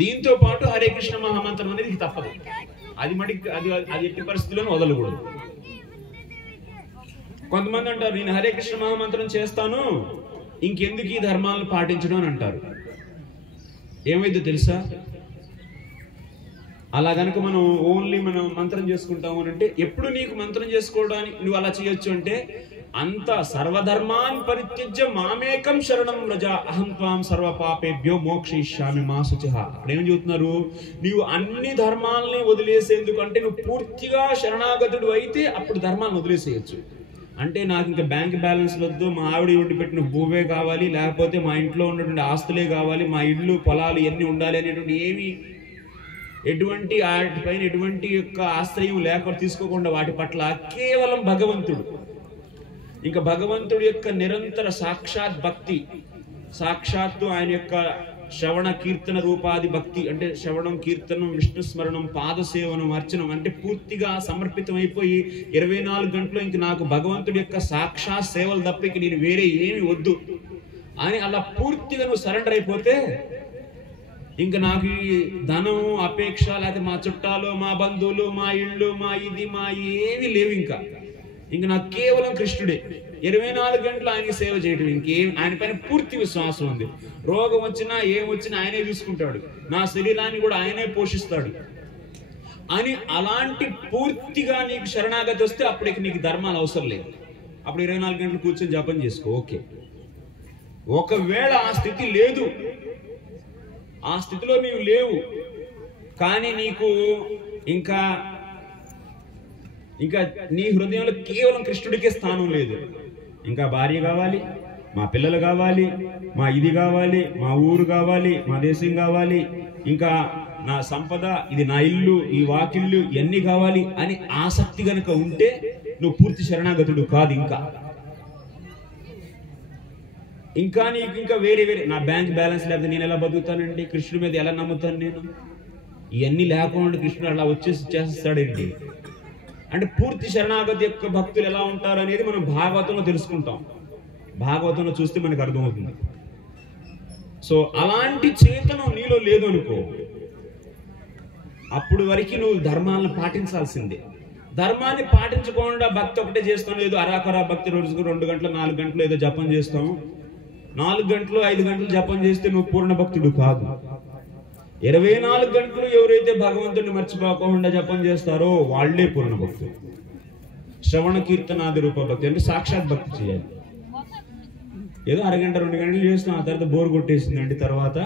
దీంతో పాటు హరే కృష్ణ మహామంత్రం అనేది తప్పదు. అది ఎట్టి పరిస్థితుల్లోనూ వదలకూడదు. కొంతమంది అంటారు, నేను హరే కృష్ణ మహామంత్రం చేస్తాను, ఇంకెందుకు ఈ ధర్మాలను పాటించడం అని అంటారు. ఏమైందో తెలుసా? అలా కనుక మనం మంత్రం చేసుకుంటాము అని అంటే, ఎప్పుడు నీకు మంత్రం చేసుకోవడానికి నువ్వు అలా చేయొచ్చు అంటే, అంత సర్వధర్మాన్ పరిత్యజ్య మామేకం శరణం వ్రజ అహం త్వాం సర్వ పాపేభ్యో మోక్షయిష్యామి మా శుచిః. అక్కడ ఏం చెబుతున్నారు? నీవు అన్ని ధర్మాలని వదిలేసేందుకు అంటే నువ్వు పూర్తిగా శరణాగతుడు అయితే అప్పుడు ధర్మాన్ని వదిలేసేయచ్చు. అంటే నాకు ఇంకా బ్యాంక్ బ్యాలెన్స్ వద్దు, మా ఆవిడ వండి పెట్టిన భూవే కావాలి, లేకపోతే మా ఇంట్లో ఉన్నటువంటి ఆస్తులే కావాలి, మా ఇళ్ళు పొలాలు ఇవన్నీ ఉండాలి అనేటువంటి ఎటువంటి వాటిపైన ఎటువంటి యొక్క ఆశ్రయం లేకుండా తీసుకోకుండా వాటి పట్ల కేవలం భగవంతుడు, ఇంకా భగవంతుడి యొక్క నిరంతర సాక్షాత్ భక్తి, సాక్షాత్తు ఆయన యొక్క శ్రవణ కీర్తన రూపాది భక్తి అంటే శ్రవణం, కీర్తనం, విష్ణు స్మరణం, పాదసేవనం, అర్చనం అంటే పూర్తిగా సమర్పితం అయిపోయి 24 గంటలు ఇంక నాకు భగవంతుడి యొక్క సాక్షాత్ సేవలు తప్ప ఇంక నేను వేరే ఏమి వద్దు అని అలా పూర్తిగా నువ్వు సరెండర్ అయిపోతే, ఇంకా నాకు ఈ ధనం అపేక్ష, లేకపోతే మా చుట్టాలు, మా బంధువులు, మా ఇళ్ళు, మా ఏవి లేవు. ఇంకా నాకు కేవలం కృష్ణుడే. 24 గంటలు ఆయన సేవ చేయటం, ఇంకేం ఆయన పైన పూర్తి విశ్వాసం ఉంది. రోగం వచ్చినా ఏమొచ్చినా ఆయనే చూసుకుంటాడు, నా శరీరాన్ని కూడా ఆయనే పోషిస్తాడు అని అలాంటి పూర్తిగా నీకు శరణాగతి వస్తే అప్పుడు నీకు ధర్మాలు అవసరం లేదు. అప్పుడు 24 గంటలు కూర్చొని జపం చేసుకో, ఓకే. ఒకవేళ ఆ స్థితి లేదు, ఆ స్థితిలో నీవు లేవు, కానీ నీకు ఇంకా నీ హృదయంలో కేవలం కృష్ణుడికే స్థానం లేదు, ఇంకా భార్య కావాలి, మా పిల్లలు కావాలి, మా ఇది కావాలి, మా ఊరు కావాలి, మా దేశం కావాలి, ఇంకా నా సంపద, ఇది నా ఇల్లు, ఈ వాకిళ్ళు ఇవన్నీ కావాలి అని ఆసక్తి గనుక ఉంటే నువ్వు పూర్తి శరణాగతుడు కాదు. ఇంకా నీకు ఇంకా వేరే నా బ్యాంక్ బ్యాలెన్స్ లేకపోతే నేను ఎలా బతుకుతానండి, కృష్ణుడి మీద ఎలా నమ్ముతాను నేను, ఇవన్నీ లేకుండా కృష్ణుడు అలా చేస్తాడండి అంటే పూర్తి శరణాగతి యొక్క భక్తులు ఎలా ఉంటారు అనేది మనం భాగవతంలో తెలుసుకుంటాం. భాగవతంలో చూస్తే మనకు అర్థమవుతుంది. సో అలాంటి చేతనం నీలో లేదు అనుకో, అప్పుడు వరకు నువ్వు ధర్మాలను పాటించాల్సిందే. ధర్మాన్ని పాటించకుండా భక్తి ఒకటే చేస్తాం, ఏదో అరాకరా భక్తి, రోజుకు 2 గంటలు 4 గంటలు ఏదో జపం చేస్తాం. 4 గంటలు 5 గంటలు జపం చేస్తే నువ్వు పూర్ణ భక్తుడు కాదు. 24 గంటలు ఎవరైతే భగవంతుడిని మర్చిపోకుండా జపం చేస్తారో వాళ్లే పూర్ణ భక్తులు. శ్రవణ కీర్తనాది రూప భక్తి అంటే సాక్షాత్ భక్తి చేయాలి. ఏదో అరగంట 2 గంటలు చేస్తాం, ఆ తర్వాత బోర్ కొట్టేసిందండి, తర్వాత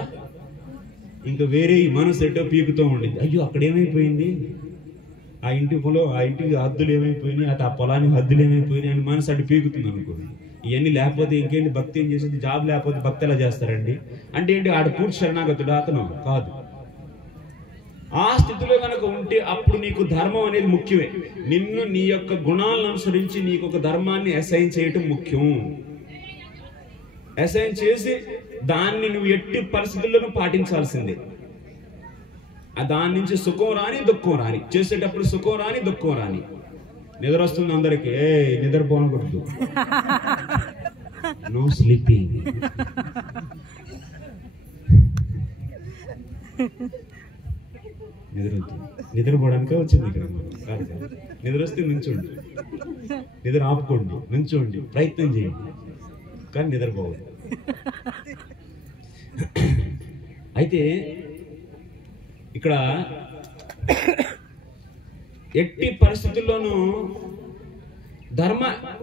ఇంకా వేరే మనసు ఎటో పీకుతూ ఉండింది. అయ్యో అక్కడ ఏమైపోయింది, ఆ ఇంటికి హద్దులు ఏమైపోయినాయి, ఆ పొలానికి హద్దులు ఏమైపోయినాయి అని మనసు అటు పీకుతుంది అనుకోండి. ఇవన్నీ లేకపోతే ఇంకేంటి భక్తి ఏం చేసేది, జాబ్ లేకపోతే భక్తి ఎలా చేస్తారండి అంటే ఏంటి, ఆడ పూర్తి శరణాగతుడు అతను కాదు. ఆ స్థితిలో కనుక ఉంటే అప్పుడు నీకు ధర్మం అనేది ముఖ్యమే. నిన్ను నీ యొక్క గుణాలను అనుసరించి నీకు ఒక ధర్మాన్ని అసైన్ చేయటం ముఖ్యం. అసైన్ చేసి దాన్ని నువ్వు ఎట్టి పరిస్థితుల్లోనూ పాటించాల్సిందే. దాని నుంచి సుఖం రాని దుఃఖం రాని, చేసేటప్పుడు సుఖం రాని దుఃఖం రాని. నిద్ర వస్తుంది అందరికి, నిద్రపోనకూడదు, నో స్లీపింగ్. నిద్రపోవడానికే వచ్చింది ఇక్కడ కాదు. నిద్ర వస్తే నుంచోండి, నిద్ర ఆపుకోండి, నుంచోండి, ప్రయత్నం చేయండి, కానీ నిద్రపోవద్దు. అయితే ఇక్కడ ఎట్టి పరిస్థితుల్లోనూ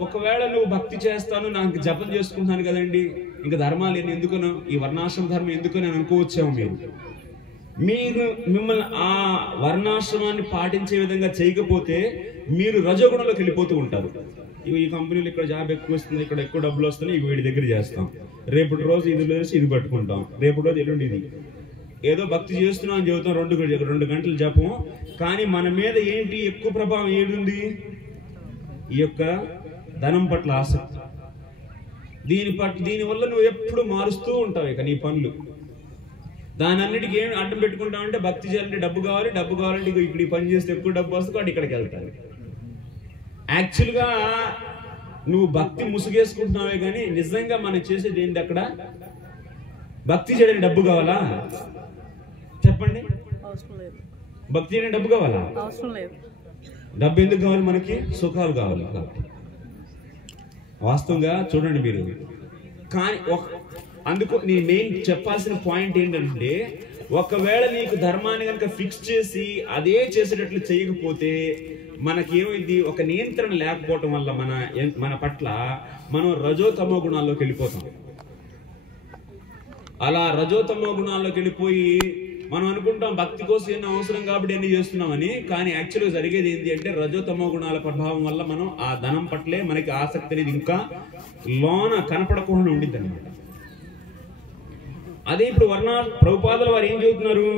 ఒకవేళ నువ్వు భక్తి చేస్తాను, నాకు జపం చేసుకుంటున్నాను కదండి, ఇంకా ధర్మాలు ఎందుకనో, ఈ వర్ణాశ్రమ ధర్మం ఎందుకని అని అనుకోవచ్చాము. మిమ్మల్ని ఆ వర్ణాశ్రమాన్ని పాటించే విధంగా చేయకపోతే మీరు రజోగుణంలోకి వెళ్ళిపోతూ ఉంటారు. ఈ కంపెనీలో ఇక్కడ జాబ్ ఎక్కువ వస్తుంది, ఇక్కడ ఎక్కువ డబ్బులు వస్తున్నాయి, వీడి దగ్గర చేస్తాం, రేపటి రోజు ఇది పట్టుకుంటాం, రేపటి రోజు ఎల్లుండి ఇది, ఏదో భక్తి చేస్తున్నాం అని చెబుతాం, 2 గంటలు జపం. కానీ మన మీద ఏంటి ఎక్కువ ప్రభావం ఏడుంది, ఈ యొక్క ధనం పట్ల ఆసక్తి. దీనివల్ల నువ్వు ఎప్పుడు మారుస్తూ ఉంటావు ఇక నీ పనులు. దాని అన్నిటికీ ఏమి అడ్డం పెట్టుకుంటావంటే, భక్తి చేయాలంటే డబ్బు కావాలంటే ఇక్కడ ఈ పని చేస్తే ఎక్కువ డబ్బు వస్తుంది కాబట్టి ఇక్కడికి వెళ్తాను. యాక్చువల్గా నువ్వు భక్తి ముసుగేసుకుంటున్నావే కానీ నిజంగా మనం చేసేది ఏంటి, అక్కడ భక్తి చేయడానికి డబ్బు కావాలా, చెప్పండి. భక్తి అంటే డబ్బు కావాలా? డబ్బు ఎందుకు కావాలి మనకి? సుఖాలు కావాలి కాబట్టి. వాస్తవంగా చూడండి మీరు. కానీ అందుకు నేను మెయిన్ చెప్పాల్సిన పాయింట్ ఏంటంటే, ఒకవేళ నీకు ధర్మాన్ని కనుక ఫిక్స్ చేసి అదే చేసేటట్లు చేయకపోతే మనకేమైంది? ఒక నియంత్రణ లేకపోవటం వల్ల మన పట్ల మనం రజోతమో గుణాల్లోకి వెళ్ళిపోతాం. అలా రజోతమో గుణాల్లోకి వెళ్ళిపోయి మనం అనుకుంటాం భక్తి కోసం ఎన్నో అవసరం కాబట్టి ఎన్ని చేస్తున్నామని. కానీ యాక్చువల్గా జరిగేది ఏంటి అంటే, రజోతమో గుణాల ప్రభావం వల్ల మనం ఆ ధనం పట్లే మనకి ఆసక్తి అనేది ఇంకా లోన కనపడకుండా ఉండిద్ది అనమాట. అదే ఇప్పుడు ప్రభుపాదుల వారు ఏం చెబుతున్నారు?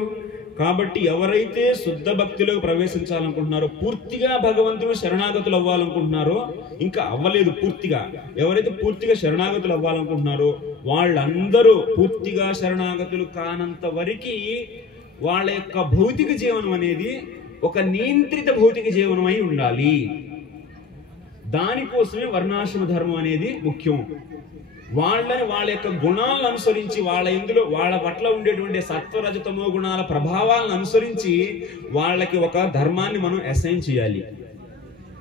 కాబట్టి ఎవరైతే శుద్ధ భక్తిలోకి ప్రవేశించాలనుకుంటున్నారో, పూర్తిగా భగవంతుడు శరణాగతులు అవ్వాలనుకుంటున్నారో, ఇంకా అవ్వలేదు పూర్తిగా, ఎవరైతే పూర్తిగా శరణాగతులు అవ్వాలనుకుంటున్నారో వాళ్ళందరూ పూర్తిగా శరణాగతులు కానంత వరకు వాళ్ళ యొక్క భౌతిక జీవనం అనేది ఒక నియంత్రిత భౌతిక జీవనం అయి ఉండాలి. దానికోసమే వర్ణాశ్రమ ధర్మం అనేది ముఖ్యం. వాళ్ళ యొక్క గుణాలను అనుసరించి, వాళ్ళ పట్ల ఉండేటువంటి సత్వరజతమో గుణాల ప్రభావాలను అనుసరించి వాళ్ళకి ఒక ధర్మాన్ని మనం అసైన్ చేయాలి.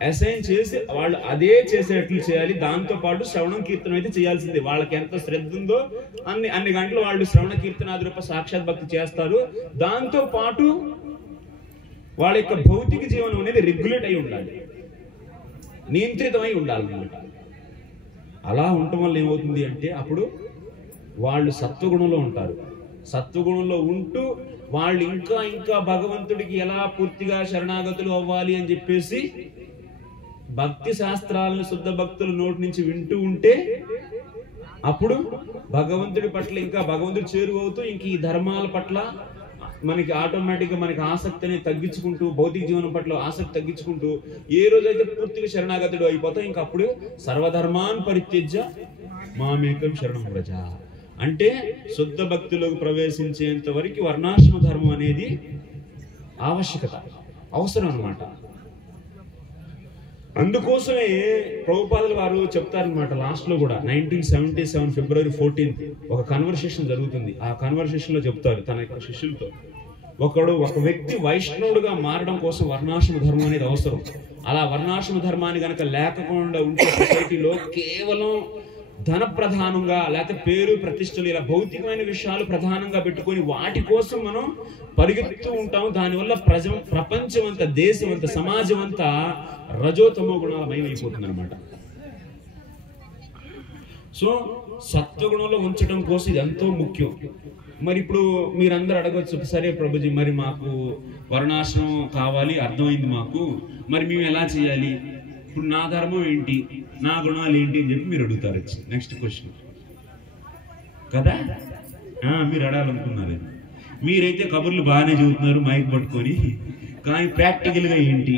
అసైన్ చేసి వాళ్ళు అదే చేసేట్లు చేయాలి. దాంతో పాటు శ్రవణం కీర్తనం అయితే చేయాల్సిందే. వాళ్ళకి ఎంత శ్రద్ధ ఉందో అన్ని గంటలు వాళ్ళు శ్రవణ కీర్తనాది రూప సాక్షాత్ భక్తి చేస్తారు. దాంతో పాటు వాళ్ళ యొక్క భౌతిక జీవనం అనేది రెగ్యులేట్ అయి ఉండాలి, నియంత్రితమై ఉండాలన్నమాట. అలా ఉండటం వల్ల ఏమవుతుంది అంటే, అప్పుడు వాళ్ళు సత్వగుణంలో ఉంటారు. సత్వగుణంలో ఉంటూ వాళ్ళు ఇంకా భగవంతుడికి ఎలా పూర్తిగా శరణాగతులు అవ్వాలి అని చెప్పేసి భక్తి శాస్త్రాలను శుద్ధ భక్తుల నోటి నుంచి వింటూ ఉంటే, అప్పుడు భగవంతుడి పట్ల ఇంకా భగవంతుడు చేరువవుతూ ఇంక ఈ ధర్మాల పట్ల మనకి ఆటోమేటిక్ గా మనకి ఆసక్తిని తగ్గించుకుంటూ, భౌతిక జీవనం పట్ల ఆసక్తి తగ్గించుకుంటూ ఏ రోజైతే పూర్తిగా శరణాగతుడు అయిపోతాం, ఇంకా అప్పుడు సర్వధర్మాన్ పరిత్యజ్య మామేకం శరణం వ్రజ అంటే శుద్ధ భక్తిలోకి ప్రవేశించేంత వరకు వర్ణాశ్రమ ధర్మం అనేది ఆవశ్యకత, అవసరం అన్నమాట. అందుకోసమే ప్రభుపాదుల వారు చెప్తారనమాట. లాస్ట్ లో కూడా 1977 ఫిబ్రవరి 14 ఒక కన్వర్సేషన్ జరుగుతుంది. ఆ కన్వర్సేషన్ లో చెప్తారు తన యొక్క శిష్యులతో, ఒక వ్యక్తి వైష్ణవుడుగా మారడం కోసం వర్ణాశ్రమ ధర్మం అనేది అవసరం. అలా వర్ణాశ్రమ ధర్మాన్ని గనక లేకుండా ఉంటే సొసైటీలో కేవలం ధన ప్రధానంగా, లేకపోతే పేరు ప్రతిష్టలు, ఇలా భౌతికమైన విషయాలు ప్రధానంగా పెట్టుకొని వాటి కోసం మనం పరిగెత్తుతూ ఉంటాం. దానివల్ల ప్రపంచం అంతా, దేశం అంతా, సమాజం అంతా రజోతమో గుణాల మయమైపోతుంది అనమాట. సో సత్వగుణంలో ఉంచడం కోసం ఇది ఎంతో ముఖ్యం. మరి ఇప్పుడు మీరందరూ అడగచ్చు, సరే ప్రభుజీ మరి మాకు వర్ణాశ్రమం కావాలి, అర్థమైంది మాకు, మరి మేము ఎలా చేయాలి, ఇప్పుడు నా ధర్మం ఏంటి, నా గుణాలు ఏంటి అని చెప్పి మీరు అడుగుతారు. నెక్స్ట్ క్వశ్చన్ కదా, మీరు అడగాలనుకున్నారు. మీరైతే కబుర్లు బాగానే చెబుతున్నారు మైక్ పట్టుకొని, కానీ ప్రాక్టికల్గా ఏంటి?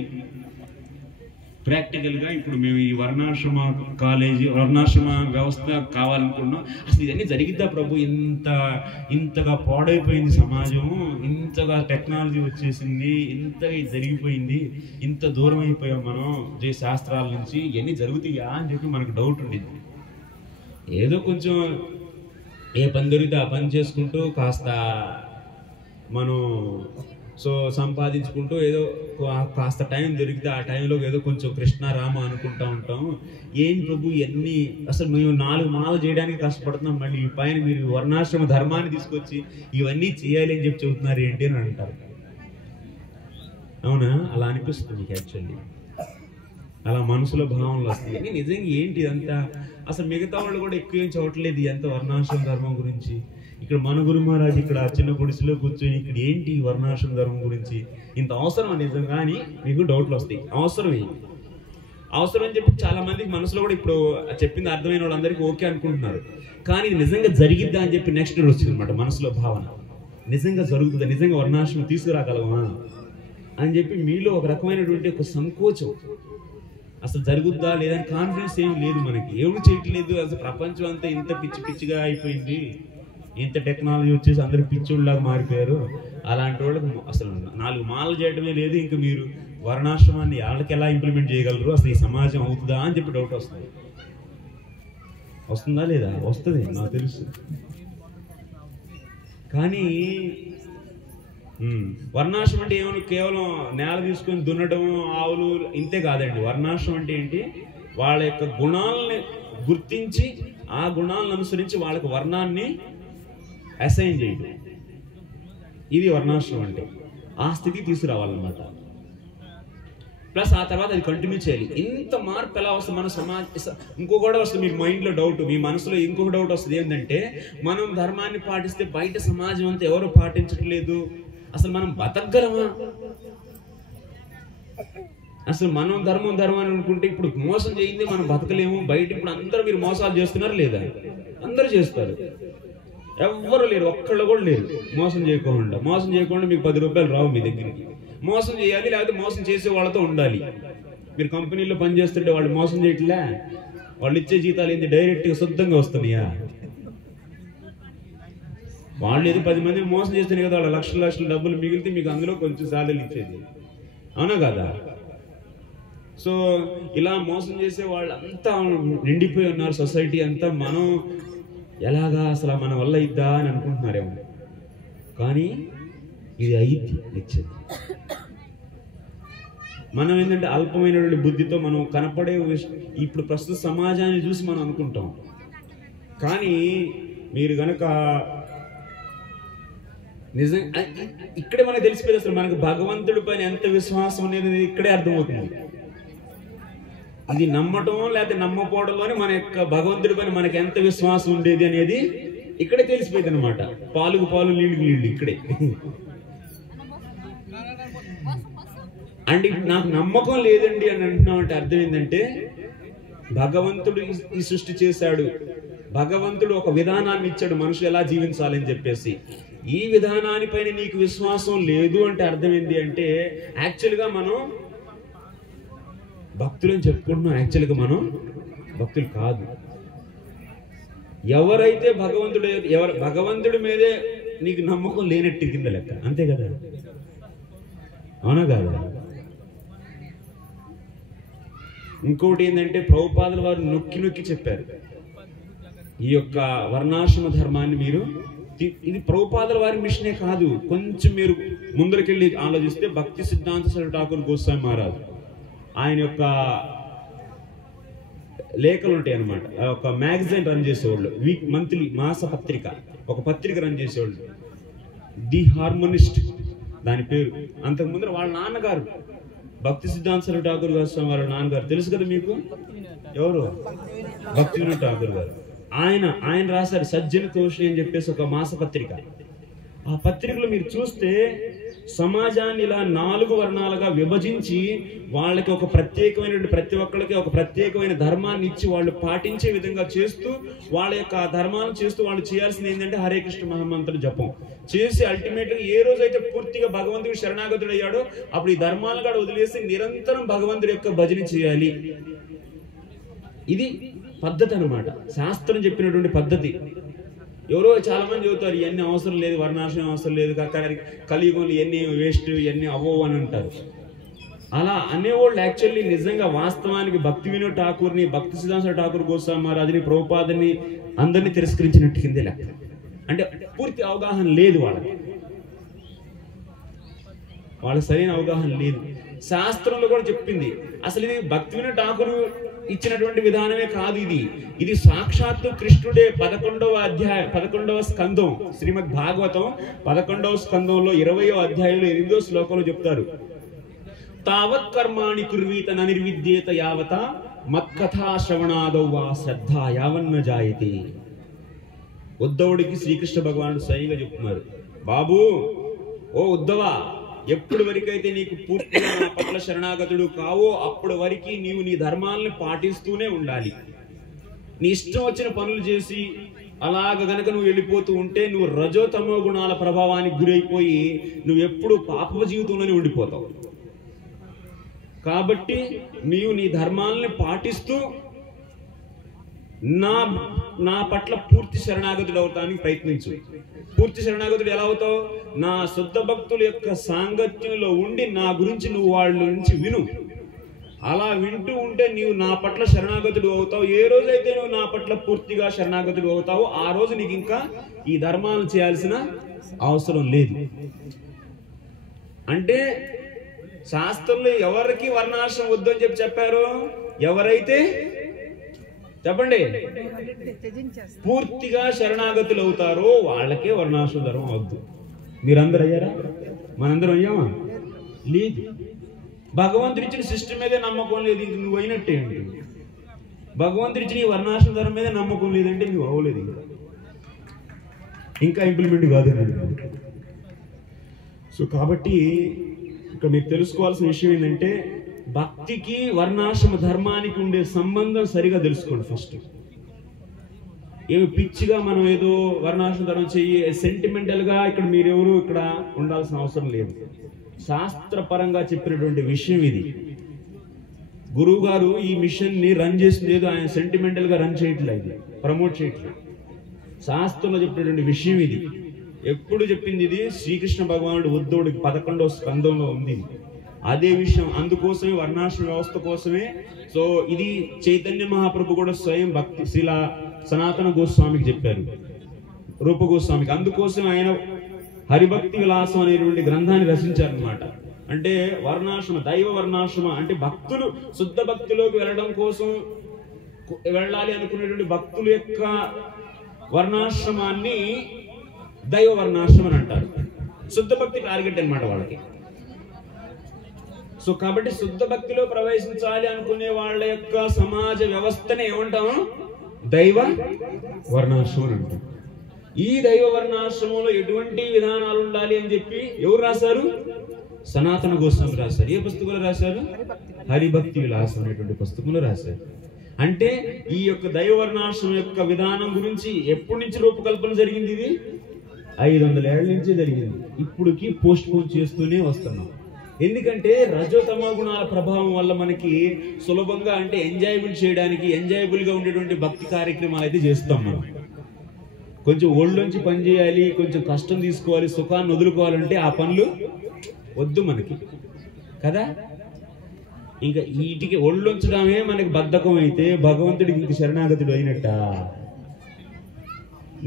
ప్రాక్టికల్గా ఇప్పుడు మేము ఈ వర్ణాశ్రమ కాలేజీ, వర్ణాశ్రమ వ్యవస్థ కావాలనుకున్నాం. అసలు ఇవన్నీ జరిగిద్దా ప్రభు? ఇంతగా పాడైపోయింది సమాజం, ఇంతగా టెక్నాలజీ వచ్చేసింది, ఇంతగా జరిగిపోయింది, ఇంత దూరం అయిపోయాం మనం శాస్త్రాల నుంచి, ఇవన్నీ జరుగుతాయా అని చెప్పి మనకు డౌట్ ఉండేది. ఏదో కొంచెం ఏ పని దొరికితే ఆ పని చేసుకుంటూ కాస్త మనం సంపాదించుకుంటూ ఏదో కాస్త టైం దొరికితే ఆ టైంలో ఏదో కొంచెం కృష్ణ రామ అనుకుంటా ఉంటాం. ఏం ప్రభు ఇవన్నీ, అసలు మేము 4 మాలలు చేయడానికి కష్టపడుతున్నాం, మళ్ళీ ఈ పైన మీరు వర్ణాశ్రమ ధర్మాన్ని తీసుకొచ్చి ఇవన్నీ చేయాలి అని చెప్పి చెబుతున్నారు ఏంటి అని అంటారు. అవునా? అలా అనిపిస్తుంది మీకు యాక్చువల్లీ, అలా మనసులో భావనలు వస్తాయి. నిజంగా ఏంటి ఇదంతా? అసలు మిగతా వాళ్ళు కూడా ఎక్కువ ఏం చదవట్లేదు ఎంత వర్ణాశ్రమ ధర్మం గురించి. ఇక్కడ మన గురు మహారాజ్ ఇక్కడ చిన్న గుడిసెలో కూర్చొని ఇక్కడ ఏంటి వర్ణాశ్రమ ధర్మం గురించి ఇంత అవసరం నిజంగా అని మీకు డౌట్లు వస్తాయి. అవసరం అని చెప్పి చాలా మందికి మనసులో కూడా ఇప్పుడు చెప్పింది అర్థమైన వాళ్ళందరికీ ఓకే అనుకుంటున్నారు. కానీ ఇది నిజంగా జరిగిద్దా అని చెప్పి నెక్స్ట్ వచ్చింది అనమాట మనసులో భావన. నిజంగా జరుగుతుందా, నిజంగా వర్ణాశ్రమం తీసుకురాగలమా అని చెప్పి మీలో ఒక రకమైనటువంటి ఒక సంకోచం, అసలు జరుగుద్దా లేదని కాన్ఫిడెన్స్ ఏం లేదు మనకి, ఏమి చేయట్లేదు. అసలు ప్రపంచం అంతా ఇంత పిచ్చిగా అయిపోయింది, ఇంత టెక్నాలజీ వచ్చేసి అందరూ పిచ్చోళ్ళలాగా మారిపోయారు. అలాంటి వాళ్ళకి అసలు 4 మాలలు చేయడమే లేదు, ఇంకా మీరు వర్ణాశ్రమాన్ని వాళ్ళకి ఎలా ఇంప్లిమెంట్ చేయగలరు, అసలు ఈ సమాజం అవుతుందా అని చెప్పి డౌట్ వస్తుంది. వస్తుందా లేదా? వస్తుంది, నాకు తెలుసు. కానీ వర్ణాశ్రమం అంటే ఏమన్నా కేవలం నేల తీసుకొని దున్నడం, ఆవులు ఇంతే కాదండి. వర్ణాశ్రమం అంటే ఏంటి? వాళ్ళ యొక్క గుణాలని గుర్తించి ఆ గుణాలను అనుసరించి వాళ్ళకి వర్ణాన్ని అసైన్ చేయడం, ఇది వర్ణాశ్రమం అంటే. ఆ స్థితికి తీసుకురావాలన్నమాట. ప్లస్ ఆ తర్వాత అది కంటిన్యూ చేయాలి. ఇంత మార్పు ఎలా వస్తుంది మన ఇంకొకటి వస్తుంది మీకు మైండ్లో డౌట్, మీ మనసులో ఇంకొక డౌట్ వస్తుంది. ఏంటంటే మనం ధర్మాన్ని పాటిస్తే బయట సమాజం అంతా ఎవరు పాటించట్లేదు, అసలు మనం బతకగలమా? అసలు మనం ధర్మం అని అనుకుంటే ఇప్పుడు మోసం చేయింది మనం బతకలేము. బయట ఇప్పుడు అందరూ మీరు మోసాలు చేస్తున్నారు లేదా? అందరూ చేస్తారు. ఎవ్వరు లేరు, ఒక్కళ్ళు కూడా లేరు మోసం చేయకుండా మీకు 10 రూపాయలు రావు మీ దగ్గరికి. మోసం చేయాలి, లేకపోతే మోసం చేసే వాళ్ళతో ఉండాలి. మీరు కంపెనీలో పనిచేస్తుంటే వాళ్ళు మోసం చేయట్లే, వాళ్ళు ఇచ్చే జీతాలు ఏంటి డైరెక్ట్గా శుద్ధంగా వస్తున్నాయా? వాళ్ళు ఏదో 10 మందిని మోసం చేస్తేనే కదా వాళ్ళ లక్షల డబ్బులు మిగిలితే మీకు అందులో కొంచెం సాలరీలు ఇచ్చేది, అవునా కదా? సో ఇలా మోసం చేసే వాళ్ళు అంతా నిండిపోయి ఉన్నారు సొసైటీ అంతా. మనం ఎలాగా అసలు మన వల్ల ఇద్దా అని అనుకుంటున్నారేమో, కానీ ఇది అయింది నిశ్చయం. మనం ఏంటంటే అల్పమైనటువంటి బుద్ధితో మనం కనపడే ఇప్పుడు ప్రస్తుత సమాజాన్ని చూసి మనం అనుకుంటాం. కానీ మీరు గనక నిజం ఇక్కడే మనకు తెలిసిపోయింది అసలు మనకు భగవంతుడి పైన ఎంత విశ్వాసం అనేది ఇక్కడే అర్థమవుతుంది. ఇది నమ్మటం లేకపోతే నమ్మకపోవడంలోనే మన యొక్క భగవంతుడి పైన మనకి ఎంత విశ్వాసం ఉండేది అనేది ఇక్కడే తెలిసిపోయింది అనమాట. పాలుకు పాలు నీళ్ళకి నీళ్ళు ఇక్కడే. అంటే నాకు నమ్మకం లేదండి అని అంటున్నామంటే అర్థం ఏంటంటే భగవంతుడు ఈ సృష్టి చేశాడు, భగవంతుడు ఒక విధానాన్ని ఇచ్చాడు మనుషులు ఎలా జీవించాలని చెప్పేసి. ఈ విధానానిపైన నీకు విశ్వాసం లేదు అంటే అర్థం ఏంటి అంటే యాక్చువల్గా మనం భక్తులని చెప్పుకుంటున్నాం, యాక్చువల్గా మనం భక్తులు కాదు. ఎవరైతే భగవంతుడి మీదే నీకు నమ్మకం లేనట్టు కింద లెక్క, అంతే కదా, అవునా కాదా? ఇంకోటి ఏంటంటే ప్రభుపాదుల వారు నొక్కి చెప్పారు ఈ యొక్క వర్ణాశ్రమ ధర్మాన్ని. మీరు ఇది ప్రభుపాదుల వారి మిషనే కాదు, కొంచెం మీరు ముందరికెళ్ళి ఆలోచిస్తే భక్తి సిద్ధాంత సరస్వతి ఠాకూర్ గోస్వామి మహారాజ్ ఆయన యొక్క లేఖలు ఉంటాయి అన్నమాట. ఒక మ్యాగజైన్ రన్ చేసేవాళ్ళు, మంత్లీ మాస పత్రిక, ఒక పత్రిక రన్ చేసేవాళ్ళు, ది హార్మోనిస్ట్ దాని పేరు. అంతకుముందు వాళ్ళ నాన్నగారు భక్తి సిద్ధాంత సరస్వతి ఠాకూర్ గోస్వామి వాళ్ళ నాన్నగారు తెలుసు కదా మీకు, ఎవరు? భక్తి వినోద్ ఠాకూర్ గారు. ఆయన రాశారు సజ్జన తోషి అని చెప్పేసి ఒక మాసపత్రిక. ఆ పత్రికలో మీరు చూస్తే సమాజాన్ని ఇలా 4 వర్ణాలుగా విభజించి వాళ్ళకి ఒక ప్రత్యేకమైనటువంటి ప్రతి ఒక్కరికి ఒక ప్రత్యేకమైన ధర్మాన్ని ఇచ్చి వాళ్ళు పాటించే విధంగా చేస్తూ వాళ్ళ యొక్క ధర్మాలను చేస్తూ వాళ్ళు చేయాల్సింది ఏంటంటే హరే కృష్ణ మహామంత్ర జపం చేసి అల్టిమేట్గా ఏ రోజైతే పూర్తిగా భగవంతుడి శరణాగతుడు అయ్యాడో అప్పుడు ఈ ధర్మాలను కూడా వదిలేసి నిరంతరం భగవంతుడి యొక్క భజన చేయాలి. ఇది పద్ధతి అన్నమాట, శాస్త్రం చెప్పినటువంటి పద్ధతి. ఎవరో చాలా మంది చెబుతారు ఇవన్నీ అవసరం లేదు, వర్ణాశ్రమం అవసరం లేదు, కలియుగంలో ఇవన్నీ వేస్ట్, ఇవన్నీ అవ్వవు అని అంటారు. అలా అనేవాళ్ళు యాక్చువల్లీ నిజంగా వాస్తవానికి భక్తి వినోద్ ఠాకూర్ని, భక్తి సిద్ధాంత ఠాకూర్ గోస్వామి మహారాజుని, ప్రభుపాదని అందరినీ తిరస్కరించినట్టు కిందే లెక్క. అంటే పూర్తి అవగాహన లేదు వాళ్ళకి సరైన అవగాహన లేదు. శాస్త్రంలో కూడా చెప్పింది అసలు ఇది భక్తి వినోద్ ఠాకూర్ ఇచ్చినటువంటి విధానమే కాదు, ఇది సాక్షాత్తు కృష్ణుడే 11వ స్కందం శ్రీమద్ భాగవతం 11వ స్కందంలో 20వ అధ్యాయంలో 8వ శ్లోకంలో చెప్తారు, తావత్ కర్మాణి కుర్వీత నిర్విద్యేత యావత మత్కథా శ్రవణాదౌ వా శ్రద్ధ యావన్న జాయతే. ఉద్ధవుడికి శ్రీకృష్ణ భగవానుడు స్వయంగా చెప్తున్నారు, బాబు ఓ ఉద్ధవా, ఎప్పుడు వరకైతే నీకు పూర్తిగా నా పట్ల శరణాగతుడు కావో అప్పుడు వరకు నీవు నీ ధర్మాలను పాటిస్తూనే ఉండాలి. నీ ఇష్టం వచ్చిన పనులు చేసి అలాగ గనక నువ్వు వెళ్ళిపోతూ ఉంటే నువ్వు రజోతమో గుణాల ప్రభావానికి గురైపోయి నువ్వు ఎప్పుడు పాప జీవితంలోనే ఉండిపోతావు. కాబట్టి నీవు నీ ధర్మాలని పాటిస్తూ నా పట్ల పూర్తి శరణాగతుడు అవటానికి ప్రయత్నించు. పూర్తి శరణాగతుడు ఎలా అవుతావు? నా శుద్ధ భక్తుల యొక్క సాంగత్యంలో ఉండి నా గురించి నువ్వు వాళ్ళ నుంచి విను. అలా వింటూ ఉంటే నీవు నా పట్ల శరణాగతుడు అవుతావు. ఏ రోజైతే నువ్వు నా పట్ల పూర్తిగా శరణాగతుడు అవుతావో ఆ రోజు నీకు ఇంకా ఈ ధర్మాలను చేయాల్సిన అవసరం లేదు. అంటే శాస్త్రంలో ఎవరికి వర్ణాశ్రమం వద్దు అని చెప్పారు? ఎవరైతే చెప్పండి పూర్తిగా శరణాగతులు అవుతారో వాళ్ళకే వర్ణాశ్రమ ధర్మం వద్దు. మీరందరూ అయ్యారా? మనందరం అయ్యామా? లేదు. భగవంతుడి ఇచ్చిన సిస్టమ్ మీదే నమ్మకం లేదు, ఇంక నువ్వు అయినట్టే అండి. భగవంతుడి ఇచ్చిన ఈ వర్ణాశ్రమ ధర్మం మీద నమ్మకం లేదంటే నువ్వు అవ్వలేదు, ఇంకా ఇంప్లిమెంట్ కాదు. సో కాబట్టి ఇక్కడ మీరు తెలుసుకోవాల్సిన విషయం ఏంటంటే భక్తికి వర్ణాశ్రమ ధర్మానికి ఉండే సంబంధం సరిగా తెలుసుకోండి. ఫస్ట్ ఏమి పిచ్చిగా మనం ఏదో వర్ణాశ్రమ ధర్మం చెయ్యి సెంటిమెంటల్ గా ఇక్కడ మీరెవరు ఇక్కడ ఉండాల్సిన అవసరం లేదు. శాస్త్రపరంగా చెప్పినటువంటి విషయం ఇది. గురువు గారు ఈ మిషన్ ని రన్ చేసింది ఏదో ఆయన సెంటిమెంటల్ గా రన్ చేయట్లేదు, ఇది ప్రమోట్ చేయట్లేదు. శాస్త్రంలో చెప్పినటువంటి విషయం ఇది. ఎప్పుడు చెప్పింది ఇది? శ్రీకృష్ణ భగవానుడు ఉద్ధవుడికి 11వ స్కందంలో ఉంది అదే విషయం. అందుకోసమే వర్ణాశ్రమ వ్యవస్థ కోసమే. సో ఇది చైతన్య మహాప్రభు కూడా స్వయం భక్తి శ్రీల సనాతన గోస్వామికి చెప్పారు, రూప గోస్వామికి. అందుకోసం ఆయన హరిభక్తి విలాసం అనేటువంటి గ్రంథాన్ని రచించారనమాట. అంటే వర్ణాశ్రమ, దైవ వర్ణాశ్రమ అంటే భక్తులు శుద్ధ భక్తిలోకి వెళ్ళడం కోసం వెళ్ళాలి అనుకునేటువంటి భక్తుల యొక్క వర్ణాశ్రమాన్ని దైవ వర్ణాశ్రమం అని అంటారు. శుద్ధ భక్తి టార్గెట్ అన్నమాట వాళ్ళకి. సో కాబట్టి శుద్ధ భక్తిలో ప్రవేశించాలి అనుకునే వాళ్ళ యొక్క సమాజ వ్యవస్థని ఏమంటాము? దైవ వర్ణాశ్రమం అంటాం. ఈ దైవ వర్ణాశ్రమంలో ఎటువంటి విధానాలు ఉండాలి అని చెప్పి ఎవరు రాశారు? సనాతన గోస్వామి రాశారు. ఏ పుస్తకంలో రాశారు? హరిభక్తి విలాసం అనేటువంటి పుస్తకంలో రాశారు. అంటే ఈ యొక్క దైవ వర్ణాశ్రమం యొక్క విధానం గురించి ఎప్పటి నుంచి రూపకల్పన జరిగింది? ఇది 500 ఏళ్ల నుంచి జరిగింది. ఇప్పుడుకి పోస్ట్ పోన్ చేస్తూనే వస్తున్నాం. ఎందుకంటే రజోతమ గుణాల ప్రభావం వల్ల మనకి సులభంగా అంటే ఎంజాయబుల్ చేయడానికి ఎంజాయబుల్ గా ఉండేటువంటి భక్తి కార్యక్రమాలు అయితే చేస్తాం. మనం కొంచెం ఒళ్ళొంచి పని చేయాలి, కొంచెం కష్టం తీసుకోవాలి, సుఖాన్ని వదులుకోవాలంటే ఆ పనులు వద్దు మనకి కదా. ఇంకా వీటికి ఒళ్ళొంచడమే మనకి బద్ధకం అయితే భగవంతుడికి ఇంక శరణాగతుడు అయినట్ట.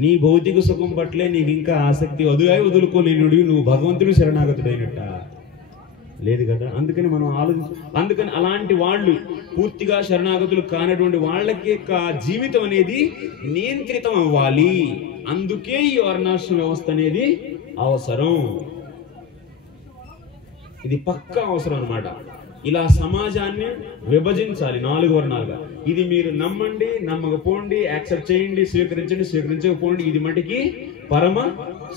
నీ భౌతిక సుఖం పట్లే నీకు ఇంకా ఆసక్తి వదులుకోలేనుడి, నువ్వు భగవంతుడు శరణాగతుడు అయినట్ట లేదు కదా. అందుకని మనం అందుకని అలాంటి వాళ్ళు పూర్తిగా శరణాగతులు కానటువంటి వాళ్ళకి యొక్క జీవితం అనేది నియంత్రితం అవ్వాలి. అందుకే ఈ వర్ణాశ్రమ వ్యవస్థ అనేది అవసరం. ఇది పక్కా అవసరం అన్నమాట. ఇలా సమాజాన్ని విభజించాలి 4 వర్ణాలుగా. ఇది మీరు నమ్మండి, నమ్మకపోండి, యాక్సెప్ట్ చేయండి, స్వీకరించండి, స్వీకరించకపోండి, ఇది మటుకి పరమ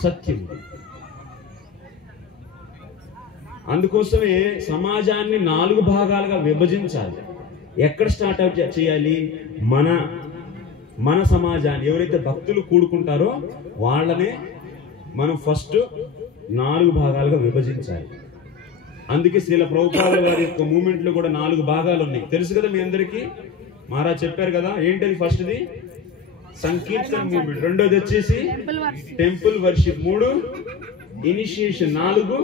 సత్యం. అందుకోసమే సమాజాన్ని 4 భాగాలుగా విభజించాలి. ఎక్కడ స్టార్ట్ అవుట్ చేయాలి? మన సమాజాన్ని ఎవరైతే భక్తులు కూడుకుంటారో వాళ్ళనే మనం ఫస్ట్ 4 భాగాలుగా విభజించాలి. అందుకే శ్రీల ప్రభుపాద వారి యొక్క మూమెంట్ లో కూడా 4 భాగాలు ఉన్నాయి. తెలుసు కదా మీ అందరికీ, మహారాజ్ చెప్పారు కదా. ఏంటది? ఫస్ట్ది సంకీర్తన మూమెంట్, రెండోది వచ్చేసి temple worship, 3 initiation, 4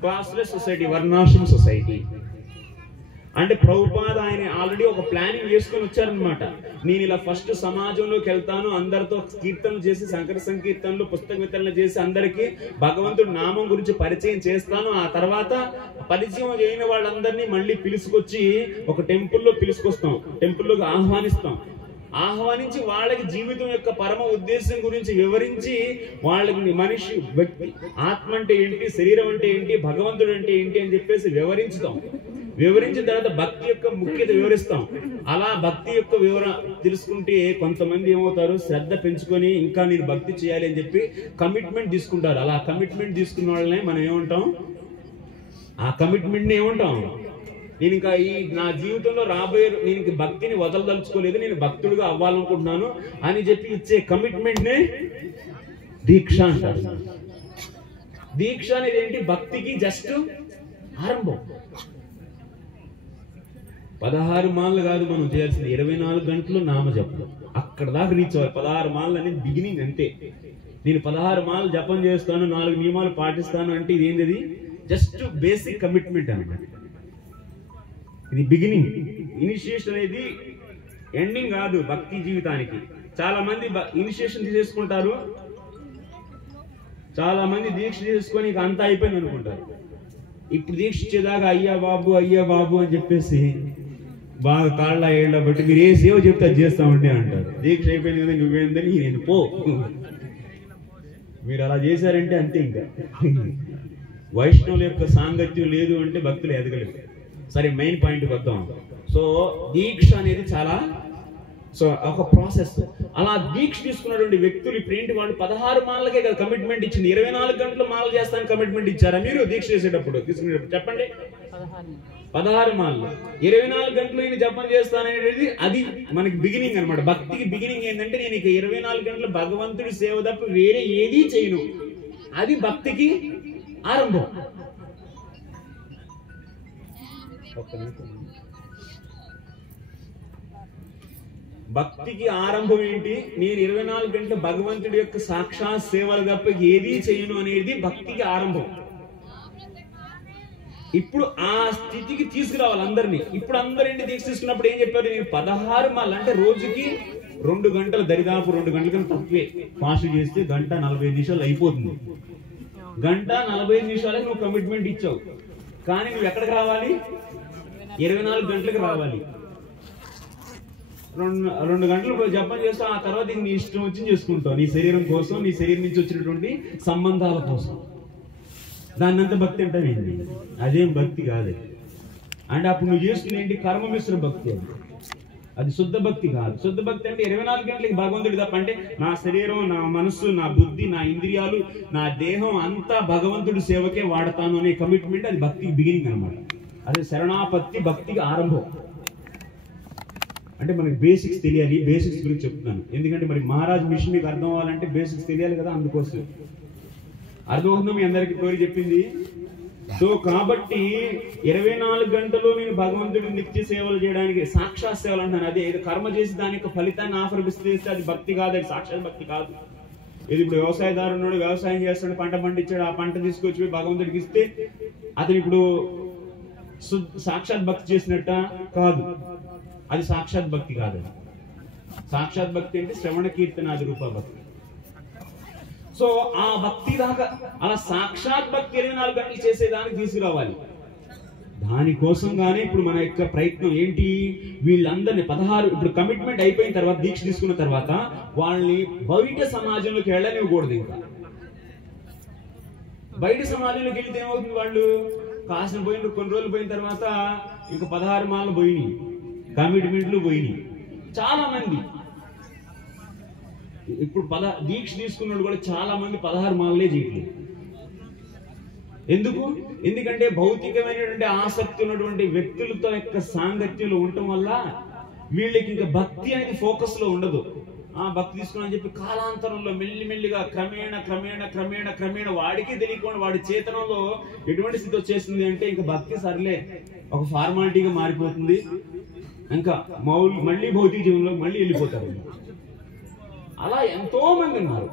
classless society, varnashrama society. అంటే ప్రభుపాద ఆయన ఆల్రెడీ ఒక ప్లానింగ్ చేసుకొని వచ్చారనమాట. నేను ఇలా ఫస్ట్ సమాజంలోకి వెళ్తాను, అందరితో కీర్తనలు చేసి శంకర సంకీర్తనలు పుస్తక వితరణ చేసి అందరికీ భగవంతుడి నామం గురించి పరిచయం చేస్తాను. ఆ తర్వాత పరిచయం చేయని వాళ్ళందరినీ మళ్ళీ పిలుచుకొచ్చి ఒక టెంపుల్లో పిలుచుకొస్తాం, టెంపుల్లోకి ఆహ్వానించి వాళ్ళకి జీవితం యొక్క పరమ ఉద్దేశం గురించి వివరించి వాళ్ళకి మనిషి వ్యక్తి ఆత్మ అంటే ఏంటి, శరీరం అంటే ఏంటి, భగవంతుడు అంటే ఏంటి అని చెప్పేసి వివరించిన తర్వాత భక్తి యొక్క ముఖ్యత వివరిస్తాం. అలా భక్తి యొక్క వివరణ తెలుసుకుంటే కొంతమంది ఏమవుతారు, శ్రద్ధ పెంచుకొని ఇంకా నేను భక్తి చేయాలి అని చెప్పి కమిట్మెంట్ తీసుకుంటారు. అలా కమిట్మెంట్ తీసుకున్న వాళ్ళని మనం ఏమంటాం? ఆ కమిట్మెంట్ ని ఏమంటాం? నేను ఇంకా నా జీవితంలో నేను ఇంక భక్తిని వదలదలుచుకోలేదు, నేను భక్తుడిగా అవ్వాలనుకుంటున్నాను అని చెప్పి ఇచ్చే కమిట్మెంట్ నే దీక్ష అంటారు. దీక్ష అనేది ఏంటి? భక్తికి జస్ట్ ఆరంభం. 16 మాలలు కాదు మనం చేయాల్సింది, 24 గంటలు నామ జపం. అక్కడ దాకా రీచ్ అవ్వాలి. 16 మాలలు అనేది బిగినింగ్ అంతే. నేను 16 మాలలు జపం చేస్తాను, 4 నియమాలు పాటిస్తాను అంటే ఇదేంటిది? జస్ట్ బేసిక్ కమిట్మెంట్ అన్నమాట. ఇది బిగినింగ్. ఇనిషియేషన్ అనేది ఎండింగ్ కాదు భక్తి జీవితానికి. చాలా మంది ఇనిషియేషన్ తీసేసుకుంటారు, చాలా మంది దీక్ష చేసుకొని ఇక అంతా అయిపోయింది అనుకుంటారు. ఇప్పుడు దీక్ష ఇచ్చేదాకా అయ్యా బాబు అని చెప్పేసి బాగా కాళ్ళ ఏళ్ళ బట్టి మీరు ఏ సేవ చెప్తే అది చేస్తామంటే అంటారు. దీక్ష అయిపోయింది కదా నువ్వేందని నేను పో. మీరు అలా చేశారంటే అంతే. ఇంకా వైష్ణవుల యొక్క సాంగత్యం లేదు అంటే భక్తులు ఎదగలేదు. సరే, మెయిన్ పాయింట్కి వద్దాం. సో దీక్ష అనేది చాలా ఒక ప్రాసెస్. అలా దీక్ష తీసుకున్నటువంటి వ్యక్తులు ఇప్పుడు ఏంటి, వాళ్ళు 16 మాలలకే కదా కమిట్మెంట్ ఇచ్చింది. 24 గంటలు మాల చేస్తానికి కమిట్మెంట్ ఇచ్చారా మీరు దీక్ష చేసేటప్పుడు తీసుకునేటప్పుడు? చెప్పండి. 16 మాలలు 24 గంటలు నేను జపం చేస్తాననేది అది మనకి బిగినింగ్ అనమాట. భక్తికి బిగినింగ్ ఏంటంటే నేను ఇక 24 గంటలు భగవంతుడి సేవ తప్ప వేరే ఏదీ చేయను. అది భక్తికి ఆరంభం. భక్తికి ఆరంభం ఏంటి? నేను 24 గంటలు భగవంతుడి యొక్క సాక్షాత్ సేవలు తప్ప ఏదీ చేయను అనేది భక్తికి ఆరంభం. ఇప్పుడు ఆ స్థితికి తీసుకురావాలి అందరినీ. ఇప్పుడు అందరింటి దీక్ష తీసుకున్నప్పుడు ఏం చెప్పారు? నేను 16 మాల అంటే రోజుకి 2 గంటలు, దరిదాపు 2 గంటల కన్నా తక్కువే ఫాస్ట్ చేస్తే 1:45 అయిపోతుంది. 1:45 నువ్వు కమిట్మెంట్ ఇచ్చావు. కానీ నువ్వు ఎక్కడికి రావాలి? 24 గంటలకు రావాలి. 2 గంటలు జపం చేస్తావు. ఆ తర్వాత నీ ఇష్టం వచ్చి చేసుకుంటావు, నీ శరీరం కోసం, నీ శరీరం నుంచి వచ్చినటువంటి సంబంధాల కోసం. దాన్ని అంత భక్తి అంటావేంటి? అదేం భక్తి కాదు. అంటే అప్పుడు నువ్వు చేస్తుంది ఏంటి? కర్మ మిశ్ర భక్తి. అది శుద్ధ భక్తి కాదు. శుద్ధ భక్తి అంటే 24 గంటలకి భగవంతుడి తప్ప, అంటే నా శరీరం, నా మనస్సు, నా బుద్ధి, నా ఇంద్రియాలు, నా దేహం అంతా భగవంతుడి సేవకే వాడతాను అనే కమిట్మెంట్, అది భక్తికి బిగినింగ్ అనమాట. అది శరణాపత్తి భక్తికి ఆరంభం. అంటే మనకి బేసిక్స్ తెలియాలి. బేసిక్స్ గురించి చెప్తున్నాను ఎందుకంటే మరి మహారాజ్ మిషన్ మీకు అర్థం అవ్వాలంటే బేసిక్స్ తెలియాలి కదా. అందుకోసం అర్థమవుతుందో మీ అందరికి కోరి చెప్పింది. సో కాబట్టి 24 గంటలు నేను భగవంతుడి నిత్య సేవలు చేయడానికి, సాక్షాత్ సేవలు అంటాను. అదే ఇది కర్మ చేసి దాని యొక్క ఫలితాన్ని ఆఫర్పిస్తే అది భక్తి కాదు, అది సాక్షాత్ భక్తి కాదు. ఇది ఇప్పుడు వ్యవసాయదారుడు వ్యవసాయం చేస్తాడు, పంట పండించాడు, ఆ పంట తీసుకొచ్చి భగవంతుడికి ఇస్తే అతను ఇప్పుడు సాక్షాత్ భక్తి చేసినట్ట కాదు. అది సాక్షాత్ భక్తి కాదు. సాక్షాత్ భక్తి అంటే శ్రవణ కీర్తనాది రూప భక్తి. సో ఆ భక్తి దాకా అలా సాక్షాత్ భక్తి 24 గంటలు చేసేదానికి తీసుకురావాలి. దానికోసంగానే ఇప్పుడు మన యొక్క ప్రయత్నం ఏంటి? వీళ్ళందరినీ 16 ఇప్పుడు కమిట్మెంట్ అయిపోయిన తర్వాత, దీక్ష తీసుకున్న తర్వాత వాళ్ళని బయట సమాజంలోకి వెళ్ళనివ్వకూడదు. ఇంకా బయట సమాజంలోకి వెళ్తే ఏమవుతుంది? వాళ్ళు కాసిన పోయిన కొన్ని రోజులు పోయిన తర్వాత ఇంకా 16 మాలలు పోయినాయి, కమిట్మెంట్లు పోయినాయి. చాలా మంది ఇప్పుడు దీక్ష తీసుకున్నాడు కూడా చాలా మంది 16 మాలలే చేయట్లేదు. ఎందుకు? ఎందుకంటే భౌతికమైనటువంటి ఆసక్తి ఉన్నటువంటి వ్యక్తులతో యొక్క సాంగత్యంలో ఉండటం వల్ల వీళ్ళకి ఇంకా భక్తి అనేది ఫోకస్ లో ఉండదు. భక్తి తీసుకున్నా చెప్పి కాలాంతరంలో మెల్లిమెల్లిగా క్రమేణ వాడికి తెలియకుండా వాడి చేతనంలో ఎటువంటి స్థితి వచ్చేస్తుంది అంటే ఇంకా భక్తి సర్లే ఒక ఫార్మాలిటీగా మారిపోతుంది. ఇంకా మళ్ళీ భౌతిక జీవనంలో మళ్ళీ వెళ్ళిపోతారు. అలా ఎంతో మంది ఉన్నారు.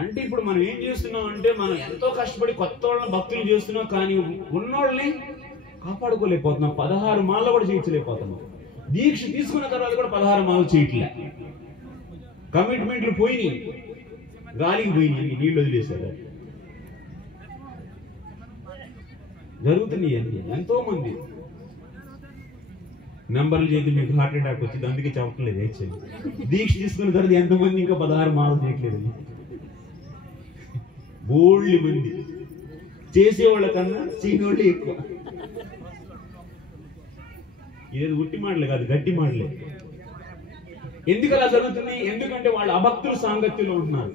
అంటే ఇప్పుడు మనం ఏం చేస్తున్నాం అంటే మనం ఎంతో కష్టపడి కొత్త వాళ్ళని భక్తులు చేస్తున్నాం, కానీ ఉన్నోళ్ళని కాపాడుకోలేకపోతున్నాం. 16 మాలలు కూడా చేయించలేకపోతున్నాం. దీక్ష తీసుకున్న తర్వాత కూడా 16 మాలలు చేయట్లే. కమిట్మెంట్లు పోయినాయి, గాలికి పోయినాయి, నీళ్ళు వదిలేశారు. జరుగుతున్నాయి అన్ని. ఎంతో మంది నెంబర్లు చేతి మీకు హార్ట్ అటాక్ వచ్చింది, అందుకే చెప్పట్లేదు. యాక్చువల్లీ దీక్ష తీసుకున్న తర్వాత ఎంతమంది ఇంకా 16 మాలలు చేయట్లేదు? బోల్డ్ మంది. చేసేవాళ్ళ కన్నా చేయనోళ్ళే ఎక్కువ. ఏది ఉట్టి మాటలే కాదు, గట్టి మాటలే. ఎందుకు అలా జరుగుతుంది? ఎందుకంటే వాళ్ళు అభక్తుల సాంగత్యంలో ఉంటున్నారు.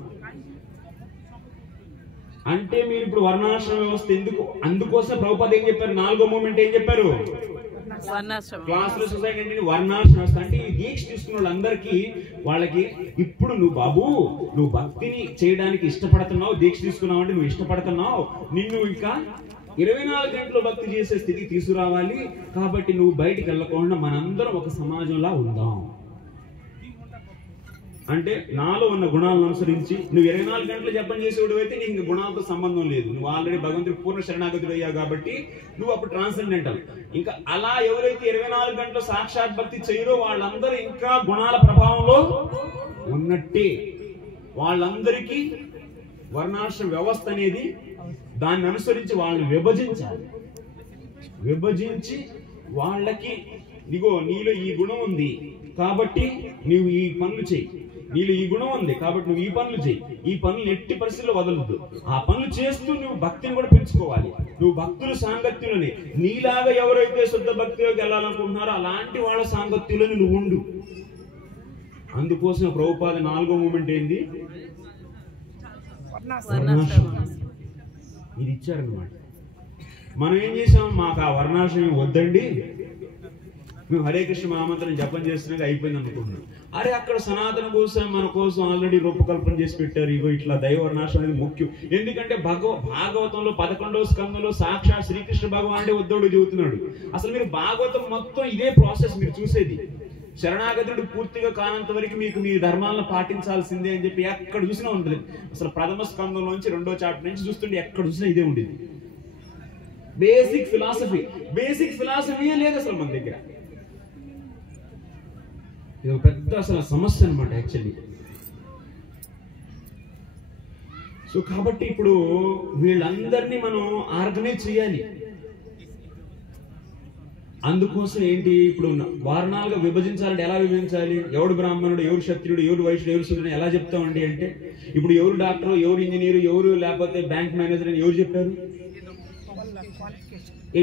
అంటే మీరు ఇప్పుడు వర్ణాశ్రమ వ్యవస్థ ఎందుకు, అందుకోసం ప్రభుపాద ఏం చెప్పారు? 4వ మూమెంట్ ఏం చెప్పారు? క్లాసుల సొసైటీ అంటే వర్ణాశ్రమ వ్యవస్థ. అంటే ఈ దీక్ష తీసుకున్న వాళ్ళందరికీ వాళ్ళకి ఇప్పుడు నువ్వు భక్తిని చేయడానికి ఇష్టపడుతున్నావు, దీక్ష తీసుకున్నావు అంటే నువ్వు ఇష్టపడుతున్నావు, నిన్ను ఇంకా 24 గంటలు భక్తి చేసే స్థితికి తీసుకురావాలి. కాబట్టి నువ్వు బయటికి వెళ్ళకుండా మనందరం ఒక సమాజంలా ఉందాం. అంటే నాలో ఉన్న గుణాలను అనుసరించి నువ్వు 24 గంటలు జపం చేసేవాడు అయితే నీకు గుణాలతో సంబంధం లేదు. నువ్వు ఆల్రెడీ భగవంతుడి పూర్ణ శరణాగతుడు అయ్యావు కాబట్టి నువ్వు అప్పుడు ట్రాన్సెండెంటల్. ఇంకా అలా ఎవరైతే 24 గంటలు సాక్షాత్ భక్తి చేయరో వాళ్ళందరూ ఇంకా గుణాల ప్రభావంలో ఉన్నట్టే. వాళ్ళందరికీ వర్ణాశ్రమ వ్యవస్థ అనేది దాన్ని అనుసరించి వాళ్ళని విభజించి వాళ్ళకి నీలో ఈ గుణం ఉంది కాబట్టి నువ్వు ఈ పనులు చెయ్యి, నీలో ఈ గుణం ఉంది కాబట్టి నువ్వు ఈ పనులు చెయ్యి, ఈ పనులు ఎట్టి పరిస్థితుల్లో వదలద్దు, ఆ పనులు చేస్తూ నువ్వు భక్తిని కూడా పెంచుకోవాలి. నువ్వు భక్తుల సాంగత్యంలోనే నీలాగా ఎవరైతే శుద్ధ భక్తిలోకి వెళ్ళాలనుకుంటున్నారో అలాంటి వాళ్ళ సాంగత్యంలోనే నువ్వు ఉండు. అందుకోసం ప్రభుపాద 4వ మూమెంట్ ఏంది? ఇది ఇచ్చారనమాట. మనం ఏం చేసాం, మాకు ఆ వర్ణాశ్రమం వద్దండి, మేము హరే కృష్ణ మహామంత్రం జపం చేస్తున్నాక అయిపోయింది అనుకుంటున్నాం. అరే అక్కడ సనాతన కోసం మన కోసం ఆల్రెడీ రూపకల్పన చేసి పెట్టారు. ఇగో ఇట్లా దైవవర్ణాశ్రమం అనేది ముఖ్యం. ఎందుకంటే భాగవతంలో 11వ స్కందంలో సాక్షాత్ శ్రీకృష్ణ భగవానుడే ఉద్ధవుడు చెబుతున్నాడు. అసలు మీరు భాగవతం మొత్తం ఇదే ప్రాసెస్ మీరు చూసేది. శరణాగతుడు పూర్తిగా కానంత వరకు మీకు మీ ధర్మాలను పాటించాల్సిందే అని చెప్పి ఎక్కడ చూసినా ఉంటుంది. అసలు ప్రథమ స్కందంలోంచి 2వ చాప్టర్ నుంచి చూస్తుంటే ఎక్కడ చూసినా ఇదే ఉండేది. బేసిక్ ఫిలాసఫీ లేదు అసలు మన దగ్గర. ఇది ఒక పెద్ద అసలు సమస్య అనమాట యాక్చువల్లీ. సో కాబట్టి ఇప్పుడు వీళ్ళందరినీ మనం ఆర్గనైజ్ చేయాలి. అందుకోసం ఏంటి, ఇప్పుడు వర్ణాలుగా విభజించాలంటే ఎలా విభజించాలి? ఎవడు బ్రాహ్మణుడు, ఎవరు క్షత్రియుడు, ఎవరు వైశ్యుడు, ఎవరు శూద్రుడు ఎలా చెప్తామండి అంటే, ఇప్పుడు ఎవరు డాక్టర్, ఎవరు ఇంజనీరు, ఎవరు లేకపోతే బ్యాంక్ మేనేజర్ అని ఎవరు చెప్పారు?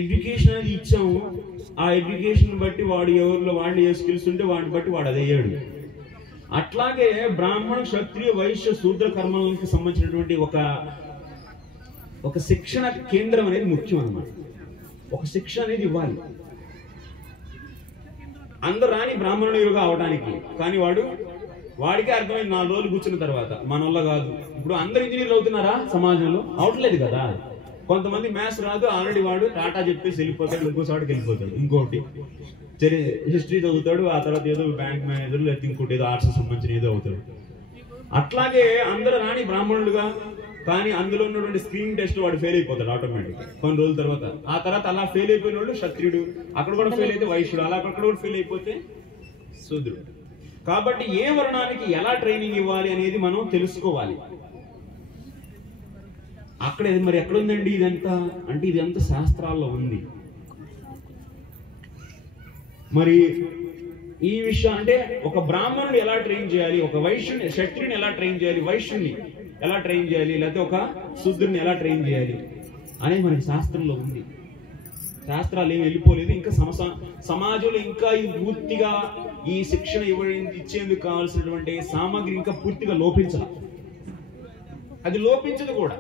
ఎడ్యుకేషన్ అనేది ఇచ్చాము. ఆ ఎడ్యుకేషన్ బట్టి వాడు ఎవరిలో వాళ్ళు ఏ స్కిల్స్ ఉంటే వాడిని బట్టి వాడు అది అయ్యాడు. అట్లాగే బ్రాహ్మణ, క్షత్రియ, వైశ్య, శూద్ర కర్మలకు సంబంధించినటువంటి ఒక శిక్షణ కేంద్రం అనేది ముఖ్యం అన్నమాట. ఒక శిక్షణ అనేది ఇవ్వాలి. అందరు రాని బ్రాహ్మణుడిగా అవడానికి, కానీ వాడికి అర్థమైంది 4 రోజులు కూర్చున్న తర్వాత మన వల్ల కాదు. ఇప్పుడు అందరు ఇంజనీర్లు అవుతున్నారా సమాజంలో? అవట్లేదు కదా. కొంతమంది మ్యాథ్స్ రాదు, ఆల్రెడీ వాడు టాటా చెప్పేసి వెళ్ళిపోతాడు, ఇంకోసారికి వెళ్ళిపోతాడు, ఇంకోటి హిస్టరీ చదువుతాడు, ఆ తర్వాత ఏదో బ్యాంక్ మేనేజర్ లేకపోతే ఇంకోటి ఏదో ఆర్ట్స్ సంబంధించిన ఏదో అవుతాడు. అట్లాగే అందరు రాని బ్రాహ్మణుడుగా, కానీ అందులో ఉన్నటువంటి స్క్రీన్ టెస్ట్ వాడు ఫెయిల్ అయిపోతాడు ఆటోమేటిక్ కొన్ని రోజుల తర్వాత. ఆ తర్వాత అలా ఫెయిల్ అయిపోయిన వాడు క్షత్రియుడు, అక్కడ కూడా ఫెయిల్ అయితే వైశ్యుడు, అలా అక్కడ కూడా ఫెయిల్ అయిపోతే శూద్రుడు. కాబట్టి ఏ వర్ణానికి ఎలా ట్రైనింగ్ ఇవ్వాలి అనేది మనం తెలుసుకోవాలి. అక్కడ మరి ఎక్కడుందండి ఇదంతా అంటే, ఇదంతా శాస్త్రాల్లో ఉంది. మరి ఈ విషయం అంటే ఒక బ్రాహ్మణుడు ఎలా ట్రైన్ చేయాలి, ఒక వైశ్యుని క్షత్రియుని ఎలా ట్రైన్ చేయాలి, వైశ్యుని ఎలా ట్రైన్ చేయాలి, లేకపోతే ఒక శూద్రుని ఎలా ట్రైన్ చేయాలి అనేది మనకి శాస్త్రంలో ఉంది. శాస్త్రాలు ఏమి వెళ్ళిపోలేదు. ఇంకా సమాజంలో ఇంకా ఇది పూర్తిగా ఈ శిక్షణ ఇచ్చేందుకు కావాల్సినటువంటి సామాగ్రి ఇంకా పూర్తిగా లోపించాలి. అది లోపించదు కూడా.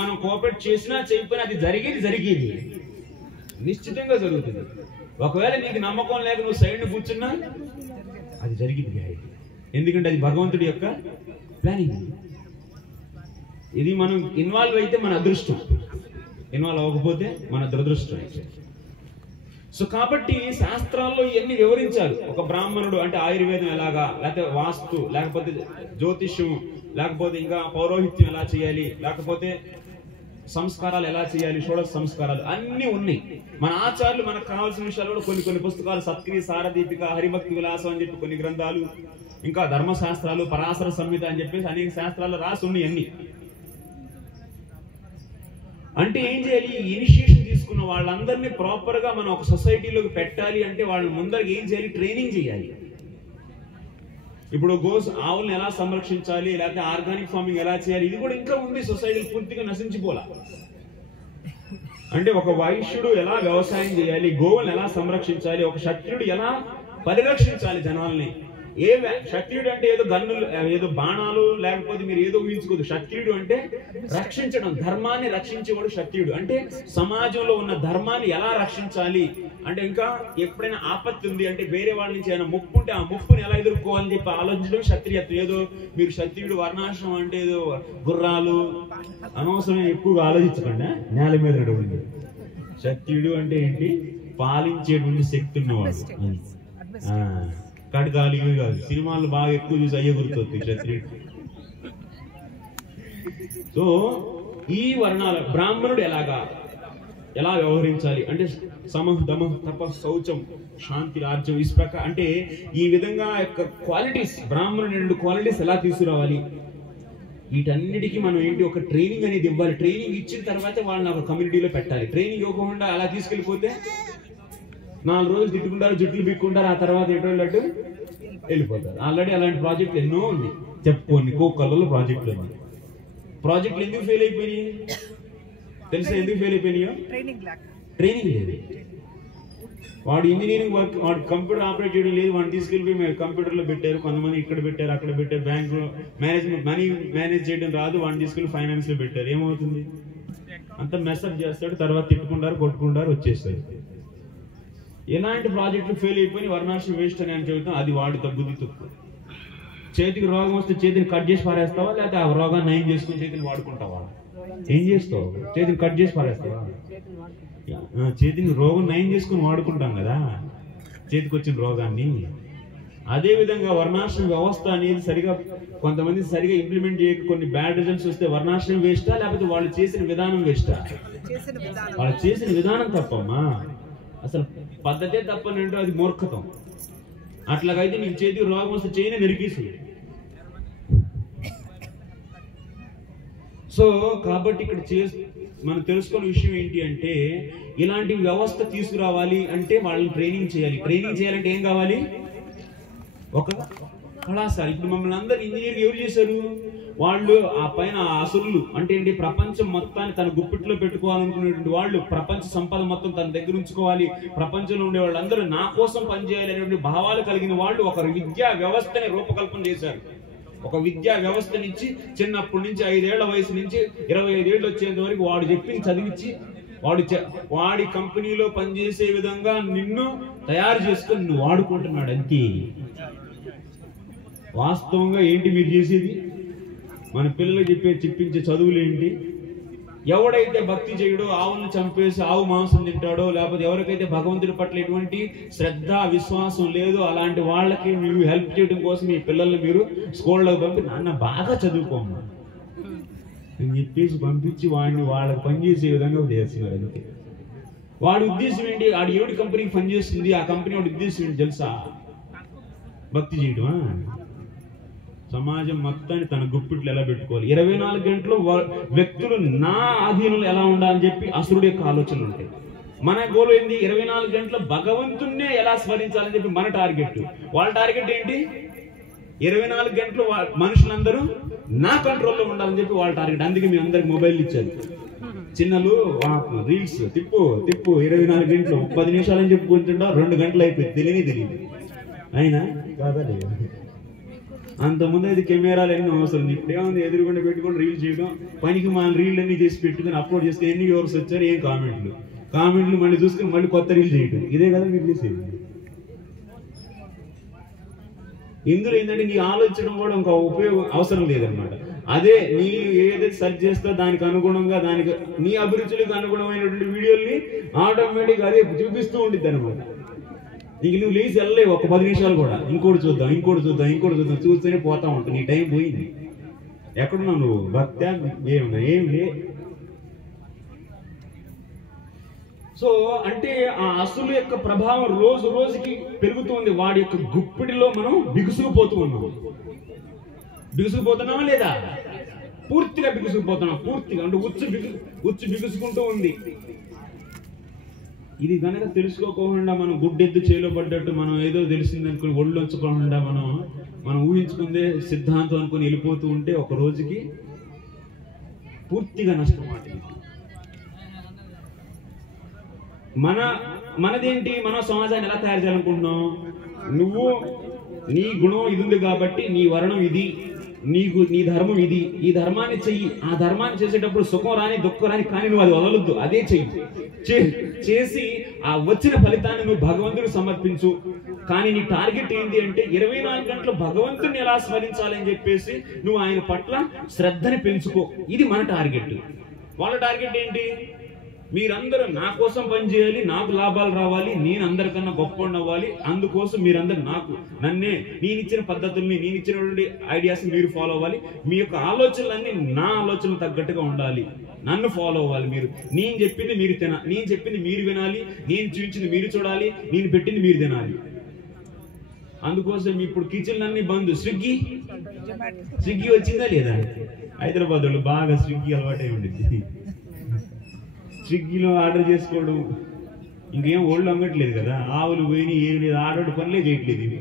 మనం కోఆపరేట్ చేసినా చేయకపోయినా అది జరిగేది నిశ్చితంగా జరుగుతుంది. ఒకవేళ నీకు నమ్మకం లేక నువ్వు సైడ్ కూర్చున్నా అది జరిగింది. ఎందుకంటే అది భగవంతుడి యొక్క ప్లానింగ్. ఇది మనం ఇన్వాల్వ్ అయితే మన అదృష్టం, ఇన్వాల్వ్ అవ్వకపోతే మన దురదృష్టం. సో కాబట్టి శాస్త్రాల్లో ఇవన్నీ వివరించారు. ఒక బ్రాహ్మణుడు అంటే ఆయుర్వేదం ఎలాగా, లేకపోతే వాస్తు, లేకపోతే జ్యోతిష్యం, లేకపోతే ఇంకా పౌరోహిత్యం ఎలా చేయాలి, లేకపోతే సంస్కారాలు ఎలా చేయాలి, షోడశ సంస్కారాలు అన్ని ఉన్నాయి. మన ఆచార్యులు మనకు కావాల్సిన విషయాలు కూడా కొన్ని పుస్తకాలు, సత్క్రియ, సారదీపిక, హరిభక్తి విలాసం అని చెప్పి కొన్ని గ్రంథాలు, ఇంకా ధర్మశాస్త్రాలు, పరాశర సంహిత అని చెప్పేసి అనేక శాస్త్రాలు రాసి ఉన్నాయి అన్ని. అంటే ఏం చేయాలి, ఇనిషియేషన్ తీసుకున్న వాళ్ళందరినీ ప్రాపర్ గా మనం ఒక సొసైటీలోకి పెట్టాలి అంటే వాళ్ళని ముందరికి ఏం చేయాలి, ట్రైనింగ్ చేయాలి. ఇప్పుడు ఆవులను ఎలా సంరక్షించాలి, లేకపోతే ఆర్గానిక్ ఫార్మింగ్ ఎలా చేయాలి, ఇది కూడా ఇంకా ఉంది. సొసైటీ పూర్తిగా నశించిపోలా. అంటే ఒక వైశ్యుడు ఎలా వ్యవసాయం చేయాలి, గోవులను ఎలా సంరక్షించాలి, ఒక క్షత్రియుడు ఎలా పరిరక్షించాలి జనాల్ని. క్షత్రియుడు అంటే ఏదో గన్నులు, ఏదో బాణాలు, లేకపోతే మీరు ఏదో ఊహించుకోదు. క్షత్రియుడు అంటే రక్షించడం, ధర్మాన్ని రక్షించేవాడు క్షత్రియుడు. అంటే సమాజంలో ఉన్న ధర్మాన్ని ఎలా రక్షించాలి అంటే, ఇంకా ఎప్పుడైనా ఆపత్తి ఉంది అంటే వేరే వాళ్ళ నుంచి ఏమైనా ముప్పు ఉంటే ఆ ముప్పుని ఎలా ఎదుర్కోవాలని చెప్పి ఆలోచించడం క్షత్రియత్వం. ఏదో మీరు క్షత్రియుడు వర్ణాశ్రమం అంటే ఏదో గుర్రాలు అనవసరమైన ఎక్కువగా ఆలోచించకుండా నేల మీద నడవండి. క్షత్రియుడు అంటే ఏంటి, పాలించేటువంటి శక్తి ఉన్నవాడు. కడగాలి కాదు, సినిమాలు బాగా ఎక్కువ చూసి అయ్యే గుర్తొస్తుంది క్షత్రియుడు. సో ఈ వర్ణాల బ్రాహ్మణుడు ఎలా వ్యవహరించాలి అంటే, సమః దమః తపః శౌచం శాంతి రాజ్యం ఇస్పక అంటే ఈ విధంగా యొక్క క్వాలిటీస్, బ్రాహ్మణుడు 2 క్వాలిటీస్ ఎలా తీసుకురావాలి. వీటన్నిటికీ మనం ఏంటి, ఒక ట్రైనింగ్ అనేది ఇవ్వాలి. ట్రైనింగ్ ఇచ్చిన తర్వాత వాళ్ళని ఒక కమ్యూనిటీలో పెట్టాలి. ట్రైనింగ్ ఇవ్వకుండా అలా తీసుకెళ్ళిపోతే 4 రోజులు తిట్టుకుంటారు, జుట్లు బిక్కుంటారు, ఆ తర్వాత ఎటువంటి వెళ్ళిపోతారు. ఆల్రెడీ అలాంటి ప్రాజెక్టులు ఎన్నో ఉంది, చెప్పుకోండి. కోకల్లో ప్రాజెక్టులు ఉంది. ప్రాజెక్టులు ఎందుకు ఫెయిల్ అయిపోయినాయి తెలుసా? ఎందుకు ఫెయిల్ అయిపోయినాయో? ట్రైనింగ్ లేదు. వాడు ఇంజనీరింగ్ వర్క్, వాడు కంప్యూటర్ ఆపరేట్ చేయడం లేదు, వాడిని తీసుకెళ్ళిపోయి కంప్యూటర్లో పెట్టారు. కొంతమంది ఇక్కడ పెట్టారు, అక్కడ పెట్టారు. బ్యాంకు మనీ మేనేజ్ చేయడం రాదు, వాడిని తీసుకెళ్ళి ఫైనాన్స్లో పెట్టారు. ఏమవుతుంది? అంత మెస్అప్ చేస్తాడు, తర్వాత తిట్టుకుంటారు, కొట్టుకుంటారు, వచ్చేస్తారు. ఎలాంటి ప్రాజెక్టులు ఫెయిల్ అయిపోయి వర్ణాశ్రమం వేస్ట్ అని చెబుతాం. అది వాడు బుద్ధి తప్పు. చేతికి రోగం వస్తే చేతిని కట్ చేసి పారేస్తావా, లేకపోతే ఆ రోగాన్ని నయం చేసుకుని చేతిని వాడుకుంటావా? ఏం చేస్తావు? చేతిని కట్ చేసి పారేస్తావా? చేతిని రోగం నయం చేసుకుని వాడుకుంటాం కదా, చేతికి వచ్చిన రోగాన్ని. అదే విధంగా వర్ణాశ్రమ వ్యవస్థ అనేది కొంతమంది సరిగా ఇంప్లిమెంట్ చేయక కొన్ని బ్యాడ్ రిజల్ట్స్ వస్తే వర్ణాశ్రమం వేస్టా, లేకపోతే వాళ్ళు చేసిన విధానం వేస్టా? వాళ్ళు చేసిన విధానం తప్పమ్మా. అసలు పద్ధతే తప్పనంటే అది మూర్ఖతం. అట్లాగైతే నీకు చేతికి రోగం వస్తే చేయనే నిరికేసి. సో కాబట్టి ఇక్కడ మనం తెలుసుకున్న విషయం ఏంటి అంటే, ఇలాంటి వ్యవస్థ తీసుకురావాలి అంటే వాళ్ళని ట్రైనింగ్ చేయాలి. ట్రైనింగ్ చేయాలంటే ఏం కావాలి? ఒక కళాశాల. ఇప్పుడు మమ్మల్ని అందరు ఇంజనీర్ ఎవరు చేశారు? వాళ్ళు ఆ పైన అసురులు అంటే ఏంటి, ప్రపంచం మొత్తాన్ని తన గుప్పిట్లో పెట్టుకోవాలనుకునేటువంటి వాళ్ళు, ప్రపంచ సంపద మొత్తం తన దగ్గర ఉంచుకోవాలి, ప్రపంచంలో ఉండే వాళ్ళందరూ నా కోసం పనిచేయాలి అనేటువంటి భావాలు కలిగిన వాళ్ళు ఒక విద్యా వ్యవస్థని రూపకల్పన చేశారు. ఒక విద్యా వ్యవస్థనిచ్చి చిన్నప్పటి నుంచి 5 ఏళ్ల వయసు నుంచి 25 ఏళ్ళు వచ్చేంత వరకు వాడు చెప్పింది చదివించి వాడి కంపెనీలో పనిచేసే విధంగా నిన్ను తయారు చేసుకొని నిన్ను వాడుకుంటున్నాడు అంతే. వాస్తవంగా ఏంటి మీరు చేసేది? మన పిల్లలు చెప్పించే చదువులు ఏంటి? ఎవడైతే భక్తి చేయడో, ఆవులను చంపేసి ఆవు మాంసం తింటాడో, లేకపోతే ఎవరికైతే భగవంతుడి పట్ల ఎటువంటి శ్రద్ధ విశ్వాసం లేదో అలాంటి వాళ్ళకి మీరు హెల్ప్ చేయడం కోసం మీ పిల్లల్ని మీరు స్కూళ్ళకి పంపి నాన్న బాగా చదువుకోమ్మా అని చెప్పేసి పంపించి వాడిని వాళ్ళకి పనిచేసే విధంగా చేస్తున్నారు. అందుకే వాడి ఉద్దేశం ఏంటి? వాడు ఏడు కంపెనీకి పనిచేస్తుంది, ఆ కంపెనీ వాడి ఉద్దేశం ఏంటి తెలుసా? భక్తి చేయడమా? సమాజం మొత్తాన్ని తన గుప్పిట్లు ఎలా పెట్టుకోవాలి, 24 గంటలు వ్యక్తులు నా ఆధీనంలో ఎలా ఉండాలని చెప్పి అసురుడి యొక్క ఆలోచనలు ఉంటాయి. మన గోల్ ఏంటి? 24 గంటలు భగవంతున్నే ఎలా స్మరించాలని చెప్పి మన టార్గెట్. వాళ్ళ టార్గెట్ ఏంటి? 24 గంటలు మనుషులందరూ నా కంట్రోల్లో ఉండాలని చెప్పి వాళ్ళ టార్గెట్. అందుకే మీ అందరికి మొబైల్ ఇచ్చారు. చిన్నలు రీల్స్ తిప్పు 24 గంటలు 10 నిమిషాలని చెప్పి కూర్చుంటా 2 గంటలు అయిపోయింది, తెలియదు అయినా కాదా లేదు. అంతకుముందు అయితే కెమెరాలు ఎన్ని అవసరం. ఇప్పుడేముంది, ఎదురుకుండా పెట్టుకొని రీల్ చేయడం, పనికి మన రీల్ అన్ని చేసి పెట్టుకుని అప్లోడ్ చేస్తే ఎన్ని వ్యూవర్స్ వచ్చారు, ఏం కామెంట్లు మళ్ళీ చూసుకుని మళ్ళీ కొత్త రీల్ చేయడం. ఇదే కదా మీరు చేసేది. ఇందులో ఏంటంటే నీ ఆలోచించడం కూడా ఇంకా ఉపయోగం అవసరం లేదనమాట. అదే నీ ఏదైతే సెర్చ్ చేస్తో దానికి అనుగుణంగా, దానికి నీ అభిరుచులకు అనుగుణమైనటువంటి వీడియోల్ని ఆటోమేటిక్ అదే చూపిస్తూ ఉంటుంది అనమాట. ఇంక నువ్వు లేచి వెళ్ళలేవు ఒక 10 నిమిషాలు కూడా. ఇంకోటి చూద్దాం చూస్తూనే పోతా ఉంటావు. నీ టైం పోయింది. ఎక్కడున్నావు నువ్వు? భక్త్యా ఏమన్నా ఏం లే. సో అంటే ఆ అసులు యొక్క ప్రభావం రోజు రోజుకి పెరుగుతుంది. వాడి యొక్క గుప్పిడిలో మనం బిగుసుకుపోతున్నామా లేదా? పూర్తిగా బిగుసుకుపోతున్నాం. పూర్తిగా అంటే ఉచ్చు బిగుసుకుంటూ ఉంది. ఇది కనుక తెలుసుకోకుండా మనం గుడ్డెద్దు చేలో పడ్డట్టు మనం ఏదో తెలిసిందనుకుని ఒళ్ళు ఉంచకుండా మనం ఊహించుకుందే సిద్ధాంతం అనుకుని వెళ్ళిపోతూ ఉంటే ఒక రోజుకి పూర్తిగా నష్టం. మనదేంటి? మన సమాజాన్ని ఎలా తయారు చేయాలనుకుంటున్నాం? నువ్వు నీ గుణం ఇది ఉంది కాబట్టి నీ వర్ణం ఇది, నీ ధర్మం ఇది, ఈ ధర్మాన్ని చెయ్యి. ఆ ధర్మాన్ని చేసేటప్పుడు సుఖం రాని దుఃఖం రాని, కానీ నువ్వు అది వదలొద్దు, అదే చెయ్యి. చేసి ఆ వచ్చిన ఫలితాన్ని నువ్వు భగవంతుడికి సమర్పించు. కానీ నీ టార్గెట్ ఏంటి అంటే 24 గంటలు భగవంతుడిని ఎలా స్మరించాలని చెప్పేసి నువ్వు ఆయన పట్ల శ్రద్ధని పెంచుకో. ఇది మన టార్గెట్. వాళ్ళ టార్గెట్ ఏంటి? మీరందరూ నా కోసం పనిచేయాలి, నాకు లాభాలు రావాలి, నేను అందరికన్నా గొప్ప అవ్వాలి, అందుకోసం మీరందరూ నన్నే నేను ఇచ్చిన పద్ధతుల్ని, నేను ఇచ్చినటువంటి ఐడియాస్ మీరు ఫాలో అవ్వాలి. మీ యొక్క ఆలోచనలన్నీ నా ఆలోచనలు తగ్గట్టుగా ఉండాలి, నన్ను ఫాలో అవ్వాలి. నేను చెప్పింది మీరు వినాలి, నేను చూపించింది మీరు చూడాలి, నేను పెట్టింది మీరు తినాలి. అందుకోసం ఇప్పుడు కిచెన్ అన్ని బంద్. స్విగ్గీ వచ్చిందా లేదా? హైదరాబాద్ వాళ్ళు బాగా స్విగ్గీ అలవాటై ఉండింది. స్విగ్గీలో ఆర్డర్ చేసుకోవడం, ఇంకేం ఓళ్ళు అమ్మట్లేదు కదా, ఆవులు పోయి ఏం లేదు, ఆడవాడు పనులే చేయట్లేదు. ఇవి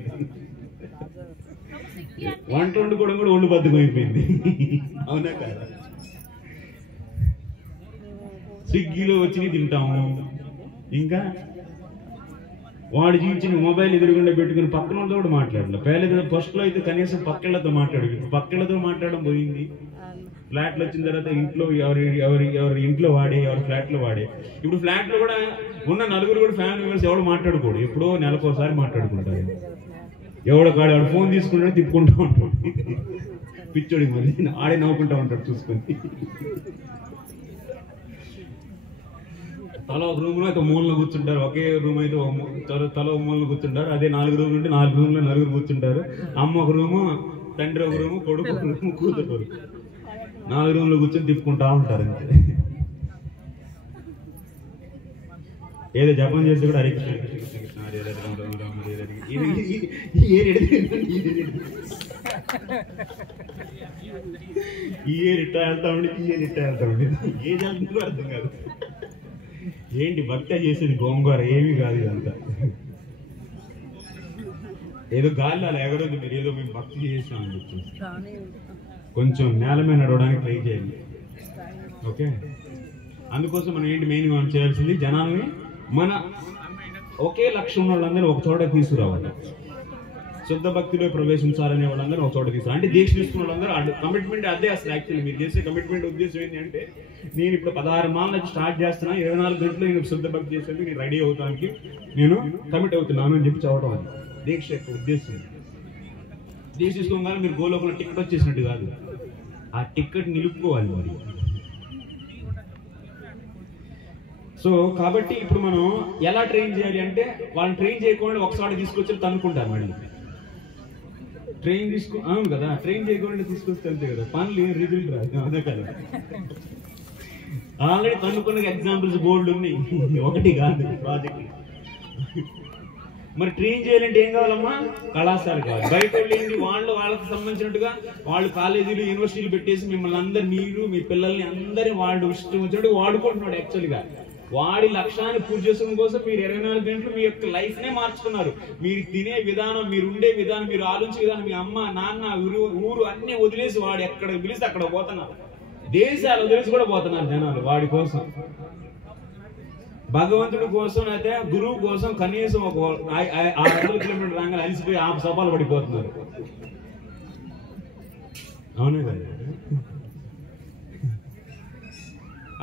వంట వండుకోవడం కూడా ఒళ్ళు బద్దకం అయిపోయింది. అవునా కదా? స్విగ్గీలో వచ్చి తింటాము. ఇంకా వాడు చూపించిన మొబైల్ ఎదురుగుండా పెట్టుకుని పక్కన వాళ్ళతో కూడా మాట్లాడలేదు. పేద ఫస్ట్లో అయితే కనీసం పక్కళ్ళతో మాట్లాడు, ఇప్పుడు పక్కళ్ళతో మాట్లాడడం పోయింది. ఫ్లాట్లు వచ్చిన తర్వాత ఇంట్లో ఎవరి ఇంట్లో వాడే, ఎవరి ఫ్లాట్లో వాడే. ఇప్పుడు ఫ్లాట్లో కూడా ఉన్న నలుగురు కూడా ఫ్యామిలీ మెంబర్స్ ఎవరు మాట్లాడుకోడు, ఎప్పుడో నెలకోసారి మాట్లాడుకుంటారు. ఎవడో కాడు వాడు ఫోన్ తీసుకుంటాడు, తిప్పుకుంటూ ఉంటాడు. పిచ్చోడి మళ్ళీ ఆడే నవ్వుకుంటూ ఉంటాడు చూసుకొని. తల ఒక రూమ్ లో అయితే మూలలో కూర్చుంటారు, ఒకే రూమ్ అయితే తల ఒక మూలలో కూర్చుంటారు. అదే 4 రూమ్లు ఉంటే 4 రూమ్లో నలుగురు కూర్చుంటారు. అమ్మ ఒక రూము, తండ్రి ఒక రూము, కొడుకు ఒక రూము, కూతురు 4 రూమ్లో కూర్చొని తిప్పుకుంటా ఉంటారు. అంతే. ఏదో జపం చేసి కూడా హరే కృష్ణ కృష్ణ కృష్ణ కృష్ణ హరే హరే రామ రామ రామ హరే హరే ఇట్టా వెళ్తా ఉండి ఇట్టా వెళ్తా ఉండి ఏ జరుగుతుందో అర్థం కాదు. ఏంటి భక్తి చేసేది గోంగూర ఏమీ కాదు. ఇదంతా ఏదో గాలి అలా ఎగరొద్దు, మీరు ఏదో మేము భక్తి చేసామని చెప్పి కొంచెం నేల మీద నడవడానికి ట్రై చేయండి. ఓకే, అందుకోసం మనం ఏంటి మెయిన్ మనం చేయాల్సింది, జనాల్ని మన ఒకే లక్ష్యం ఉన్న వాళ్ళందరూ ఒక చోట తీసుకురావాలి. శుద్ధ భక్తిలో ప్రవేశించాలనే వాళ్ళందరూ ఒక చోట తీసుకురావాలి. అంటే దీక్ష తీసుకున్న వాళ్ళందరూ కమిట్మెంట్ అదే. అసలు యాక్చువల్లీ మీరు చేసే కమిట్మెంట్ ఉద్దేశం ఏంటి అంటే, నేను ఇప్పుడు 16 మాసాలు స్టార్ట్ చేస్తున్నా, 24 గంటలు నేను శుద్ధ భక్తి చేసేందుకు నేను రెడీ అవుతానికి నేను కమిట్ అవుతున్నాను అని చెప్పి చదవటం. అది దీక్ష యొక్క ఉద్దేశం. దీక్ష తీసుకోగానే మీరు గోలోకంలో టికెట్ వచ్చేసినట్టు కాదు, ఆ టికెట్ నిలుపుకోవాలి మరి. సో కాబట్టి ఇప్పుడు మనం ఎలా ట్రైన్ చేయాలి అంటే, వాళ్ళని ట్రైన్ చేయకుండా ఒకసారి తీసుకొచ్చి తనుకుంటారు. మళ్ళీ ట్రైన్ అవును కదా, ట్రైన్ చేయకుండా తీసుకొస్తే అంతే కదా, పనులు ఏం రిజల్ట్ రాదు. అదే కదా, ఆల్రెడీ తనుకున్న ఎగ్జాంపుల్స్ బోర్డు ఉన్నాయి, ఒకటి కాదు ప్రాజెక్ట్. మరి ట్రైన్ చేయాలంటే ఏం కావాలమ్మా? కళాశాల కావాలి. బయట వెళ్ళి వాళ్ళకి సంబంధించినట్టుగా వాళ్ళు కాలేజీలు యూనివర్సిటీలు పెట్టేసి మిమ్మల్ని అందరు, మీరు మీ పిల్లల్ని అందరినీ వాళ్ళు ఇష్టం వచ్చినట్టు వాడుకుంటున్నాడు. యాక్చువల్గా వాడి లక్ష్యాన్ని పూర్తి చేసుకోవడం కోసం మీరు 24 గంటలు మీ యొక్క లైఫ్ నే మార్చుకున్నారు. మీరు తినే విధానం, మీరు ఉండే విధానం, మీరు ఆలోచించే విధానం, మీ అమ్మ నాన్న ఊరు అన్ని వదిలేసి వాడు ఎక్కడ పిలిస్తే అక్కడ పోతున్నారు. దేశాలు వదిలేసి కూడా పోతున్నారు జనాలు వాడి కోసం. భగవంతుడి కోసం అయితే గురువు కోసం కనీసం ఒక 600 కిలోమీటర్ రాగానే అలిసిపోయి ఆ సభలు పడిపోతున్నారు. అవునే కదా?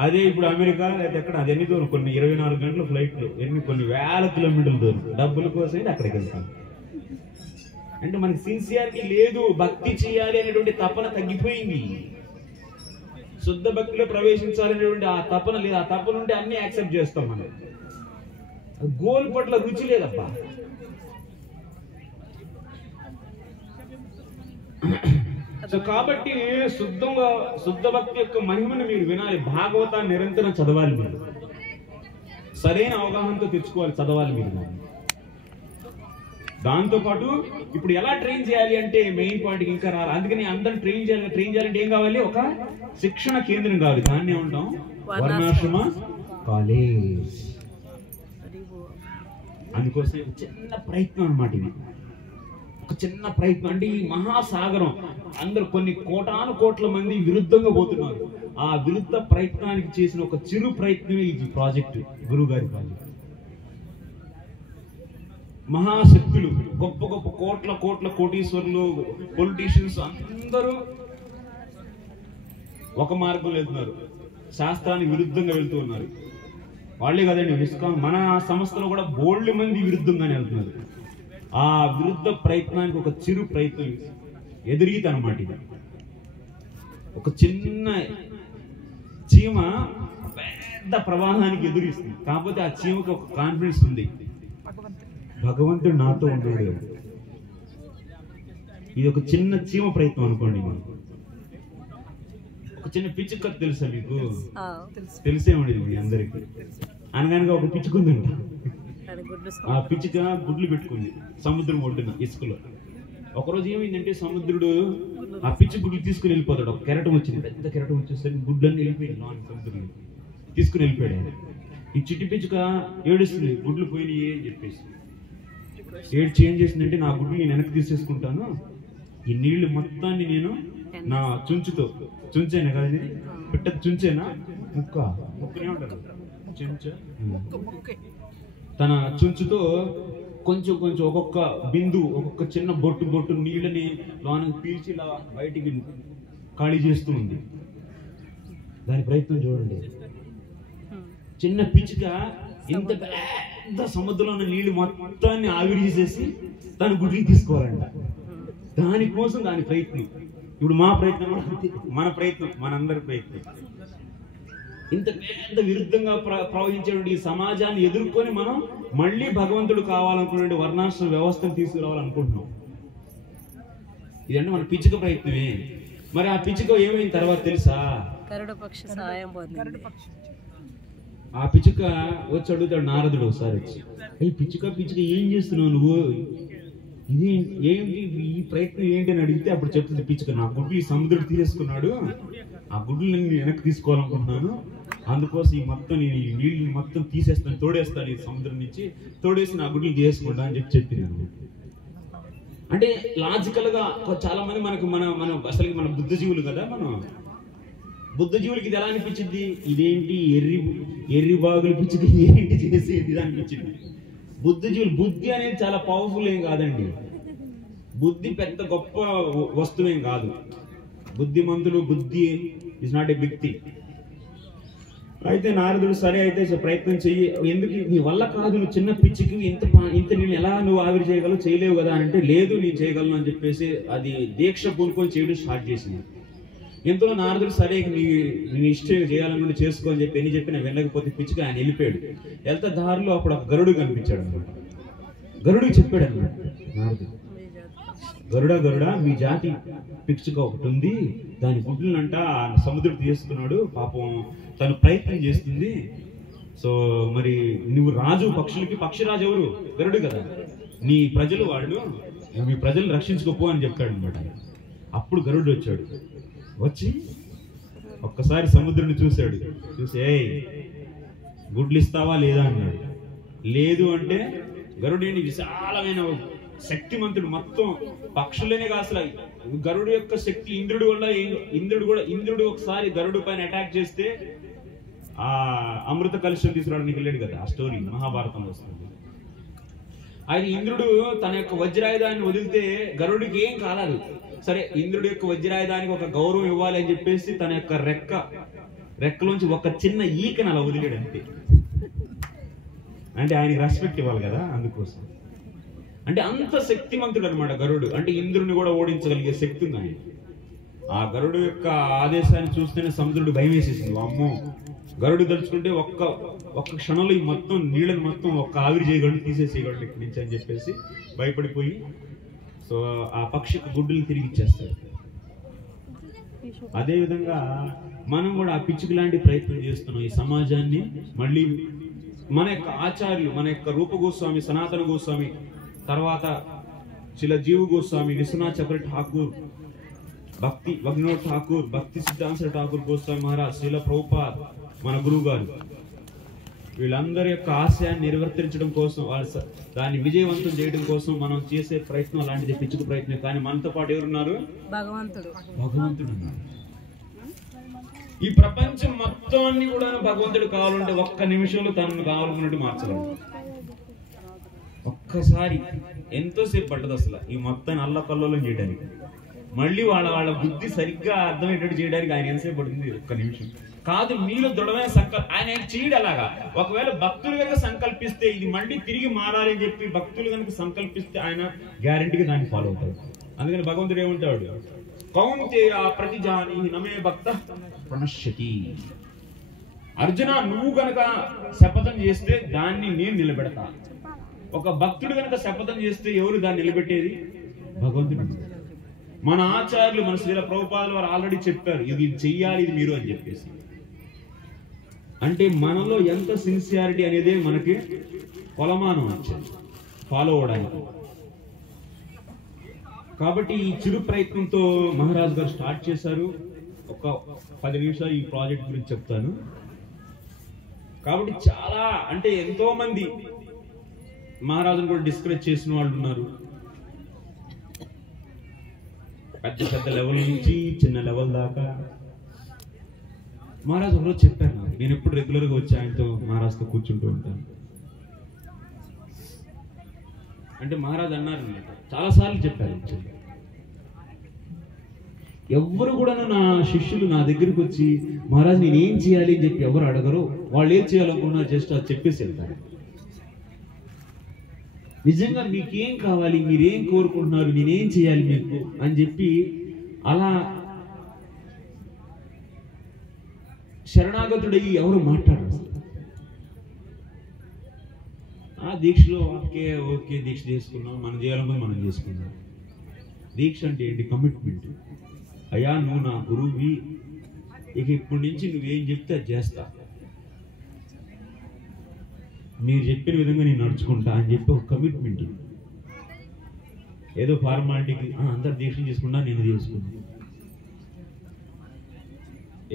అదే ఇప్పుడు అమెరికా అయితే ఎక్కడ అది ఎన్ని దూరం, కొన్ని 24 గంటల ఫ్లైట్లు, కొన్ని వేల కిలోమీటర్ల దూరం, డబ్బుల కోసం అయితే అక్కడికి వెళ్తాం. అంటే మనకి సిన్సియారిటీ లేదు, భక్తి చేయాలి అనేటువంటి తపన తగ్గిపోయింది. శుద్ధ భక్తిలో ప్రవేశించాలనేటువంటి ఆ తపన లేదు. ఆ తపన ఉంటే అన్ని యాక్సెప్ట్ చేస్తాం మనం. గోల్ పట్ల రుచి లేదబ్బా. సో కాబట్టి శుద్ధ భక్తి యొక్క మహిమను మీరు వినాలి. భాగవతాన్ని నిరంతరం చదవాలి. మీరు సరైన అవగాహనతో తెచ్చుకోవాలి, చదవాలి మీరు. దాంతోపాటు ఇప్పుడు ఎలా ట్రైన్ చేయాలి అంటే మెయిన్ పాయింట్కి ఇంకా రాలి. అందుకని అందరం ట్రైన్ చేయాలంటే ఏం కావాలి? ఒక శిక్షణ కేంద్రం కావాలి. దాన్ని ఏమంటాం? వర్ణాశ్రమ కాలేజ్. అందుకోసం చిన్న ప్రయత్నం అన్నమాట ఇది. ఒక చిన్న ప్రయత్నం అంటే ఈ మహాసాగరం అందరు కొన్ని కోటాను కోట్ల మంది విరుద్ధంగా పోతున్నారు. ఆ విరుద్ధ ప్రయత్నానికి చేసిన ఒక చిరు ప్రయత్నమే ఈ ప్రాజెక్టు, గురువు గారి ప్రాజెక్ట్. మహాశక్తులు, గొప్ప గొప్ప కోట్ల కోటీశ్వరులు, పొలిటీషియన్స్ అందరూ ఒక మార్గంలో వెళ్తున్నారు, శాస్త్రానికి విరుద్ధంగా వెళ్తూ ఉన్నారు. వాళ్ళే కదండి విస్కాన్, మన సంస్థలో కూడా బోల్డ్ మంది విరుద్ధంగానే వెళ్తున్నారు. ఆ విరుద్ధ ప్రయత్నానికి ఒక చిరు ప్రయత్నం, ఎదురీత అన్నమాట ఇది. ఒక చిన్న చీమ పెద్ద ప్రవాహానికి ఎదురిస్తుంది. కాకపోతే ఆ చీమకి ఒక కాన్ఫిడెన్స్ ఉంది, భగవంతుడు నాతో ఉన్నాడు. ఇది ఒక చిన్న చీమ ప్రయత్నం అనుకోండి. ఒక చిన్న పిచ్చుక తెలుసా మీకు? తెలిసే ఉండేది మీ అందరికి. అనగానే ఒక పిచ్చుకుందంట. ఆ పిచ్చుక గుడ్లు పెట్టుకుంది సముద్రం ఒడ్డున ఇసుకలో. ఒకరోజు ఏమైందంటే సముద్రుడు ఆ పిచ్చి గుడ్లు తీసుకుని వెళ్ళిపోతాడు. ఒక కెరటం వచ్చింది, పెద్ద కెరటం వచ్చేసరికి గుడ్లన్నీ వెళ్ళిపోయింది లోనికి సముద్రంలో తీసుకుని వెళ్ళిపోయాడు ఆయన. ఈ చిట్టి పిచ్చుక ఏడుస్తుంది, గుడ్లు పోయినాయి అని చెప్పేసి. ఏడు చేంజ్ చేసిందంటే నా గుడ్లు నేను వెనక్కి తీసేసుకుంటాను, ఈ నీళ్లు మొత్తాన్ని నేను నా చుంచుతో, చుంచేనా కదా ఇది పెట్టదు, చుంచేనా ముక్కనే ఉంటారు చెంచా, తన చుంచుతో కొంచెం కొంచెం ఒక్కొక్క బిందు, ఒక్కొక్క చిన్న బొట్టు నీళ్ళని లోనికి పీల్చి ఇలా బయటికి ఖాళీ చేస్తూ ఉంది. దాని ప్రయత్నం చూడండి. చిన్న పిచ్చుక ఇంత పెద్ద సముద్రంలో ఉన్న నీళ్లు మొత్తాన్ని ఆవిరి చేసేసి తన గుడ్లు తీసుకోవాలంట. దానికోసం దాని ప్రయత్నం. ఇప్పుడు మా ప్రయత్నం కూడా అంతే, మన ప్రయత్నం, మనందరి ప్రయత్నం. ఇంత పెద్ద విరుద్ధంగా ప్రవహించేటువంటి ఈ సమాజాన్ని ఎదుర్కొని మనం మళ్ళీ భగవంతుడు కావాలనుకునే వర్ణాశ్రమ వ్యవస్థను తీసుకురావాలనుకుంటున్నాం. ఇదంటే మన పిచ్చుక ప్రయత్నమే. మరి ఆ పిచ్చుక ఏమైన తర్వాత తెలుసా? ఆ పిచ్చుక వచ్చి అడుగుతాడు నారదుడు ఒకసారి వచ్చి, పిచ్చుక ఏం చేస్తున్నావు నువ్వు, ఇది ఏంటి ఈ ప్రయత్నం ఏంటి అని అడిగితే అప్పుడు చెప్తుంది పిచ్చుక, నా గుడ్లు ఈ సముద్రుడు తీసేసుకున్నాడు, ఆ గుడ్లు నేను వెనక్కి తీసుకోవాలనుకుంటున్నాను, అందుకోసం ఈ మొత్తం నేను ఈ నీళ్ళు మొత్తం తీసేస్తాను, తోడేస్తాను ఈ సముద్రం నుంచి, తోడేసి నా గుడ్లు తీసుకుంటా అని చెప్పింది. అంటే లాజికల్ గా చాలా మంది మనం అసలు మన బుద్ధజీవులు కదా, మనం బుద్ధజీవులకి ఇది ఎలా అనిపించింది, ఇదేంటి ఎర్రి బాగులు పిచ్చుకి ఏంటి చేసి ఇది అనిపించింది. బుద్ధిజీవులు, బుద్ధి అనేది చాలా పవర్ఫుల్ ఏం కాదండి, బుద్ధి పెద్ద గొప్ప వస్తువేం కాదు. బుద్ధిమంతులు, బుద్ధి is not a big thing. అయితే నారదుడు సరే అయితే ప్రయత్నం చెయ్యి, ఎందుకు నీ వల్ల కాదు, నువ్వు చిన్న పిచ్చికి ఇంత నేను ఎలా నువ్వు ఆవిరి చేయగలవు, చేయలేవు కదా అంటే, లేదు నేను చేయగలను అని చెప్పేసి అది దీక్ష పూనుకొని చేయడం స్టార్ట్ చేసింది. ఎంతలో నారదుడు సరే నీ ఇష్టం చేయాలనుకుంటే చేసుకో అని చెప్పి ఎన్ని చెప్పినా వెళ్ళకపోతే పిచ్చిక ఆయన వెళ్ళిపోయాడు. వెళ్తే దారిలో అప్పుడు ఒక గరుడు కనిపించాడు అనమాట. గరుడికి చెప్పాడు అనమాట నారదుడు, గరుడా మీ జాతి పిచ్చుక ఒకటి ఉంది, దాని గుడ్లనంట సముద్రుడు తీస్తున్నాడు, పాపం తను ప్రయత్నం చేస్తుంది, సో మరి నువ్వు రాజు పక్షులకి, పక్షిరాజు ఎవరు? గరుడు కదా, నీ ప్రజలు వాళ్ళు, మీ ప్రజలను రక్షించుకోపో అని చెప్పాడు అనమాట. అప్పుడు గరుడు వచ్చాడు, వచ్చి ఒక్కసారి సముద్రుని చూశాడు, చూసి గుడ్లు ఇస్తావా లేదా అన్నాడు. లేదు అంటే గరుడేని విశాలమైన శక్తిమంతుడు, మొత్తం పక్షులనే కాదు అసలు గరుడు యొక్క శక్తి ఇంద్రుడు వల్ల, ఇంద్రుడు ఒకసారి గరుడు పైన అటాక్ చేస్తే ఆ అమృత కలుషం తీసుకురావడానికి వెళ్ళాడు కదా, ఆ స్టోరీ మహాభారతంలో వస్తుంది. అయితే ఇంద్రుడు తన యొక్క వజ్రాయుధాన్ని వదిలితే గరుడికి ఏం కాలేదు. సరే ఇంద్రుడి యొక్క వజ్రాయుధానికి ఒక గౌరవం ఇవ్వాలి అని చెప్పేసి తన యొక్క రెక్కలోంచి ఒక చిన్న ఈకను అలా వదిలేడు అంతే. అంటే ఆయనకి రెస్పెక్ట్ ఇవ్వాలి కదా, అందుకోసం. అంటే అంత శక్తిమంతుడు అనమాట గరుడు. అంటే ఇంద్రుడిని కూడా ఓడించగలిగే శక్తి ఉంది ఆయన. ఆ గరుడు యొక్క ఆదేశాన్ని చూస్తేనే సముద్రుడు భయం వేసేసింది. అమ్మో, గరుడు తలుచుకుంటే ఒక్క క్షణంలో ఈ మొత్తం నీళ్ళని మొత్తం ఒక్క ఆవిరి చేయగలడు, తీసేసేయగలడు ఇక్కడి నుంచి అని చెప్పేసి భయపడిపోయి సో ఆ పక్షికి గుడ్డులు తిరిగి ఇచ్చేస్తాడు. అదేవిధంగా మనం కూడా ఆ పిచ్చుకు లాంటి ప్రయత్నం చేస్తున్నాం. ఈ సమాజాన్ని మళ్ళీ మన యొక్క ఆచార్యులు, మన యొక్క రూప గోస్వామి, సనాతన గోస్వామి, తర్వాత చిలజీవ గోస్వామి, విశ్వనాథ్ చక్ర ఠాకూర్, భక్తి వగ్నోద్ ఠాకూర్, భక్తి సిద్ధాంత ఠాకూర్ గోస్వామి మహారాజ్, శ్రీల ప్రభుపాద్ మన గురువు గారు, వీళ్ళందరి యొక్క ఆశయాన్ని నిర్వర్తించడం కోసం, దాన్ని విజయవంతం చేయడం కోసం మనం చేసే ప్రయత్నం అలాంటిది, పిచ్చుకు ప్రయత్నం. కానీ మనతో పాటు ఎవరున్నారు? భగవంతుడు ఉన్నారు. ఈ ప్రపంచం మొత్తాన్ని కూడా భగవంతుడు కావాలంటే ఒక్క నిమిషంలో తనను కావాలన్నట్టు మార్చగలడు. ఒక్కసారి ఎంతోసేపు పడ్డది అసలు ఈ మొత్తాన్ని అల్లకల్లోలం చేయడానికి. మళ్ళీ వాళ్ళ బుద్ధి సరిగ్గా అర్థమయ్యేటట్టు చేయడానికి ఆయన ఎంతసేపు పడుతుంది? ఒక్క నిమిషం కాదు. మీలో దృఢమైన ఆయన చేయడు అలాగా. ఒకవేళ భక్తులు కనుక సంకల్పిస్తే ఇది మళ్ళీ తిరిగి మారాలి అని చెప్పి భక్తులు కనుక సంకల్పిస్తే ఆయన గ్యారెంటీగా దాన్ని ఫాలో అవుతాడు. అందుకని భగవంతుడు ఏమంటాడు? కౌంతేయ ప్రతిజాని నమే భక్త ప్రణశ్యతి. అర్జున, నువ్వు గనక శపథం చేస్తే దాన్ని నేను నిలబెడతా. ఒక భక్తుడు గనక శపథం చేస్తే ఎవరు దాన్ని నిలబెట్టేది? భగవంతుడు. మన ఆచార్యులు, మన శ్రీల ప్రభుపాదులు వారు ఆల్రెడీ చెప్పారు, ఇది చెయ్యాలి, ఇది మీరు అని చెప్పేసి. అంటే మనలో ఎంత సిన్సియారిటీ అనేది మనకి కొలమానం వచ్చేది ఫాలో అవడానికి. కాబట్టి ఈ చిరు ప్రయత్నంతో మహారాజు గారు స్టార్ట్ చేశారు. ఒక 10 నిమిషాలు ఈ ప్రాజెక్ట్ గురించి చెప్తాను. కాబట్టి చాలా అంటే ఎంతో మంది మహారాజును కూడా డిస్కరేజ్ చేసిన వాళ్ళు ఉన్నారు. పెద్ద పెద్ద లెవెల్ నుంచి చిన్న లెవెల్ దాకా. మహారాజు ఒకరోజు చెప్పారు నాకు, నేను ఎప్పుడు రెగ్యులర్గా వచ్చి ఆయనతో మహారాజుతో కూర్చుంటూ ఉంటాను. అంటే మహారాజు అన్నారు అన్నమాట, చాలాసార్లు చెప్పారు, ఎవ్వరు కూడా నా శిష్యులు నా దగ్గరికి వచ్చి మహారాజు నేనేం చేయాలి అని చెప్పి ఎవరు అడగరు. వాళ్ళు ఏం చేయాలనుకున్నారు జస్ట్ అది చెప్పేసి వెళ్తారు. నిజంగా మీకేం కావాలి, మీరేం కోరుకుంటున్నారు, నేనేం చేయాలి మీకు అని చెప్పి అలా శరణాగతుడయ్యి ఎవరు మాట్లాడరు. ఆ దీక్షలో ఓకే దీక్ష చేసుకున్నాం, మనం చేయాలనుకుని మనం చేసుకున్నాం. దీక్ష అంటే ఏంటి? కమిట్మెంట్. అయ్యా నువ్వు నా గురువువి, ఇక ఇప్పటి నుంచి నువ్వేం చెప్తే అది చేస్తా, మీరు చెప్పిన విధంగా నేను నడుచుకుంటా అని చెప్పి ఒక కమిట్మెంట్. ఏదో ఫార్మాలిటీకి అందరు దీక్ష చేసుకున్నా నేను చేసుకున్నా,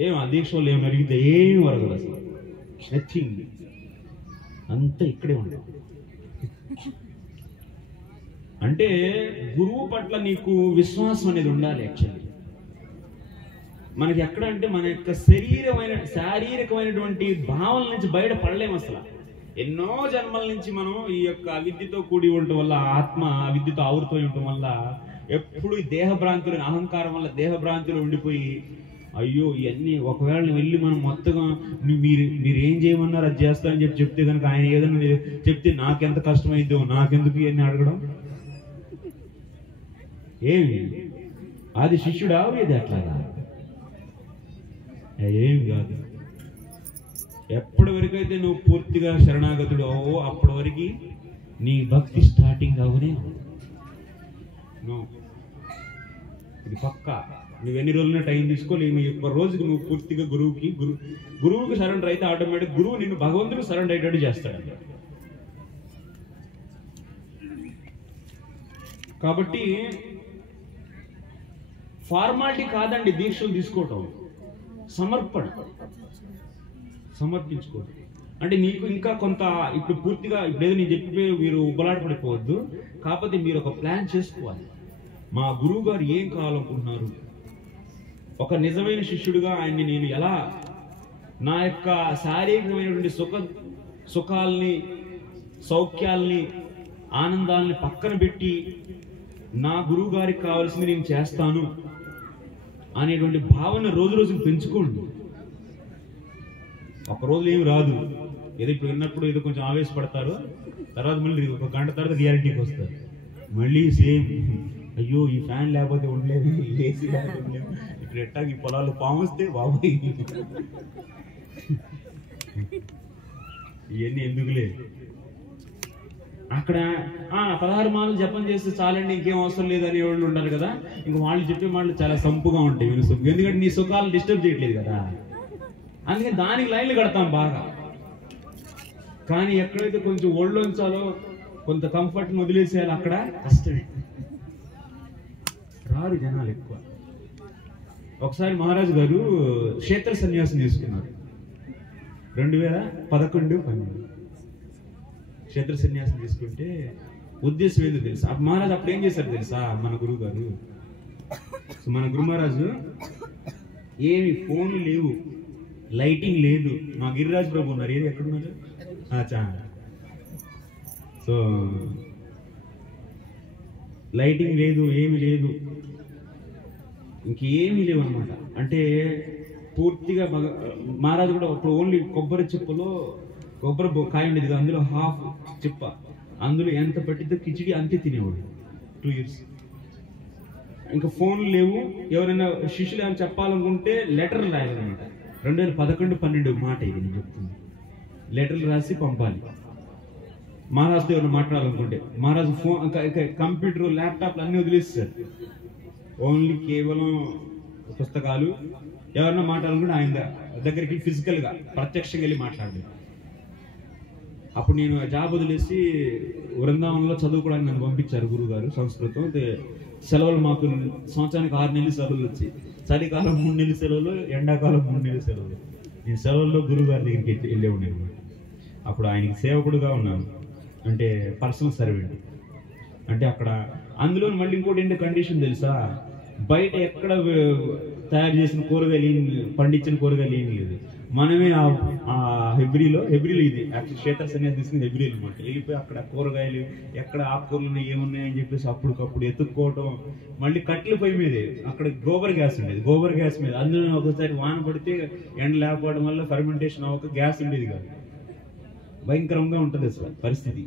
ఏం ఆ దీక్షలో ఏం అడిగితే ఏం వరగదు, అసలు నథింగ్, అంతా ఇక్కడే ఉండదు. అంటే గురువు పట్ల నీకు విశ్వాసం అనేది ఉండాలి. యాక్చువల్లీ మనకి ఎక్కడ అంటే మన యొక్క శారీరకమైనటువంటి భావన నుంచి బయట పడలేము అసలు. ఎన్నో జన్మల నుంచి మనం ఈ యొక్క అవిద్యతో కూడి ఉండటం వల్ల, ఆత్మ అవిద్యతో ఆవృతమై ఉండటం వల్ల ఎప్పుడు ఈ దేహభ్రాంతులు, అహంకారం వల్ల దేహభ్రాంతులు ఉండిపోయి, అయ్యో ఇవన్నీ ఒకవేళ వెళ్ళి మనం మొత్తగా మీరు ఏం చేయమన్నారు అది చేస్తారని చెప్తే కనుక ఆయన ఏదైనా చెప్తే నాకెంత కష్టమైద్దో, నాకెందుకు ఇవన్నీ అడగడం, ఏమి అది శిష్యుడా ఇది అట్లాగా ఏమి కాదు. ఎప్పటి వరకైతే నువ్వు పూర్తిగా శరణాగతుడు అవో అప్పటి వరకు నీ భక్తి స్టార్టింగ్ అవనే. ఇది పక్కా. నువ్వు ఎన్ని రోజులైనా టైం తీసుకోలేవు. నీ ఒక్క రోజుకి నువ్వు పూర్తిగా గురువుకి సరెండర్ అయితే ఆటోమేటిక్ గురువు నిన్ను భగవంతుడు సరెండర్ అయ్యేటట్టు చేస్తాడు. కాబట్టి ఫార్మాలిటీ కాదండి దీక్షలు తీసుకోవటం, సమర్పించుకోవడం. అంటే నీకు ఇంకా కొంత ఇప్పుడు పూర్తిగా ఇప్పుడేదో నేను చెప్పి మీరు ఉబ్బలాట పడిపోవద్దు. కాకపోతే మీరు ఒక ప్లాన్ చేసుకోవాలి. మా గురువు గారు ఏం కావాలనుకుంటున్నారు, ఒక నిజమైన శిష్యుడిగా ఆయన్ని నేను ఎలా నా యొక్క శారీరకమైనటువంటి సుఖాలని, సౌఖ్యాల్ని, ఆనందాలని పక్కన పెట్టి నా గురువు గారికి కావాల్సింది నేను చేస్తాను అనేటువంటి భావన రోజు రోజుకు పెంచుకోండి. ఒక రోజు ఏమి రాదు. ఏదో ఇప్పుడు విన్నప్పుడు ఏదో కొంచెం ఆవేశపడతారు, తర్వాత మళ్ళీ ఒక గంట తర్వాత రియాలిటీకి వస్తారు. మళ్ళీ సేమ్, అయ్యో ఈ ఫ్యాన్ లేకపోతే ఉండలేదు, ఏసీ లేకపోతే ఉండలేదు, ఇప్పుడు ఎట్టాకి పొలాలు పాము వస్తే బాబాయ్ ఇవన్నీ ఎందుకులే. అక్కడ 16 మాటలు జపం చేస్తే చాలండి, ఇంకేం అవసరం లేదు అనే వాళ్ళు ఉంటారు కదా. ఇంకా వాళ్ళు చెప్పే మాటలు చాలా సంపుగా ఉంటాయి, ఎందుకంటే నీ సుఖాలు డిస్టర్బ్ చేయట్లేదు కదా. అందుకని దానికి లైన్లు కడతాం బాగా. కానీ ఎక్కడైతే కొంచెం ఒళ్ళొంచాలో, కొంత కంఫర్ట్ని వదిలేసేయాలి, అక్కడ కష్టమే, రారు జనాలు ఎక్కువ. ఒకసారి మహారాజు గారు క్షేత్ర సన్యాసం తీసుకున్నారు 2011-12 క్షేత్ర సన్యాసం తీసుకుంటే ఉద్దేశం ఏందో తెలుసా? మహారాజు అప్పుడు ఏం చేశారు తెలుసా? మన గురువు గారు, మన గురు మహారాజు ఏమి ఫోన్లు లేవు, లైటింగ్ లేదు. మా గిరిరాజ్ ప్రభు ఉన్నారు, ఏది ఎక్కడున్నారు? సో లైటింగ్ లేదు, ఏమి లేదు, ఇంకేమీ లేవు అనమాట. అంటే పూర్తిగా మహారాజు కూడా ఇప్పుడు ఓన్లీ కొబ్బరి చిప్పలో కొబ్బరి కాయ ఉండేది, అందులో హాఫ్ చిప్ప, అందులో ఎంత పట్టిద్దో కిచిడి అంతే తినేవాడు 2 years. ఇంకా ఫోన్లు లేవు. ఎవరైనా శిష్యులు ఏమైనా చెప్పాలనుకుంటే లెటర్లు రాయాలన్నమాట. 2011-12 మాట ఇది నేను చెప్తుంది. లెటర్లు రాసి పంపాలి. మహారాజుతో ఎవరైనా మాట్లాడాలనుకుంటే మహారాజు ఫోన్, కంప్యూటర్, ల్యాప్టాప్లు అన్నీ వదిలేస్తారు. ఓన్లీ కేవలం పుస్తకాలు. ఎవరైనా మాట్లాడాలనుకుంటే ఆయన దగ్గరికి ఫిజికల్గా ప్రత్యక్షంగా వెళ్ళి మాట్లాడలేదు. అప్పుడు నేను జాబ్ వదిలేసి వృందావనంలో చదువుకోవడానికి నన్ను పంపించారు గురువు గారు, సంస్కృతం. సెలవులు మాకు సంవత్సరానికి 6 నెలలు సెలవులు వచ్చాయి. చలికాలం 3 నెలలు సెలవులు, ఎండాకాలం 3 నెలలు సెలవులు. నేను సెలవుల్లో గురువు గారి దగ్గరికి వెళ్ళేవాడిని అనమాట. అప్పుడు ఆయనకి సేవకుడుగా ఉన్నాను, అంటే పర్సనల్ సర్వెంట్. అంటే అక్కడ అందులో మళ్ళీ ఇంకోటి ఏంటి కండిషన్ తెలుసా, బయట ఎక్కడ తయారు చేసిన కూరగాయలు, పండించిన కూరగాయలు ఏం లేదు. మనమే ఆ హెబ్రిలో ఇది యాక్చువల్ క్షేత్ర సన్యాసి తీసుకుని హెబ్రిలు అనమాట. వెళ్ళిపోయి అక్కడ కూరగాయలు ఎక్కడ ఆకుకూరలు ఏమున్నాయని చెప్పేసి అప్పటికప్పుడు ఎత్తుక్కోవటం. మళ్ళీ కట్టెల పొయ్యి మీదే అక్కడ గోబర్ గ్యాస్ ఉండేది, గోబర్ గ్యాస్ మీద. అందులో ఒకసారి వాన పడితే ఎండ లేకపోవడం వల్ల ఫర్మెంటేషన్ అవ్వక గ్యాస్ ఉండేది కాదు. భయంకరంగా ఉంటుంది అసలు పరిస్థితి.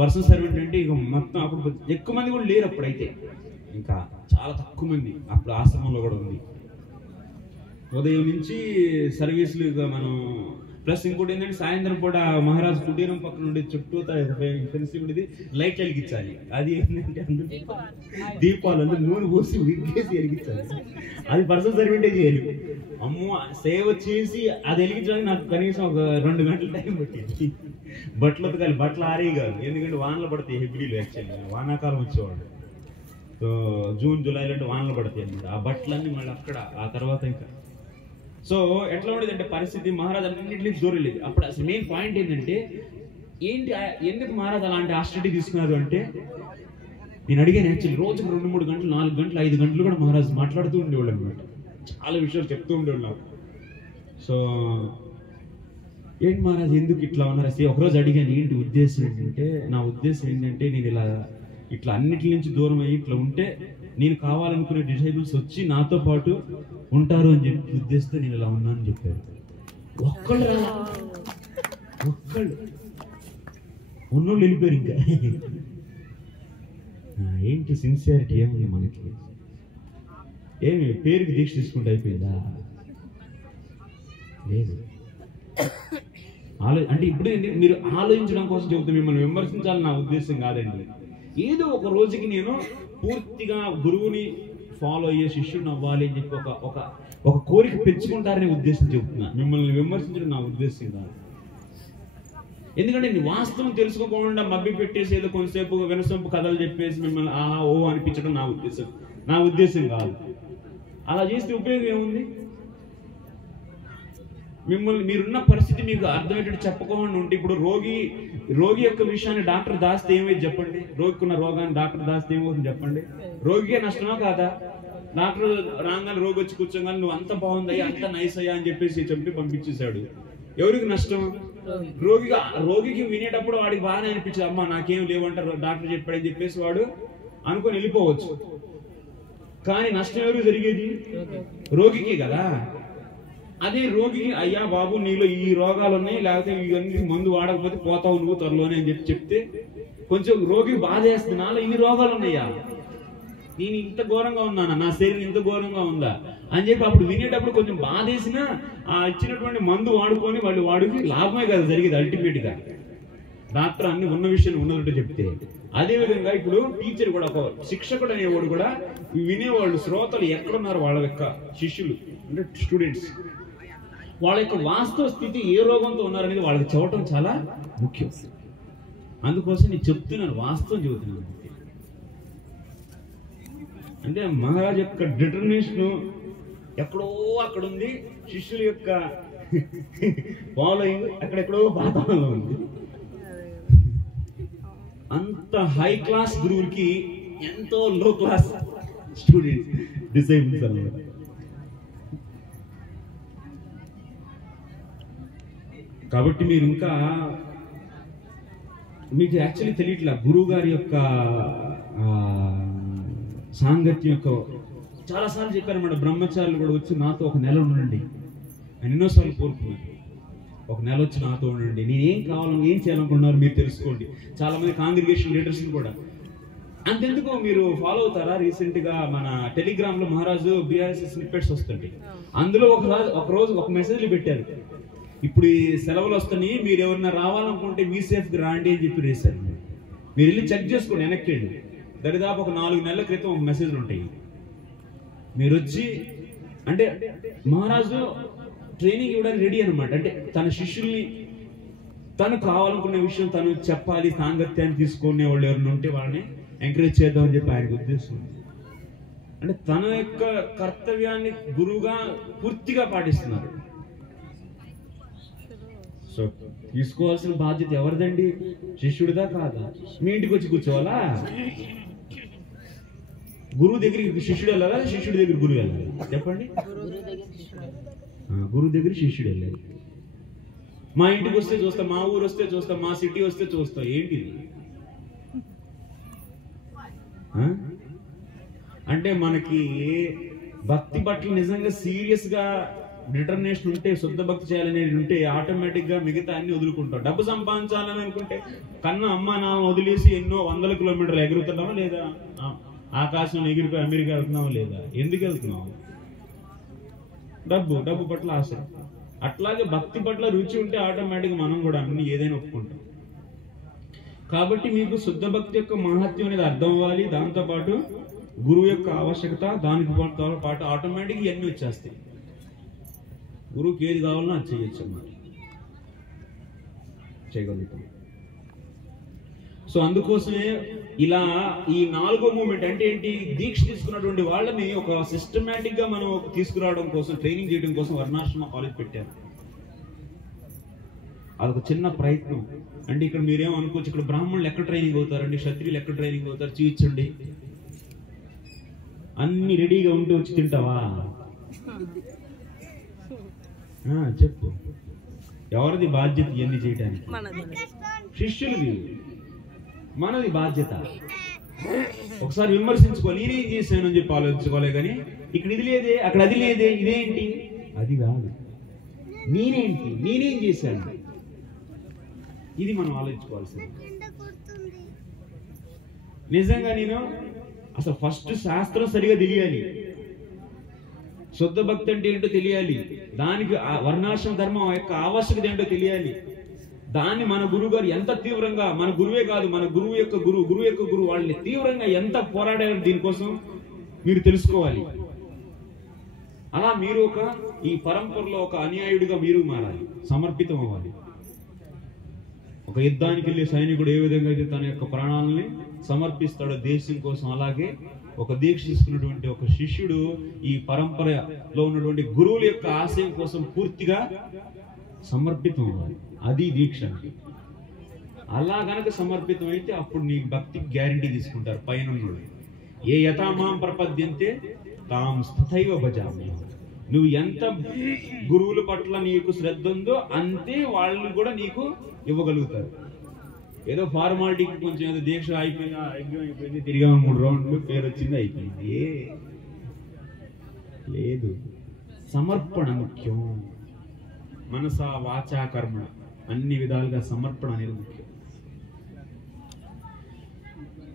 పర్సనల్ సర్వెంట్ అంటే ఇక మొత్తం అప్పుడు ఎక్కువ మంది కూడా లేరు అప్పుడైతే, ఇంకా చాలా తక్కువ మంది. అప్పుడు ఆశ్రమంలో కూడా ఉంది. ఉదయం నుంచి సర్వీసులు ఇక మనం ప్లస్ ఇంకోటి ఏంటంటే సాయంత్రం పూట మహారాజు కుటీరం పక్కన ఉండే చుట్టూ తెలిసి ఉండేది లైట్ వెలిగించాలి. అది ఏంటంటే అందరూ దీపాలు అందరూ నూనె పోసి విగ్గేసి వెలిగించాలి. అది పర్సనల్ సర్వెంటే చేయాలి. అమ్మో, సేవ చేసి అది వెలిగించడానికి నాకు కనీసం ఒక 2 గంటల టైం పట్టింది. బట్టలు ఉతకాలి, బట్టలు ఆరేవి కాదు, ఎందుకంటే వానలు పడతాయి హెబ్రిలు. యాక్చువల్గా వానాకాలం వచ్చేవాడు, సో జూన్ జూలైలో అంటే వానలు పడతాయి అన్నమాట. ఆ బట్టలన్నీ మళ్ళీ అక్కడ. ఆ తర్వాత ఇంకా సో ఎట్లా ఉండేది అంటే పరిస్థితి, మహారాజు అన్నింటినీ దూరం లేదు. అప్పుడు అసలు మెయిన్ పాయింట్ ఏంటంటే ఎందుకు మహారాజు అలాంటి ఆస్ట్రిటీ తీసుకున్నారు అంటే, నేను అడిగాను యాక్చువల్లీ రోజుకు 2-3 గంటలు, 4 గంటలు, 5 గంటలు కూడా మహారాజు మాట్లాడుతూ ఉండేవాళ్ళు అనమాట. చాలా విషయాలు చెప్తూ ఉండేవాళ్ళు నాకు. సో ఏంటి మహారాజు ఎందుకు ఇట్లా ఉన్నారు అసలు? ఒకరోజు అడిగాను ఏంటి ఉద్దేశం ఏంటంటే, నా ఉద్దేశం ఏంటంటే నేను ఇట్లా అన్నిటి నుంచి దూరం అయ్యి ఇట్లా ఉంటే నేను కావాలనుకునే డిసైబుల్స్ వచ్చి నాతో పాటు ఉంటారు అని చెప్పి ఉద్దేశంతో నేను ఇలా ఉన్నానని చెప్పారు. ఒక్కళ్ళు ఉన్నోళ్ళు వెళ్ళిపోయారు. ఇంకా ఏంటి సిన్సియారిటీ ఏముంది మనకి? ఏమి పేరుకి దీక్ష తీసుకుంటే అయిపోయిందా? లేదు. అంటే ఇప్పుడు మీరు ఆలోచించడం కోసం చెబుతాను, మిమ్మల్ని విమర్శించాలని నా ఉద్దేశం కాదండి. ఏదో ఒక రోజుకి నేను పూర్తిగా గురువుని ఫాలో అయ్యే శిష్యుని అవ్వాలి అని చెప్పి ఒక కోరిక పెంచుకుంటారనే ఉద్దేశం చెబుతున్నా, మిమ్మల్ని విమర్శించడం నా ఉద్దేశం కాదు. ఎందుకంటే నీ వాస్తవం తెలుసుకోకుండా మభ్య పెట్టేసి ఏదో కొంతసేపు వినసొంపు కథలు చెప్పేసి మిమ్మల్ని ఆహా ఓ అనిపించడం నా ఉద్దేశం కాదు. అలా చేస్తే ఉపయోగం ఏముంది? మిమ్మల్ని మీరున్న పరిస్థితి మీకు అర్థమయ్యేటట్టు చెప్పకుండా ఉంటే, ఇప్పుడు రోగి యొక్క విషయాన్ని డాక్టర్ దాస్తే ఏమైంది చెప్పండి? రోగికున్న రోగాన్ని డాక్టర్ దాస్తే ఏమవుతుంది చెప్పండి? రోగికే నష్టమా కాదా? డాక్టర్ రాగానే రోగి వచ్చి కూర్చోగానే నువ్వు అంత బాగుందయ్యా, అంత నైస్ అయ్యా అని చెప్పేసి చెప్పి పంపించేశాడు. ఎవరికి నష్టం? రోగికి వినేటప్పుడు వాడికి బాగానే అనిపించదు, అమ్మా నాకేం లేవంటారు డాక్టర్ చెప్పాడని చెప్పేసి వాడు అనుకొని వెళ్ళిపోవచ్చు. కానీ నష్టం ఎవరికి జరిగేది? రోగికి కదా. అదే రోగికి అయ్యా బాబు నీలో ఈ రోగాలు ఉన్నాయి, లేకపోతే ఇవన్నీ మందు వాడకపోతే పోతావు నువ్వు త్వరలోనే అని చెప్తే కొంచెం రోగి బాధ వేస్తుంది, నాలో ఇన్ని రోగాలు ఉన్నాయా, నేను ఇంత ఘోరంగా ఉన్నానా, నా శరీరం ఇంత ఘోరంగా ఉందా అని చెప్పి అప్పుడు వినేటప్పుడు కొంచెం బాధ వేసినా ఆ ఇచ్చినటువంటి మందు వాడుకొని వాడికి లాభమే కదా జరిగేది అల్టిమేట్ గా. డాక్టర్ అన్ని ఉన్న విషయాన్ని ఉన్నట్టు చెప్తే. అదేవిధంగా ఇప్పుడు టీచర్ కూడా, ఒక శిక్షకుడు అనేవాడు కూడా వినేవాళ్ళు శ్రోతలు ఎక్కడున్నారు, వాళ్ళ యొక్క శిష్యులు అంటే స్టూడెంట్స్, వాళ్ళ యొక్క వాస్తవ స్థితి ఏ రోగంతో ఉన్నారనేది వాళ్ళకి చెప్పడం చాలా ముఖ్యం. అందుకోసం నేను చెప్తున్నాను, వాస్తవం చెబుతున్నాను. అంటే మహారాజ్ యొక్క డిటర్మినేషన్ ఎక్కడో అక్కడ ఉంది, శిష్యుల యొక్క ఫాలోయింగ్ ఎక్కడెక్కడో పాతాళంలో ఉంది. అంత హై క్లాస్ గురువుకి ఎంతో లో క్లాస్ స్టూడెంట్స్, డిసైబుల్స్ అన్నమాట. కాబట్టి మీరు ఇంకా మీకు యాక్చువల్లీ తెలియట్లా గురువు గారి యొక్క సాంగత్యం యొక్క. చాలాసార్లు చెప్పారన్నమాట, బ్రహ్మచారులు కూడా వచ్చి నాతో 1 నెల ఉండండి అని ఎన్నోసార్లు కోరుకున్నాను. 1 నెల వచ్చి నాతో ఉండండి, నేనేం కావాలని ఏం చేయాలనుకున్నారు మీరు తెలుసుకోండి. చాలా మంది కాంగ్రిగేషన్ లీడర్స్ కూడా అంతెందుకు మీరు ఫాలో అవుతారా? రీసెంట్ గా మన టెలిగ్రామ్ లో మహారాజు బిఆర్ఎస్ స్నిప్పెట్స్ వస్తుంటాయి. అందులో ఒక రోజు ఒక మెసేజ్లు పెట్టారు, ఇప్పుడు ఈ సెలవులు వస్తాయి, మీరు ఎవరన్నా రావాలనుకుంటే మీ సేఫ్కి రాండి అని చెప్పి రాశారు. మీరు వెళ్ళి చెక్ చేసుకోండి, వెనక్కి వెళ్ళి. దరిదాపు ఒక 4 నెలల క్రితం ఒక మెసేజ్లు ఉంటాయి. మీరు వచ్చి అంటే మహారాజు ట్రైనింగ్ ఇవ్వడానికి రెడీ అనమాట. అంటే తన శిష్యుల్ని తను కావాలనుకునే విషయం తను చెప్పాలి, సాంగత్యాన్ని తీసుకునే వాళ్ళు ఎవరైనా ఉంటే వాళ్ళని ఎంకరేజ్ చేద్దామని చెప్పి ఆయనకు ఉద్దేశం. అంటే తన యొక్క కర్తవ్యాన్ని గురువుగా పూర్తిగా పాటిస్తున్నారు. సో తీసుకోవాల్సిన బాధ్యత ఎవరిదండి? శిష్యుడిదా కాదా? మీ ఇంటికి వచ్చి కూర్చోవాలా? గురువు దగ్గరికి శిష్యుడు వెళ్ళాలా? శిష్యుడి దగ్గర గురువు వెళ్ళాలి? చెప్పండి. గురువు దగ్గర శిష్యుడు వెళ్ళాలి. మా ఇంటికి వస్తే చూస్తా, మా ఊరు వస్తే చూస్తా, మా సిటీ వస్తే చూస్తా. ఏంటిది అంటే మనకి భక్తి పట్ల నిజంగా సీరియస్ గా డిటర్మినేషన్ ఉంటే, శుద్ధ భక్తి చేయాలనేది ఉంటే ఆటోమేటిక్ గా మిగతా అన్ని వదులుకుంటాం. డబ్బు సంపాదించాలని అనుకుంటే కన్నా అమ్మ నాన్న వదిలేసి ఎన్నో వందల కిలోమీటర్లు ఎగురుతున్నావా లేదా? ఆకాశంలో ఎగిరిపోయి అమెరికా వెళ్తున్నావా లేదా? ఎందుకు వెళ్తున్నావు? డబ్బు పట్ల ఆశ. అట్లాగే భక్తి పట్ల రుచి ఉంటే ఆటోమేటిక్ మనం కూడా అన్ని ఏదైనా ఒప్పుకుంటాం. కాబట్టి మీకు శుద్ధ భక్తి యొక్క మహత్యం అనేది అర్థం అవ్వాలి. దాంతోపాటు గురువు యొక్క ఆవశ్యకత, దానికి పాటు ఆటోమేటిక్ ఇవన్నీ వచ్చేస్తాయి. గురువుకి ఏది కావాలన్నా అది చేయొచ్చు అన్నమాట, చేయగలుగుతాం. సో అందుకోసమే ఇలా ఈ 4వ మూమెంట్ అంటే ఏంటి? దీక్ష తీసుకున్నటువంటి వాళ్ళని ఒక సిస్టమేటిక్ గా మనం తీసుకురావడం కోసం, ట్రైనింగ్ చేయడం కోసం వర్ణాశ్రమ కాలేజ్ పెట్టారు. అదొక చిన్న ప్రయత్నం. అంటే ఇక్కడ మీరేమో అనుకోవచ్చు, ఇక్కడ బ్రాహ్మణులు ఎక్కడ ట్రైనింగ్ అవుతారండి, క్షత్రియులు ఎక్కడ ట్రైనింగ్ అవుతారు, చూపించండి. అన్ని రెడీగా ఉంటే వచ్చి తింటావా? చెప్పు, ఎవరిది బాధ్యత ఇవన్నీ చేయడానికి? శిష్యులది. మనది బాధ్యత. ఒకసారి విమర్శించుకో, నేనేం చేశాను అని చెప్పి ఆలోచించుకోలే. కానీ ఇక్కడ ఇది లేదే, అక్కడ అది లేదే, ఇదేంటి? అది కాదు, నేనేం చేశాను, ఇది మనం ఆలోచించుకోవాల్సింది. నిజంగా నేను అసలు ఫస్ట్ శాస్త్రం సరిగా తెలియాలి, శుద్ధ భక్తి అంటే ఏంటో తెలియాలి, దానికి వర్ణాశ్రమ ధర్మం యొక్క ఆవశ్యకత ఏంటో తెలియాలి. దాన్ని మన గురువు గారు ఎంత తీవ్రంగా, మన గురువే కాదు, మన గురువు యొక్క గురువు వాళ్ళని తీవ్రంగా ఎంత పోరాడారు దీనికోసం మీరు తెలుసుకోవాలి. అలా మీరు ఈ పరంపరలో ఒక అనుయాయుడిగా మీరు మారాలి, సమర్పితం అవ్వాలి. ఒక యుద్ధానికి వెళ్ళే సైనికుడు ఏ విధంగా అయితే తన యొక్క ప్రాణాలని సమర్పిస్తాడో దేశం కోసం, అలాగే ఒక దీక్ష తీసుకున్నటువంటి ఒక శిష్యుడు ఈ పరంపరలో ఉన్నటువంటి గురువుల యొక్క ఆశయం కోసం పూర్తిగా సమర్పితం అవ్వాలి. అది దీక్ష. అలా గనక సమర్పితం అయితే అప్పుడు నీ భక్తికి గ్యారంటీ తీసుకుంటారు పైన. ఏ యథామాం ప్రపద్యంతే తాం స్థైవ భజామి. నువ్వు ఎంత గురువుల పట్ల నీకు శ్రద్ధ ఉందో అంతే వాళ్ళు కూడా నీకు ఇవ్వగలుగుతారు. ఏదో ఫార్మాలిటీకి కొంచెం ఏదో దీక్ష అయిపోయింది, తిరిగా 3 రౌండ్లు, పేరు వచ్చింది, అయిపోయింది. లేదు, సమర్పణ ముఖ్యం. మనస వాచా కర్మ అన్ని విధాలుగా సమర్పణ అనేది ముఖ్యం.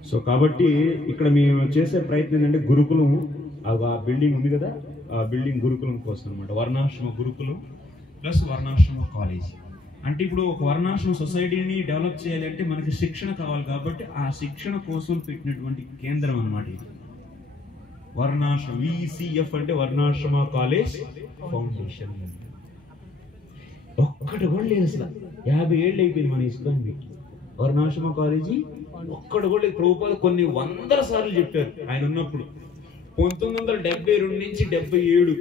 సో కాబట్టి ఇక్కడ మేము చేసే ప్రయత్నం ఏంటంటే గురుకులం, ఆ బిల్డింగ్ ఉంది కదా, ఆ బిల్డింగ్ గురుకులం కోసం అనమాట. వర్ణాశ్రమ గురుకులం ప్లస్ వర్ణాశ్రమ కాలేజ్. అంటే ఇప్పుడు ఒక వర్ణాశ్రమ సొసైటీని డెవలప్ చేయాలంటే మనకి శిక్షణ కావాలి. కాబట్టి ఆ శిక్షణ కోసం పెట్టినటువంటి కేంద్రం అనమాట ఇది వర్ణాశ్రమ. VCF అంటే వర్ణాశ్రమ కాలేజ్ ఫౌండేషన్. ఒక్కటి కూడా లేదు అసలు. 50 ఏళ్ళు అయిపోయింది మన ఇస్కాన్ మీకు వర్ణాశ్రమ కాలేజీ. ఒక్కటి కూడా లేదు. ప్రభుపాద కొన్ని వందల సార్లు చెప్పారు ఆయన ఉన్నప్పుడు. 1972 నుంచి 77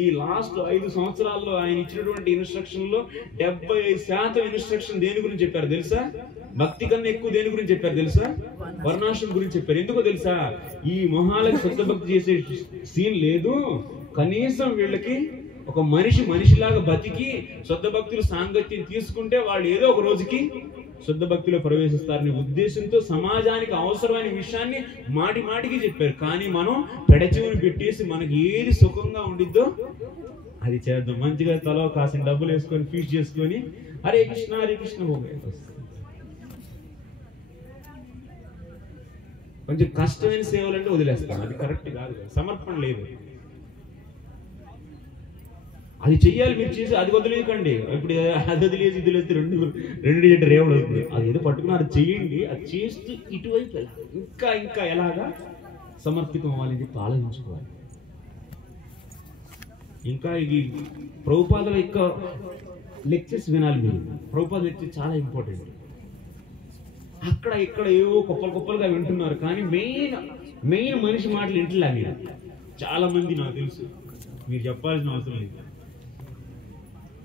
ఈ లాస్ట్ 5 సంవత్సరాల్లో ఆయన ఇచ్చినటువంటి ఇన్స్ట్రక్షన్ లో 75% ఇన్స్ట్రక్షన్ దేని గురించి చెప్పారు తెలుసా? భక్తి కన్నా ఎక్కువ దేని గురించి చెప్పారు తెలుసా? వర్ణాశ్రమం గురించి చెప్పారు. ఎందుకో తెలుసా? ఈ మొహాలకు శుద్ధ భక్తి చేసే సీన్ లేదు. కనీసం వీళ్ళకి ఒక మనిషిలాగా బతికి శుద్ధ భక్తులు సాంగత్యం తీసుకుంటే వాళ్ళు ఏదో ఒక రోజుకి శుద్ధ భక్తిలో ప్రవేశిస్తారనే ఉద్దేశంతో సమాజానికి అవసరమైన విషయాన్ని మాటికి చెప్పారు. కానీ మనం పెడచెవిని పెట్టేసి మనకి ఏది సుఖంగా ఉండిద్దో అది చేద్దాం. మంచిగా తలో కాసిన డబ్బులు వేసుకొని ఫీజు చేసుకొని హరే కృష్ణ పోగా కొంచెం కష్టమైన సేవలు అంటే వదిలేస్తాం. అది కరెక్ట్ కాదు, సమర్పణ లేదు. అది చెయ్యాలి మీరు చేసి, అది వదిలేయకండి. ఇప్పుడు అది వదిలేసి ఇది వదిలేస్తే రెండు డిజిట్ రేవడు అవుతుంది. అది ఏదో పట్టుకుని అది చెయ్యండి. అది చేస్తూ ఇటువైపు ఇంకా ఎలాగా సమర్పితం అవ్వాలని చెప్పి ఆలోచించుకోవాలి. ఇంకా ఈ ప్రభుపాదుల యొక్క లెక్చర్స్ వినాలి మీరు. ప్రభుపాద లెక్చర్ చాలా ఇంపార్టెంట్. అక్కడ ఇక్కడ ఏవో కుప్పలుగా వింటున్నారు, కానీ మెయిన్ మనిషి మాటలు వింటలే. మీరు చాలా మంది నాకు తెలుసు, మీరు చెప్పాల్సిన అవసరం లేదు.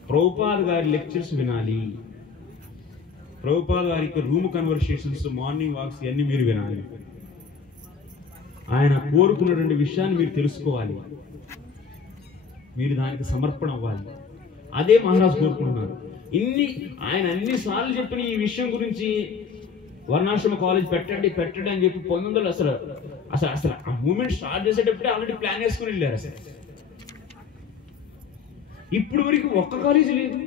ప్రభుపాద్ గారి లెక్చర్స్ వినాలి, ప్రభుపాద్ గారి రూమ్ కన్వర్సేషన్స్, మార్నింగ్ వాక్స్ ఇవన్నీ మీరు వినాలి. ఆయన కోరుకున్నటువంటి విషయాన్ని మీరు తెలుసుకోవాలి, మీరు దానికి సమర్పణ అవ్వాలి. అదే మహారాజు కోరుకుంటున్నారు. ఆయన అన్నిసార్లు చెప్పిన ఈ విషయం గురించి వర్ణాశ్రమ కాలేజ్ పెట్టండి అని చెప్పి 1900 అసలు ఆ మూమెంట్ స్టార్ట్ చేసేటప్పుడే ఆల్రెడీ ప్లాన్ వేసుకుని వెళ్ళారు. అసలు ఇప్పుడు వరకు ఒక్క కాలేజీ లేదు.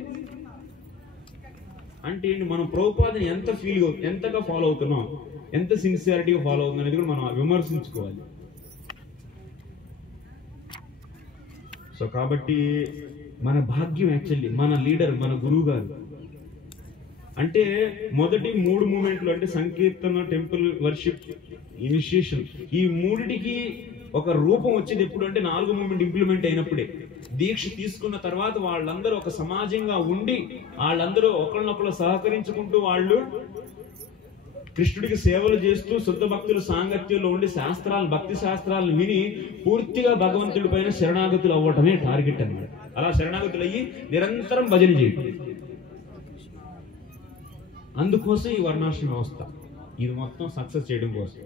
అంటే మనం ప్రభుపాదని ఎంతగా ఫాలో అవుతున్నాం, ఎంత సిన్సియారిటీగా ఫాలో అవుతుంది అనేది కూడా మనం విమర్శించుకోవాలి. సో కాబట్టి మన భాగ్యం యాక్చువల్లీ మన లీడర్, మన గురువు గారు. అంటే మొదటి 3 మూమెంట్లు అంటే సంకీర్తన, టెంపుల్ వర్షిప్, ఇనిషియేషన్, ఈ 3టికి ఒక రూపం వచ్చేది ఎప్పుడు అంటే 4వ మూమెంట్ ఇంప్లిమెంట్ అయినప్పుడే. దీక్ష తీసుకున్న తర్వాత వాళ్ళందరూ ఒక సమాజంగా ఉండి వాళ్ళందరూ ఒకరినొకరు సహకరించుకుంటూ వాళ్ళు కృష్ణుడికి సేవలు చేస్తూ శుద్ధ భక్తుల సాంగత్యంలో ఉండి భక్తి శాస్త్రాలను విని పూర్తిగా భగవంతుడి పైన శరణాగతులు అవ్వటమే టార్గెట్ అన్నమాట. అలా శరణాగతులు అయ్యి నిరంతరం భజన చేయటం. అందుకోసం ఈ వర్ణాశ్రమ వ్యవస్థ, ఇది మొత్తం సక్సెస్ చేయడం కోసం.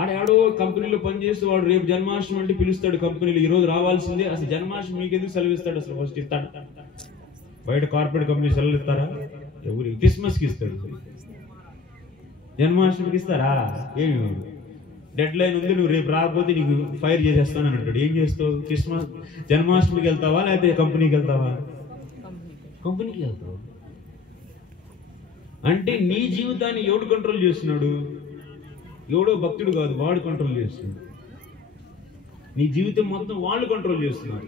ఆడాడో కంపెనీలో పనిచేస్తూ వాడు రేపు జన్మాష్టమి అంటే పిలుస్తాడు కంపెనీలు, ఈ రోజు రావాల్సిందే. అసలు జన్మాష్టమి మీకు ఎందుకు సెలవు ఇస్తాడు? అసలు ఫస్ట్ ఇస్తాడు? బయట కార్పొరేట్ కంపెనీ సెలవు ఇస్తారా? ఎవరు? క్రిస్మస్కి ఇస్తాడు. జన్మాష్టమికి ఇస్తారా? ఏమి డెడ్ లైన్ ఉంది, నువ్వు రేపు రాకపోతే నీకు ఫైర్ చేసేస్తాను అని అంటాడు. ఏం చేస్తావు? జన్మాష్టమికి వెళ్తావా లేకపోతే కంపెనీకి వెళ్తావా? కంపెనీకి వెళ్తావు. అంటే నీ జీవితాన్ని ఎవడు కంట్రోల్ చేస్తున్నాడు? ఎవడో భక్తుడు కాదు, వాడు కంట్రోల్ చేస్తున్నాడు. నీ జీవితం మొత్తం వాళ్ళు కంట్రోల్ చేస్తున్నారు.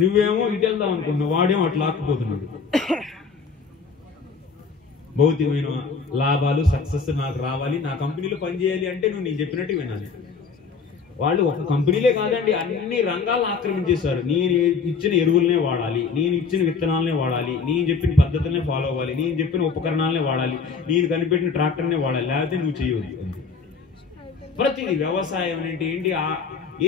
నువ్వేమో ఇటు వెళ్దాం అనుకుంటున్నావు, వాడేమో అట్లా ఆకపోతున్నాడు. భౌతికమైన లాభాలు, సక్సెస్ నాకు రావాలి, నా కంపెనీలో పనిచేయాలి అంటే నువ్వు నేను చెప్పినట్టు వినాలి. వాళ్ళు ఒక కంపెనీలే కాదండి, అన్ని రంగాలను ఆక్రమించేశారు. నేను ఇచ్చిన ఎరువులనే వాడాలి, నేను ఇచ్చిన విత్తనాలనే వాడాలి, నేను చెప్పిన పద్ధతులనే ఫాలో అవ్వాలి, నేను చెప్పిన ఉపకరణాలనే వాడాలి, నేను కనిపెట్టిన ట్రాక్టర్నే వాడాలి, లేకపోతే నువ్వు చేయవద్దు. ప్రతిదీ వ్యవసాయం ఏంటి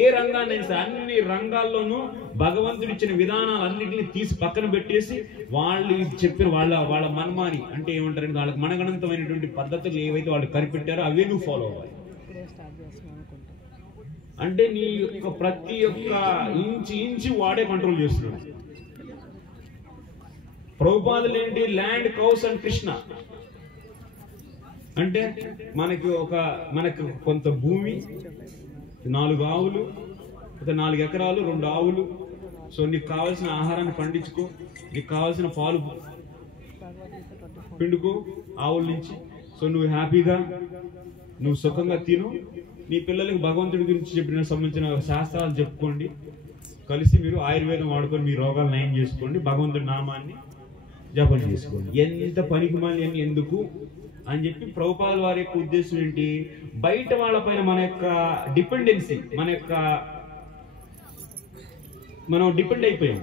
ఏ రంగాన్ని అన్ని రంగాల్లోనూ భగవంతుడు ఇచ్చిన విధానాలన్నింటినీ తీసి పక్కన పెట్టేసి వాళ్ళు చెప్పిన వాళ్ళ మనమాని అంటే ఏమంటారంటే వాళ్ళకి మనగణంతమైనటువంటి పద్ధతులు ఏవైతే వాళ్ళు కనిపెట్టారో అవే నువ్వు ఫాలో అవ్వాలి. అంటే నీ యొక్క ప్రతి ఒక్క ఇంచి వాడే కంట్రోల్ చేస్తున్నాడు. ప్రభుపాదులు ఏంటి? Land, cows and Krishna. అంటే మనకు కొంత భూమి, 4 ఆవులు, 4 ఎకరాలు, 2 ఆవులు. సో నీకు కావాల్సిన ఆహారాన్ని పండించుకో, నీకు కావాల్సిన పాలు పిండుకో ఆవుల నుంచి. సో నువ్వు హ్యాపీగా, నువ్వు సుఖంగా తిను. నీ పిల్లలకి భగవంతుడి గురించి చెప్పిన సంబంధించిన శాస్త్రాలు చెప్పుకోండి, కలిసి మీరు ఆయుర్వేదం వాడుకొని మీ రోగాలు నయం చేసుకోండి, భగవంతుడి నామాన్ని జపం చేసుకోండి. ఎంత పనికి మళ్ళీ ఎందుకు అని చెప్పి ప్రభుపాదుల వారి యొక్క ఉద్దేశం ఏంటి? బయట వాళ్ళపైన మన యొక్క డిపెండెన్సీ, మనం డిపెండ్ అయిపోయాం,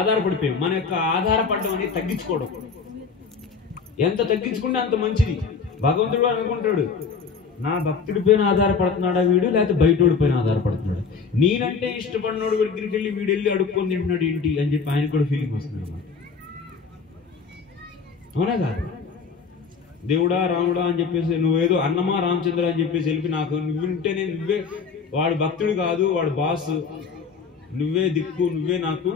ఆధారపడిపోయాం. మన యొక్క ఆధారపడడం అనేది తగ్గించుకోవడం. ఎంత తగ్గించుకుంటే అంత మంచిది. భగవంతుడు అనుకుంటాడు, నా భక్తుడి పైన ఆధారపడుతున్నాడా వీడు, లేకపోతే బయటోడి పైన ఆధారపడుతున్నాడు. నేనంటే ఇష్టపడినోడు దగ్గరికి వెళ్ళి వీడు వెళ్ళి అడుక్కొని తింటున్నాడు ఏంటి అని చెప్పి ఆయన కూడా ఫీలింగ్ వస్తున్నాడు. అవునా కాదు? దేవుడా రాముడా అని చెప్పేసి నువ్వేదో అన్నమా రామచంద్ర అని చెప్పేసి వెళ్ళి నాకు నువ్వుంటేనే నువ్వే, వాడు భక్తుడు కాదు, వాడు బాసు, నువ్వే దిక్కు, నువ్వే నాకు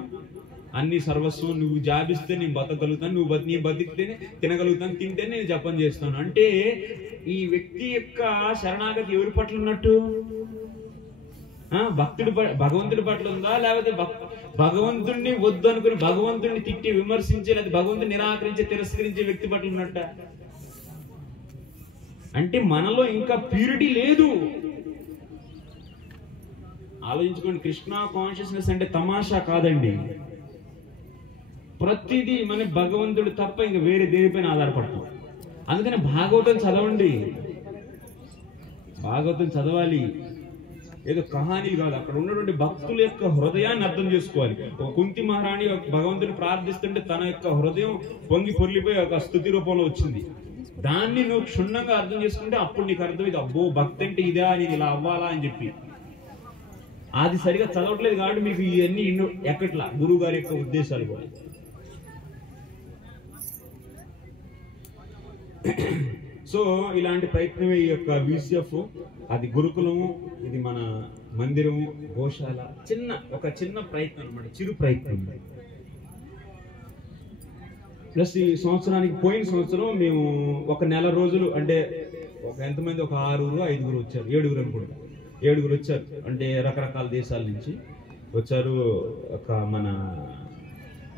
అన్ని సర్వస్వం, నువ్వు జాబిస్తే నేను బతకగలుగుతాను, నీ బతికితేనే తినగలుగుతాను, తింటేనే నేను జపం చేస్తాను. అంటే ఈ వ్యక్తి యొక్క శరణాగతి ఎవరి పట్ల ఉన్నట్టు? భగవంతుడి పట్ల ఉందా, లేకపోతే భగవంతుడిని వద్దు అనుకుని భగవంతుడిని తిట్టి విమర్శించే, లేదా భగవంతుని నిరాకరించే, తిరస్కరించే వ్యక్తి పట్ల ఉన్నట్ట? అంటే మనలో ఇంకా ప్యూరిటీ లేదు. ఆలోచించుకోండి. కృష్ణ కాన్షియస్నెస్ అంటే తమాషా కాదండి. ప్రతిదీ మన భగవంతుడు తప్ప ఇంకా వేరే దేనిపైన ఆధారపడుతుంది. అందుకని భాగవతం చదవండి, భాగవతం చదవాలి. ఏదో కహానీలు కాదు, అక్కడ ఉన్నటువంటి భక్తుల యొక్క హృదయాన్ని అర్థం చేసుకోవాలి. ఒక కుంతి మహారాణి భగవంతుని ప్రార్థిస్తుంటే తన యొక్క హృదయం పొంగి పొర్లిపోయి ఒక స్తుతి రూపంలో వచ్చింది. దాన్ని నువ్వు క్షుణ్ణంగా అర్థం చేసుకుంటే అప్పుడు నీకు అర్థమైంది, అబ్బో భక్తి అంటే ఇదా, నేను ఇలా అవ్వాలా అని చెప్పి. అది సరిగా చదవట్లేదు కాబట్టి మీకు ఇవన్నీ ఎక్కట్లా గురువు గారి యొక్క ఉద్దేశాలు కూడా. సో ఇలాంటి ప్రయత్నమే ఈ యొక్క VCF. అది గురుకులము, ఇది మన మందిరము, గోశాల, ఒక చిన్న ప్రయత్నం అన్నమాట, చిరు ప్రయత్నం. ప్లస్ ఈ సంవత్సరానికి, పోయిన సంవత్సరం మేము ఒక నెల రోజులు అంటే ఎంతమంది, ఒక 6-5 వచ్చారు, 7 అనుకుంటా, 7 వచ్చారు. అంటే రకరకాల దేశాల నుంచి వచ్చారు. ఒక మన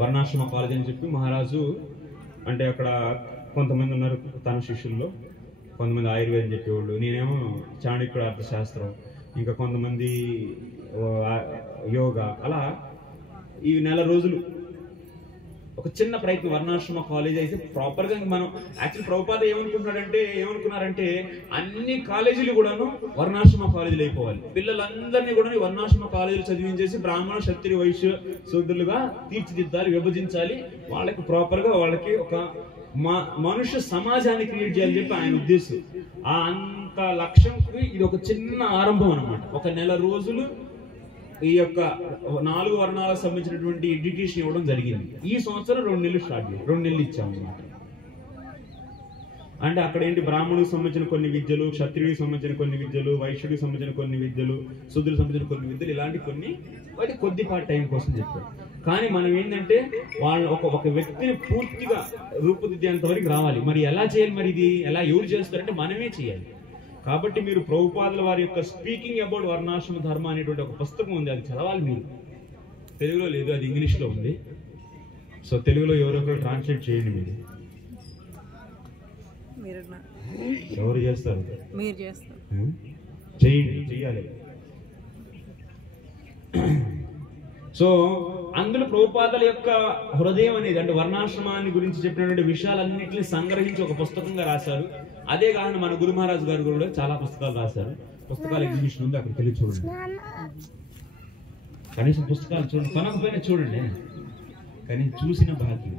వర్ణాశ్రమ కాలేజ్ అని చెప్పి మహారాజు, అంటే అక్కడ కొంతమంది ఉన్నారు తన శిష్యుల్లో, కొంతమంది ఆయుర్వేదం చెప్పేవాళ్ళు, నేనేమో చాణక్యుడు అర్థశాస్త్రం, ఇంకా కొంతమంది యోగా. అలా ఈ నెల రోజులు ఒక చిన్న ప్రయత్నం. వర్ణాశ్రమ కాలేజ్ అయితే ప్రాపర్గా మనం యాక్చువల్ ప్రభుపాద ఏమనుకున్నారంటే అన్ని కాలేజీలు కూడాను వర్ణాశ్రమ కాలేజీలు అయిపోవాలి, పిల్లలందరినీ కూడా వర్ణాశ్రమ కాలేజీలు చదివించేసి బ్రాహ్మణ, క్షత్రియ, వైశ్య, శూద్రులుగా తీర్చిదిద్దాలి, విభజించాలి, వాళ్ళకి ప్రాపర్గా వాళ్ళకి ఒక మనుష్య సమాజాన్ని క్రియేట్ చేయాలని చెప్పి ఆయన ఉద్దేశం. అంత లక్ష్యంకి ఇది ఒక చిన్న ఆరంభం అన్నమాట. ఒక నెల రోజులు ఈ యొక్క 4 వర్ణాలకు సంబంధించినటువంటి ఎడ్యుకేషన్ ఇవ్వడం జరిగింది. ఈ సంవత్సరం 2 నెలలు స్టార్ట్ చేయాలి, 2 నెలలు ఇచ్చాము అన్నమాట. అంటే అక్కడ ఏంటి, బ్రాహ్మణుడికి సంబంధించిన కొన్ని విద్యలు, క్షత్రియుడికి సంబంధించిన కొన్ని విద్యలు, వైశ్యుడికి సంబంధించిన కొన్ని విద్యలు, శూద్రులకు సంబంధించిన కొన్ని విద్యలు, ఇలాంటి కొన్ని వాటి కొద్దిపాటి టైం కోసం చెప్పారు. కానీ మనం ఏంటంటే వాళ్ళు ఒక వ్యక్తిని పూర్తిగా రూపుదిద్దేంత వరకు రావాలి. మరి ఎలా చేయాలి, మరి ఇది ఎలా ఎవరు చేస్తారంటే మనమే చేయాలి. కాబట్టి మీరు ప్రభుపాదుల వారి యొక్క స్పీకింగ్ అబౌట్ వర్ణాశ్రమ ధర్మ అనేటువంటి ఒక పుస్తకం ఉంది, అది చదవాలి మీరు. తెలుగులో లేదు, అది ఇంగ్లీష్లో ఉంది. సో తెలుగులో ఎవరొకరు ట్రాన్స్లేట్ చేయండి. మీరు ఎవరు చేస్తారు, చెయ్యాలి. సో అందులో ప్రభుపాదుల యొక్క హృదయం అనేది, అంటే వర్ణాశ్రమాన్ని గురించి చెప్పినటువంటి విషయాలన్నింటినీ సంగ్రహించి ఒక పుస్తకంగా రాశారు. అదే కాకుండా మన గురు మహారాజ్ గారు కూడా చాలా పుస్తకాలు రాశారు. పుస్తకాల ఎగ్జిబిషన్ ఉంది, అక్కడికి వెళ్ళి చూడండి. కనీసం పుస్తకాలు చూడండి, కొనకపోయినా చూడండి, కానీ చూసిన భాగ్యం.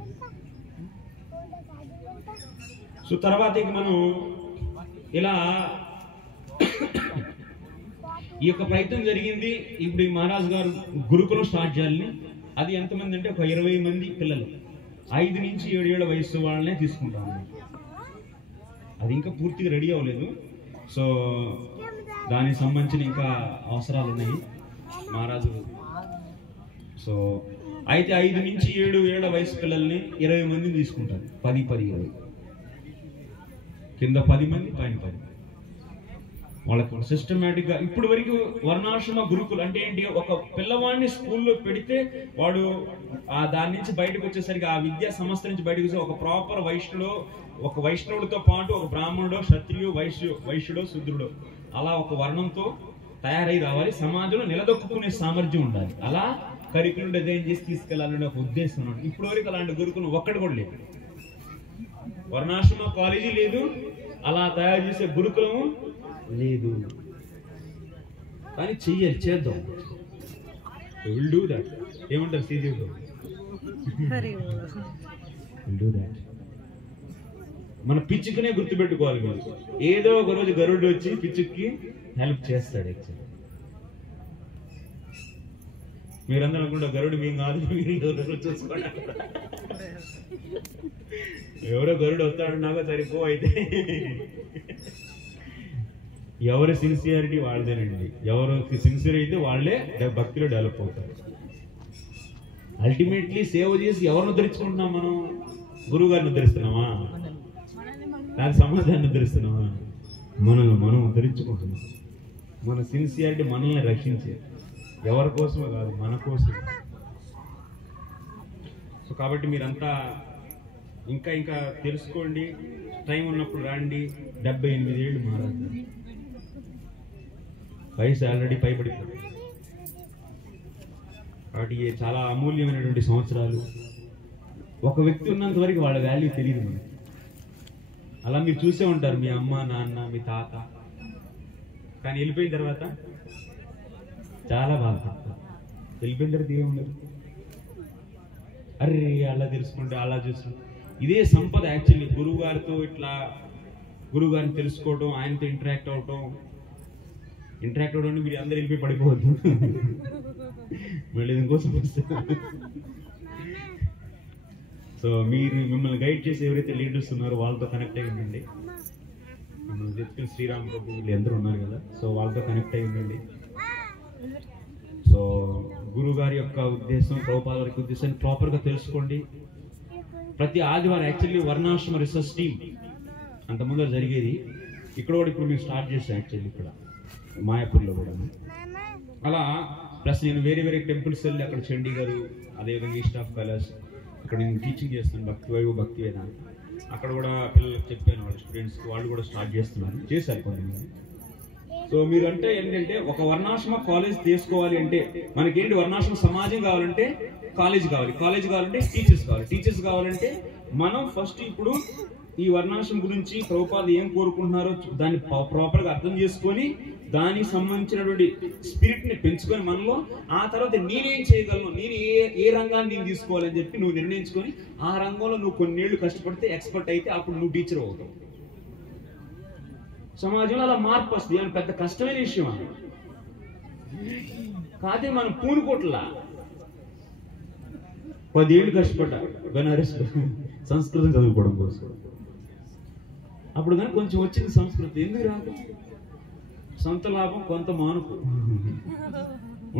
సో తర్వాత ఇక మనం ఇలా ఈ యొక్క ప్రయత్నం జరిగింది. ఇప్పుడు ఈ మహారాజు గారు గురుకులం స్టార్ట్ చేయాలని, అది ఎంతమంది అంటే ఒక 20 మంది పిల్లలు, 5 నుంచి 7 ఏళ్ల వయసు వాళ్ళనే తీసుకుంటాము. అది ఇంకా పూర్తిగా రెడీ అవ్వలేదు. సో దానికి సంబంధించిన ఇంకా అవసరాలు ఉన్నాయి మహారాజు. సో అయితే 5 నుంచి 7 ఏళ్ల వయసు పిల్లల్ని 20 మందిని తీసుకుంటారు. 10, 20 కింద 10 మంది, పైన 10. వాళ్ళకి సిస్టమేటిక్గా ఇప్పుడు వరకు వర్ణాశ్రమ గురుకులు అంటే ఏంటి, ఒక పిల్లవాడిని స్కూల్లో పెడితే వాడు దాని నుంచి బయటకు వచ్చేసరికి, ఆ విద్యా సంస్థ నుంచి బయటకు వచ్చి ఒక ప్రాపర్ వైష్ణవుడితో పాటు ఒక బ్రాహ్మణుడో, క్షత్రియు, వైశ్యుడో, శూద్రుడో, అలా ఒక వర్ణంతో తయారై రావాలి. సమాజంలో నిలదొక్కునే సామర్థ్యం ఉండాలి. అలా కరికులం డిజైన్ చేసి తీసుకెళ్లాలనే ఒక ఉద్దేశం. ఇప్పటి వరకు అలాంటి గురుకులం ఒక్కటి కూడా లేదు, వర్ణాశ్రమ కాలేజీ లేదు, అలా తయారు చేసే గురుకులము లేదు. కానీ చేద్దాం. Will do that. ఏమంటారు సీజీ గారు? Will do that. మన పిచ్చుకునే గుర్తుపెట్టుకోవాలి మీరు. ఏదో ఒక రోజు గరుడు వచ్చి పిచ్చుకి హెల్ప్ చేస్తాడు. యాక్చువల్లీ మీరందరూ అనుకుంటా గరుడు మేము కాదు, మీరు చూసుకోండి. ఎవరో గరుడు వస్తాడన్నాక సరిపో. అయితే ఎవరి సిన్సియారిటీ వాళ్ళదేనండి. ఎవరు సిన్సియర్ అయితే వాళ్ళే భక్తిలో డెవలప్ అవుతారు. అల్టిమేట్లీ సేవ చేసి ఎవరిని ఉద్ధరించుకుంటున్నాం మనం? గురువు గారిని ఉద్ధరిస్తున్నామా? దాని సమాజాన్ని ఉద్ధరిస్తున్నామా? మనం ఉద్ధరించుకుంటున్నాం. మన సిన్సియారిటీ మనల్ని రక్షించే, ఎవరి కోసమో కాదు, మన కోసం. సో కాబట్టి మీరంతా ఇంకా తెలుసుకోండి. టైం ఉన్నప్పుడు రండి. 78 ఏళ్ళు మహారాజు, వయసు ఆల్రెడీ పైబడిపోయింది. కాబట్టి చాలా అమూల్యమైనటువంటి సంవత్సరాలు. ఒక వ్యక్తి ఉన్నంత వరకు వాళ్ళ వాల్యూ తెలియదు మనకి. అలా మీరు చూసే ఉంటారు, మీ అమ్మ, నాన్న, మీ తాత. కానీ వెళ్ళిపోయిన తర్వాత చాలా బాధపడతారు. వెళ్ళిపోయిన తర్వాత ఏముండదు, అరే అలా తెలుసుకుంటే, అలా చూసుకుంటే. ఇదే సంపద యాక్చువల్లీ. గురువు గారితో ఇట్లా గురువు గారిని తెలుసుకోవడం, ఆయనతో ఇంటరాక్ట్ అవడం మీరు అందరు వెళ్ళిపోయి పడిపోవద్దు. మళ్ళీ ఇంకోసం వస్తారు. సో మిమ్మల్ని గైడ్ చేసి ఎవరైతే లీడర్స్ ఉన్నారో వాళ్ళతో కనెక్ట్ అయి ఉండండి. మిమ్మల్ని చెప్పిన శ్రీరామ్ ప్రభు వీళ్ళు అందరూ ఉన్నారు కదా, సో వాళ్ళతో కనెక్ట్ అయి ఉండండి. సో గురువు గారి యొక్క ఉద్దేశం, ప్రభుపాద వారి ఉద్దేశాన్ని ప్రాపర్గా తెలుసుకోండి. ప్రతి ఆదివారం యాక్చువల్లీ వర్ణాశ్రమ రీసెర్చ్ టీమ్ అంత ముందర జరిగేది, ఇక్కడ కూడా ఇప్పుడు మేము స్టార్ట్ చేసాం యాక్చువల్లీ ఇక్కడ మాయాపూర్లో కూడా. అలా ప్లస్ నేను వేరే టెంపుల్స్ వెళ్ళి అక్కడ చండీగఢ్, అదేవిధంగా ఈస్ట్ ఆఫ్ కైలాస్, ఇక్కడ నేను టీచింగ్ చేస్తాను భక్తి వేదాంత. అక్కడ కూడా పిల్లలకు చెప్పాను, వాళ్ళ స్టూడెంట్స్కి, వాళ్ళు కూడా స్టార్ట్ చేశారు కొంతమంది. సో మీరు అంటే ఏంటంటే ఒక వర్ణాశ్రమ కాలేజ్ తీసుకోవాలి అంటే మనకేంటి, వర్ణాశ్రమ సమాజం కావాలంటే కాలేజ్ కావాలంటే టీచర్స్ కావాలంటే మనం ఫస్ట్ ఇప్పుడు ఈ వర్ణాశ్రమం గురించి ప్రభుపాద ఏం కోరుకుంటున్నారో దాన్ని ప్రాపర్గా అర్థం చేసుకొని దానికి సంబంధించినటువంటి స్పిరిట్ ని పెంచుకొని మనలో, ఆ తర్వాత నేనేం చేయగలను, నేను ఏ రంగాన్ని నేను తీసుకోవాలని చెప్పి నువ్వు నిర్ణయించుకొని ఆ రంగంలో నువ్వు కొన్నేళ్లు కష్టపడితే ఎక్స్పర్ట్ అయితే అప్పుడు నువ్వు టీచర్ అవుతావు. సమాజంలో అలా మార్పు వస్తుంది. అని పెద్ద కష్టమైన విషయం అది కాదే. మనం పూనుకోట్లా 10 ఏళ్ళు కష్టపడ్డా బెనారస్ సంస్కృతం చదువుకోవడం కోసం. అప్పుడు కానీ కొంచెం వచ్చింది సంస్కృతి, ఎందుకు రాదు? సొంత లాభం కొంత మానుకు.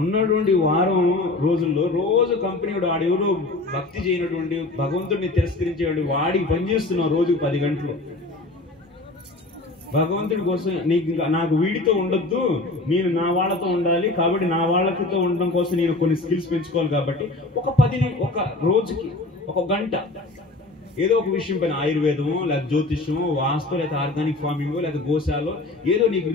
ఉన్నటువంటి వారం రోజుల్లో రోజు కంపెనీ ఆడెవరో భక్తి చేయనటువంటి, భగవంతుడిని తిరస్కరించేవాడు వాడికి పనిచేస్తున్నావు రోజుకు 10 గంటలు. భగవంతుడి కోసం నాకు వీడితో ఉండొద్దు, నేను నా వాళ్ళతో ఉండాలి, కాబట్టి నా వాళ్ళతో ఉండడం కోసం నేను కొన్ని స్కిల్స్ పెంచుకోవాలి. కాబట్టి ఒక రోజుకి 1 గంట ఏదో ఒక విషయం పైన, ఆయుర్వేదమో లేదా జ్యోతిష్యమో, వాస్తు, లేదా ఆర్గానిక్ ఫార్మింగ్, లేదా గోశాలో ఏదో నీకు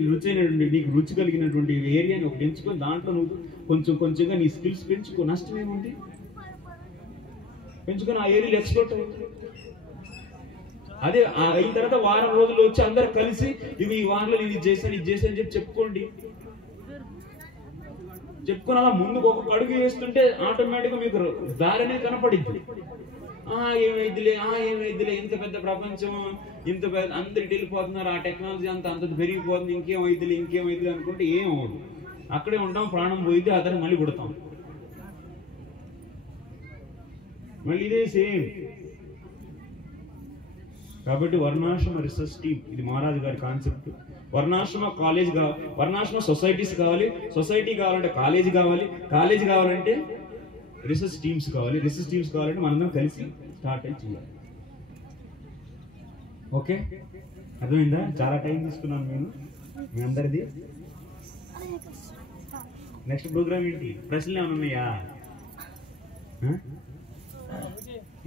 రుచి కలిగినటువంటి ఏరియాని ఒకటి ఎంచుకొని దాంట్లో నువ్వు కొంచెంగా నీ స్కిల్స్ పెంచుకో. నష్టమేముంది? పెంచుకొని ఆ ఏరియాలో ఎక్స్పర్ట్ అవుతుంది. అదే అయిన తర్వాత వారం రోజులు వచ్చి అందరు కలిసి ఈ వారంలో నేను ఇది చేశాను అని చెప్పి చెప్పుకోండి. చెప్పుకొని అలా ముందుకు ఒక్కొక్క అడుగు వేస్తుంటే ఆటోమేటిక్గా మీకు దారి అనేది కనపడింది. ఏమైద్దిలే, ఇంత పెద్ద ప్రపంచం, ఇంత పెద్ద అందరు వెళ్ళిపోతున్నారు, ఆ టెక్నాలజీ అంత పెరిగిపోతుంది, ఇంకేమైద్దిలే అనుకుంటే ఏం అవ్వదు. అక్కడే ఉంటాం, ప్రాణం పోయిద్ది, ఆ తర్వాత మళ్ళీ పుడతాం, మళ్ళీ ఇదే సేమ్. కాబట్టి వర్ణాశ్రమ రీసెర్చ్ టీమ్, ఇది మహారాజు గారి కాన్సెప్ట్. వర్ణాశ్రమ కాలేజ్ కావాలి, వర్ణాశ్రమ సొసైటీస్ కావాలి, సొసైటీ కావాలంటే కాలేజ్ కావాలంటే రీసెర్చ్ టీమ్స్ కావాలంటే మనందరం కలిసి స్టార్ట్ అయి చేయాలి. ఓకే, అర్థమైందా? చాలా టైం తీసుకున్నాను మీ అందరిది. నెక్స్ట్ ప్రోగ్రామ్ ఏంటి? ప్రశ్నలు ఏమైనా ఉన్నాయా?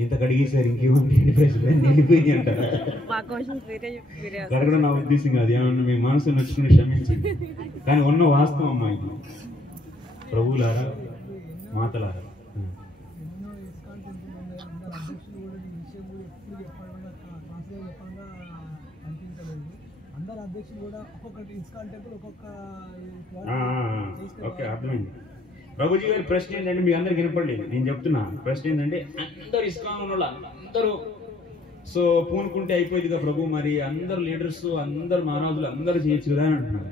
ఇంత కడిగేసారు, ఇంకేమంటే ప్రశ్న వెళ్ళిపోయింది అంటారు. కూడా నా ఉద్దేశం కాదు, ఏమన్నా మీ మనసు నచ్చుకుని క్షమించి, కానీ ఉన్న వాస్తవం అమ్మా ఇది. ప్రభువులారా, మాతలారా, ఓకే అర్థమైంది. ప్రభుజీ గారి ప్రశ్న ఏంటంటే మీ అందరికి వినపడలేదు, నేను చెప్తున్నా. ప్రశ్న ఏంటంటే అందరు ఇస్కాన్ ఉన్న వాళ్ళు అందరూ సో పూనుకుంటే అయిపోయింది కదా ప్రభు, మరి అందరు లీడర్స్, అందరు మానవులు అందరూ చేయొచ్చు కదా అని అంటున్నారు.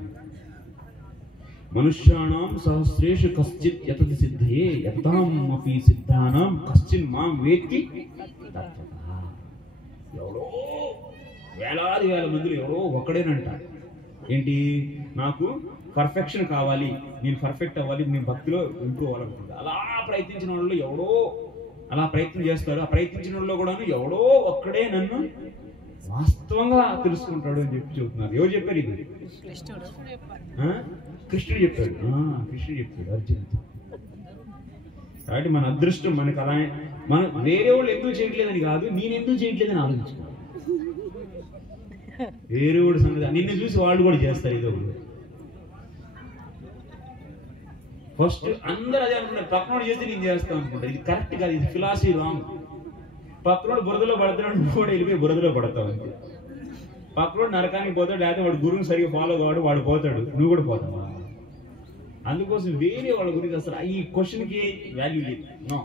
మనుష్యాణం సహస్రేషు కశ్చిత్ యతతి సిద్ధయే యతాం అపి సిద్ధానాం కశ్చిన్ మాం వేత్తి తత్వతః. ఎవరో వేల మందిలో ఎవరో ఒక్కడేనంట ఏంటి, నాకు పర్ఫెక్షన్ కావాలి, నేను పర్ఫెక్ట్ అవ్వాలి, నేను భక్తిలో ఇంప్రూవ్ అవ్వాలనుకుంటా. అలా ప్రయత్నించిన వాళ్ళు ఎవడో అలా ప్రయత్నం చేస్తారు. ఆ ప్రయత్నించిన వాళ్ళు కూడా ఎవడో ఒక్కడే నన్ను వాస్తవంగా తెలుసుకుంటాడు అని చెప్పి చెబుతున్నారు. ఎవరు చెప్పారు ఇది? కృష్ణుడు చెప్పాడు. అర్జున్. కాబట్టి మన అదృష్టం మనకు అలా, మనం వేరే వాళ్ళు ఎందుకు చేయట్లేదని కాదు, నేను ఎందుకు చేయట్లేదని ఆలోచించుకోవాలి. వేరే వాడు సంగతి నిన్ను చూసి వాళ్ళు కూడా చేస్తారు. ఏదో ఫస్ట్ అందరూ అదే అనుకుంటారు, పక్కనోడు చేస్తే నేను చేస్తాను అనుకుంటారు. ఇది కరెక్ట్ కాదు, ఇది ఫిలాసఫీ రాంగ్. పక్కనోడు బురదలో పడతాడు, నువ్వు కూడా వెళ్ళిపోయి బురదలో పడతావు అంతే. పక్కనోడు నరకానికి పోతాడు, లేకపోతే వాడు గురువుని సరిగ్గా ఫాలో కావాడు, వాడు పోతాడు, నువ్వు కూడా పోతావు. అందుకోసం వేరే వాళ్ళ గురించి అసలు ఈ క్వశ్చన్కి వాల్యూ లేదు. నో,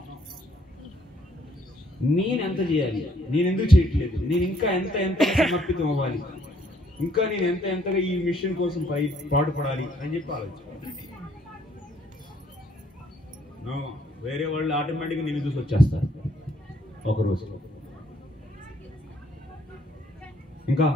నేను ఎంత చేయాలి, నేను ఎందుకు చేయట్లేదు, నేను ఇంకా ఎంత సమర్పితం అవ్వాలి, ఇంకా నేను ఎంతగా ఈ మిషన్ కోసం పాటుపడాలి అని చెప్పి ఆలోచించాను. వేరే వాళ్ళు ఆటోమేటిక్గా నేను చూసి వచ్చేస్తారు ఒక రోజులో. ఇంకా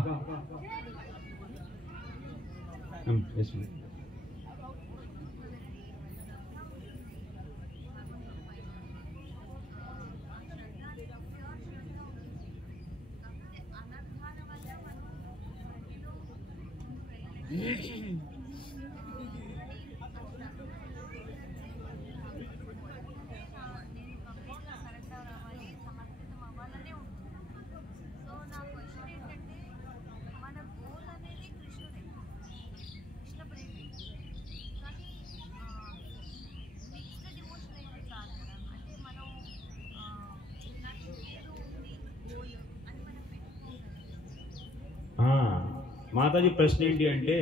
మాతాజీ ప్రశ్న ఏంటి అంటే,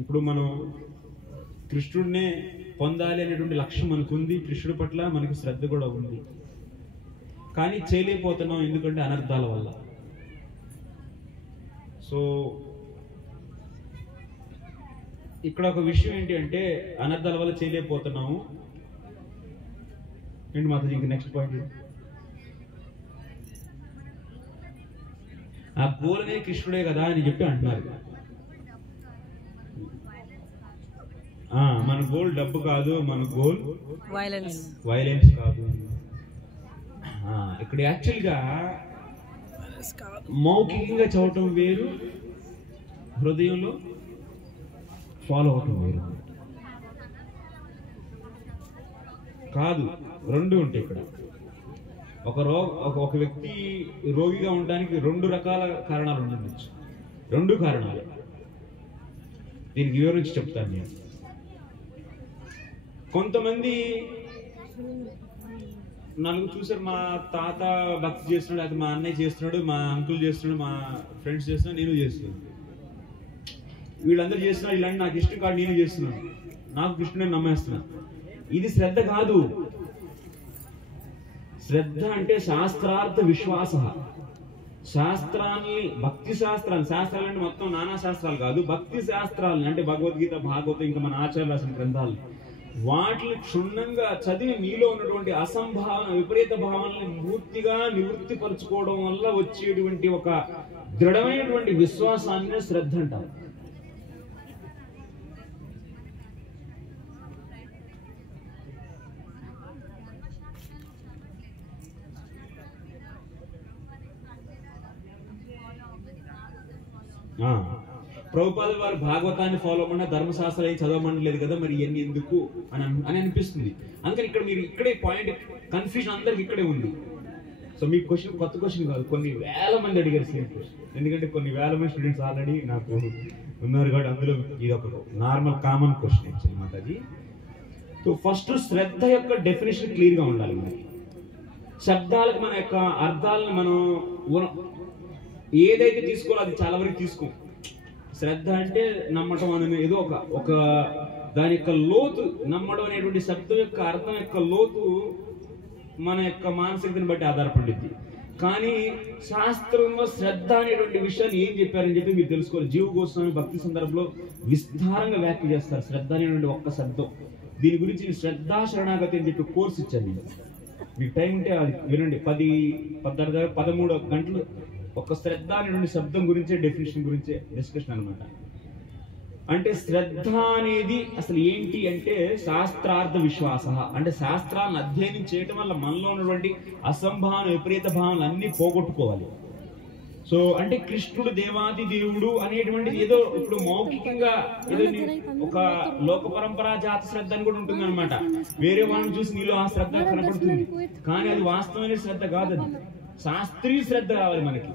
ఇప్పుడు మనం కృష్ణుడినే పొందాలి అనేటువంటి లక్ష్యం మనకు ఉంది, కృష్ణుడి పట్ల మనకి శ్రద్ధ కూడా ఉంది, కానీ చేయలేకపోతున్నాం ఎందుకంటే అనర్థాల వల్ల. సో ఇక్కడ ఒక విషయం ఏంటి అంటే, అనర్థాల వల్ల చేయలేకపోతున్నాము ఏంటి మాతాజీ? ఇంక నెక్స్ట్ పాయింట్, ఆ గోల్ అనేది కృష్ణుడే కదా అని చెప్పి అంటున్నారు. మన గోల్ డబ్బు కాదు, మన గోల్ వైలెన్స్ కాదు. ఇక్కడ యాక్చువల్గా మౌఖికంగా చదవటం వేరు, హృదయంలో ఫాలో అవటం వేరు కాదు, రెండు ఉంటాయి ఇక్కడ. ఒక వ్యక్తి రోగిగా ఉండడానికి రెండు రకాల కారణాలు ఉండవచ్చు, రెండు కారణాలు. దీనికి వివరించి చెప్తాను నేను. కొంతమంది నలుగురు చూసారు, మా తాత భక్తి చేస్తున్నాడు, అది మా అన్నయ్య చేస్తున్నాడు, మా అంకుల్ చేస్తున్నాడు, మా ఫ్రెండ్స్ చేస్తున్నాడు, నేను చేస్తున్నాను, వీళ్ళందరూ చేస్తున్నారు, ఇలాంటి నాకు ఇష్టం కాదు నేను చేస్తున్నాను, నాకు కృష్ణుడిని నమ్మేస్తున్నాను. ఇది శ్రద్ధ కాదు. శ్రద్ధ అంటే శాస్త్రార్థ విశ్వాస. శాస్త్రాన్ని, భక్తి శాస్త్రాలు అంటే మొత్తం నానా శాస్త్రాలు కాదు, భక్తి శాస్త్రాలని అంటే భగవద్గీత, భాగవతం, ఇంకా మన ఆచార్య రాసిన గ్రంథాలు, వాటిని క్షుణ్ణంగా చదివి మీలో ఉన్నటువంటి అసంభావన, విపరీత భావనల్ని పూర్తిగా నివృత్తిపరచుకోవడం వల్ల వచ్చేటువంటి ఒక దృఢమైనటువంటి విశ్వాసాన్ని శ్రద్ధ అంటారు. ప్రభుపాద వారు భాగవతాన్ని ఫాలో అవ్వమన్నా, ధర్మశాస్త్రాలు చదవమనలేదు కదా, మరి ఇవన్నీ ఎందుకు అని అనిపిస్తుంది. అందుకని ఇక్కడ మీరు ఇక్కడే పాయింట్, కన్ఫ్యూజన్ అందరికి ఇక్కడే ఉంది. సో మీ క్వశ్చన్ కొత్త క్వశ్చన్ కాదు, కొన్ని వేల మంది అడిగారు సేమ్ క్వశ్చన్. ఎందుకంటే కొన్ని వేల మంది స్టూడెంట్స్ ఆల్రెడీ నాకు ఉన్నారు కాబట్టి అందులో ఇది ఒక నార్మల్ కామన్ క్వశ్చన్ అన్నమాట అది. సో ఫస్ట్ శ్రద్ధ యొక్క డెఫినేషన్ క్లియర్గా ఉండాలి మనకి. శబ్దాలకు మన యొక్క అర్థాలను మనం ఏదైతే తీసుకోవాలో అది చాలా వరకు తీసుకోం. శ్రద్ధ అంటే నమ్మటం అనేది ఏదో ఒక దాని యొక్క లోతు, నమ్మడం అనేటువంటి శబ్దం యొక్క అర్థం యొక్క లోతు మన యొక్క మానసికతను బట్టి ఆధారపడింది. కానీ శాస్త్రంలో శ్రద్ధ అనేటువంటి విషయాన్ని ఏం చెప్పారని చెప్పి మీరు తెలుసుకోవాలి. జీవ గోస్వామి భక్తి సందర్భంలో విస్తారంగా వ్యాఖ్య చేస్తారు శ్రద్ధ అనేటువంటి ఒక్క శబ్దం. దీని గురించి శ్రద్ధా శరణాగతి అని చెప్పి కోర్సు ఇచ్చాను నేను. మీకు టైం ఉంటే అది వినండి. 13 గంటలు ఒక శ్రద్ధ అనేటువంటి శబ్దం గురించే, డెఫినేషన్ గురించే డిస్కషన్ అనమాట. అంటే శ్రద్ధ అనేది అసలు ఏంటి అంటే శాస్త్రార్థ విశ్వాస, అంటే శాస్త్రాలను అధ్యయనం చేయటం వల్ల మనలో ఉన్నటువంటి అసంభావన, విపరీత భావనలు అన్ని పోగొట్టుకోవాలి. సో అంటే కృష్ణుడు దేవాది దేవుడు అనేటువంటిది ఏదో ఇప్పుడు మౌఖికంగా ఏదో ఒక లోక పరంపరా జాత శ్రద్ధ అని కూడా ఉంటుంది అనమాట. వేరే వాళ్ళని చూసి నీలో ఆ శ్రద్ధ కనపడుతుంది, కానీ అది వాస్తవమైన శ్రద్ధ కాదు. అది శాస్త్రీయ శ్రద్ధ రావాలి మనకి.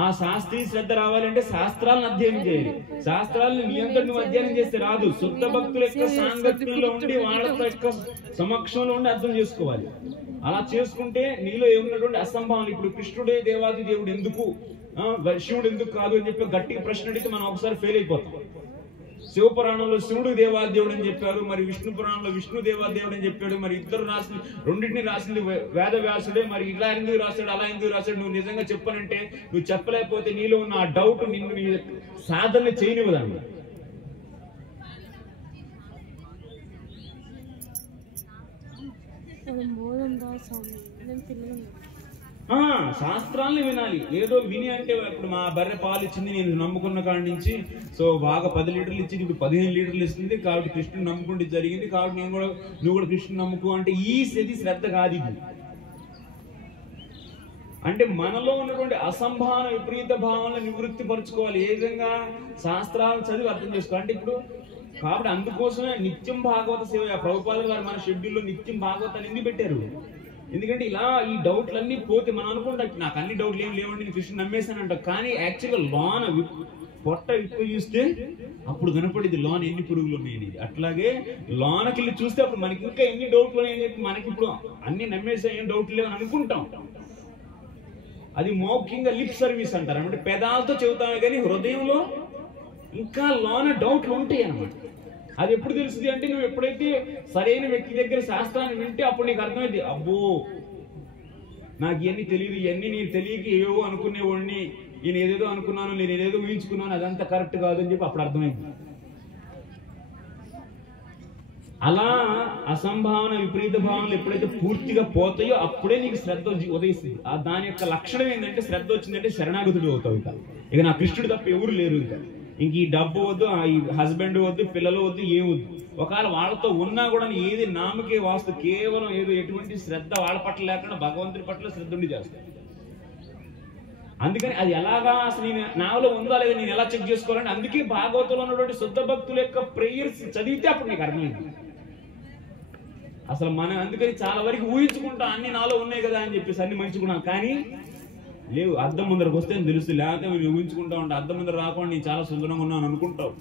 ఆ శాస్త్రీయ శ్రద్ధ రావాలంటే శాస్త్రాలను అధ్యయనం చేయాలి. శాస్త్రాలను నియంత్రణ అధ్యయనం చేస్తే రాదు. శుద్ధ భక్తుల యొక్క సాంగత్యంలో ఉండి, వాళ్ళ యొక్క సమక్షంలో ఉండి అర్థం చేసుకోవాలి. అలా చేసుకుంటే నీలో ఏమున్నటువంటి అసంభావన, ఇప్పుడు కృష్ణుడే దేవాది దేవుడు ఎందుకు, శివుడు ఎందుకు కాదు అని చెప్పి గట్టిగా ప్రశ్న అడిగితే మనం ఒకసారి ఫెయిల్ అయిపోతాం. శివపురాణంలో శివుడు దేవాదేవుడు అని చెప్పారు, మరి విష్ణు పురాణంలో విష్ణు దేవాదేవుడు అని చెప్పాడు. మరి ఇద్దరు రాసింది, రెండింటిని రాసింది వేద వ్యాసుడే. మరి ఇలా ఎందుకు రాశాడు, అలా ఎందుకు రాశాడు? నువ్వు నిజంగా చెప్పనంటే, నువ్వు చెప్పలేకపోతే నీలో ఉన్న ఆ డౌట్ నిన్ను నీ సాధన చేయనివ్వదన్న. శాస్త్రాల్ని వినాలి. ఏదో విని అంటే ఇప్పుడు మా బర్రె పాలు ఇచ్చింది, నేను నమ్ముకున్న కాడి నుంచి సో బాగా 10 లీటర్లు ఇచ్చింది, ఇప్పుడు 15 లీటర్లు ఇస్తుంది, కాబట్టి కృష్ణుని నమ్ముకుంటే జరిగింది, కాబట్టి నువ్వు కూడా కృష్ణుని నమ్ముకో అంటే ఈ స్థితి శ్రద్ధ కాదు. ఇది అంటే మనలో ఉన్నటువంటి అసంభావన విపరీత భావనలు నివృత్తి పరుచుకోవాలి. ఏ విధంగా? శాస్త్రాలు చదివి అర్థం చేసుకోవాలి. అంటే ఇప్పుడు కాబట్టి అందుకోసమే నిత్యం భాగవత సేవ ప్రభుపాదులు గారు మన షెడ్యూల్లో నిత్యం భాగవతాన్ని ఎందుకు పెట్టారు? ఎందుకంటే ఇలా ఈ డౌట్లన్నీ పోతే మనం అనుకుంటాం నాకు అన్ని డౌట్లు ఏం లేవండి, నేను కృష్ణ నమ్మేశానంట. కానీ యాక్చువల్గా లోన పొట్ట విప్పు చూస్తే అప్పుడు కనపడింది లోన ఎన్ని పురుగులు ఉన్నాయని. అట్లాగే లోనకి వెళ్ళి చూస్తే అప్పుడు మనకి ఇంకా ఎన్ని డౌట్లు ఉన్నాయని చెప్పి మనకి ఇప్పుడు అన్ని నమ్మేసా, ఏం డౌట్లు లేవని అనుకుంటాం. అది మౌఖికంగా లిప్ సర్వీస్ అంటారు, అంటే పెదాలతో చెబుతామే కానీ హృదయంలో ఇంకా లోన డౌట్లు ఉంటాయి అన్నమాట. అది ఎప్పుడు తెలుస్తుంది అంటే నువ్వు ఎప్పుడైతే సరైన వ్యక్తి దగ్గర శాస్త్రాన్ని వింటే అప్పుడు నీకు అర్థమైంది, అబ్బో నాకు ఇవన్నీ తెలియదు, ఇవన్నీ నేను తెలియక ఏవో అనుకునేవాడిని, నేను ఏదేదో అనుకున్నాను, నేను ఏదేదో ఊహించుకున్నాను, అదంతా కరెక్ట్ కాదు అని చెప్పి అప్పుడు అర్థమైంది. అలా అసంభావన విపరీత భావనలు ఎప్పుడైతే పూర్తిగా పోతాయో అప్పుడే నీకు శ్రద్ధ ఉదయిస్తుంది. దాని యొక్క లక్షణం ఏంటంటే శ్రద్ధ వచ్చిందంటే శరణాగతుడు అవుతావు. ఇక నా కృష్ణుడు తప్ప ఎవరు లేరు. ఇంక ఈ డబ్బు వద్దు, ఈ హస్బెండ్ వద్దు, పిల్లలు వద్దు, ఏమొద్దు. ఒకవేళ వాళ్ళతో ఉన్నా కూడా ఏది నామకే వాస్తు, కేవలం ఏదో ఎటువంటి శ్రద్ధ వాళ్ళ పట్ల లేకుండా భగవంతుడి పట్ల శ్రద్ధ ఉండి చేస్తాను. అందుకని అది ఎలాగా అసలు నేను నాలో ఉందా లేదా నేను ఎలా చెక్ చేసుకోవాలంటే అందుకే భాగవతంలో ఉన్నటువంటి శుద్ధ భక్తుల యొక్క ప్రేయర్స్ చదివితే అప్పుడు నీకు అర్థమైంది. అసలు మనం అందుకని చాలా వరకు ఊహించుకుంటాం, అన్ని నాలో ఉన్నాయి కదా అని చెప్పేసి అన్ని మంచుకున్నాం, కానీ లేవు. అద్దం ముందరకు వస్తే తెలుస్తుంది, లేకపోతే మేము ఊహించుకుంటా ఉంటాం. అద్దం ముందర రాకుండా నేను చాలా సుందరంగా ఉన్నాను అనుకుంటావు,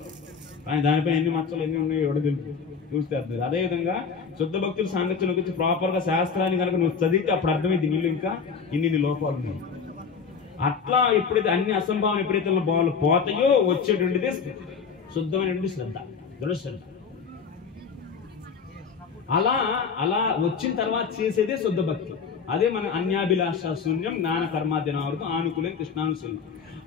కానీ దానిపై ఎన్ని మచ్చలు ఎన్ని ఉన్నాయో ఎవడో తెలుసు, చూస్తే అర్థం. అదేవిధంగా శుద్ధ భక్తుల సాంగత్యంలోకి వచ్చి ప్రాపర్గా శాస్త్రాన్ని కనుక నువ్వు చదివితే అప్పుడు అర్థమైంది నీళ్ళు ఇంకా ఇన్ని లోపాలు ఉన్నాయి. అట్లా ఎప్పుడైతే అన్ని అసంభావన ఎప్పుడైతే భావాలు పోతాయో వచ్చేటువంటిది శుద్ధమైనటువంటి శ్రద్ధ, దృఢశ్రద్ధ. అలా వచ్చిన తర్వాత చేసేదే శుద్ధ భక్తి. అదే మన అన్యాభిలాష శూన్యం జ్ఞాన కర్మాధ్యనావృతం ఆనుకూలం కృష్ణానుశీలం.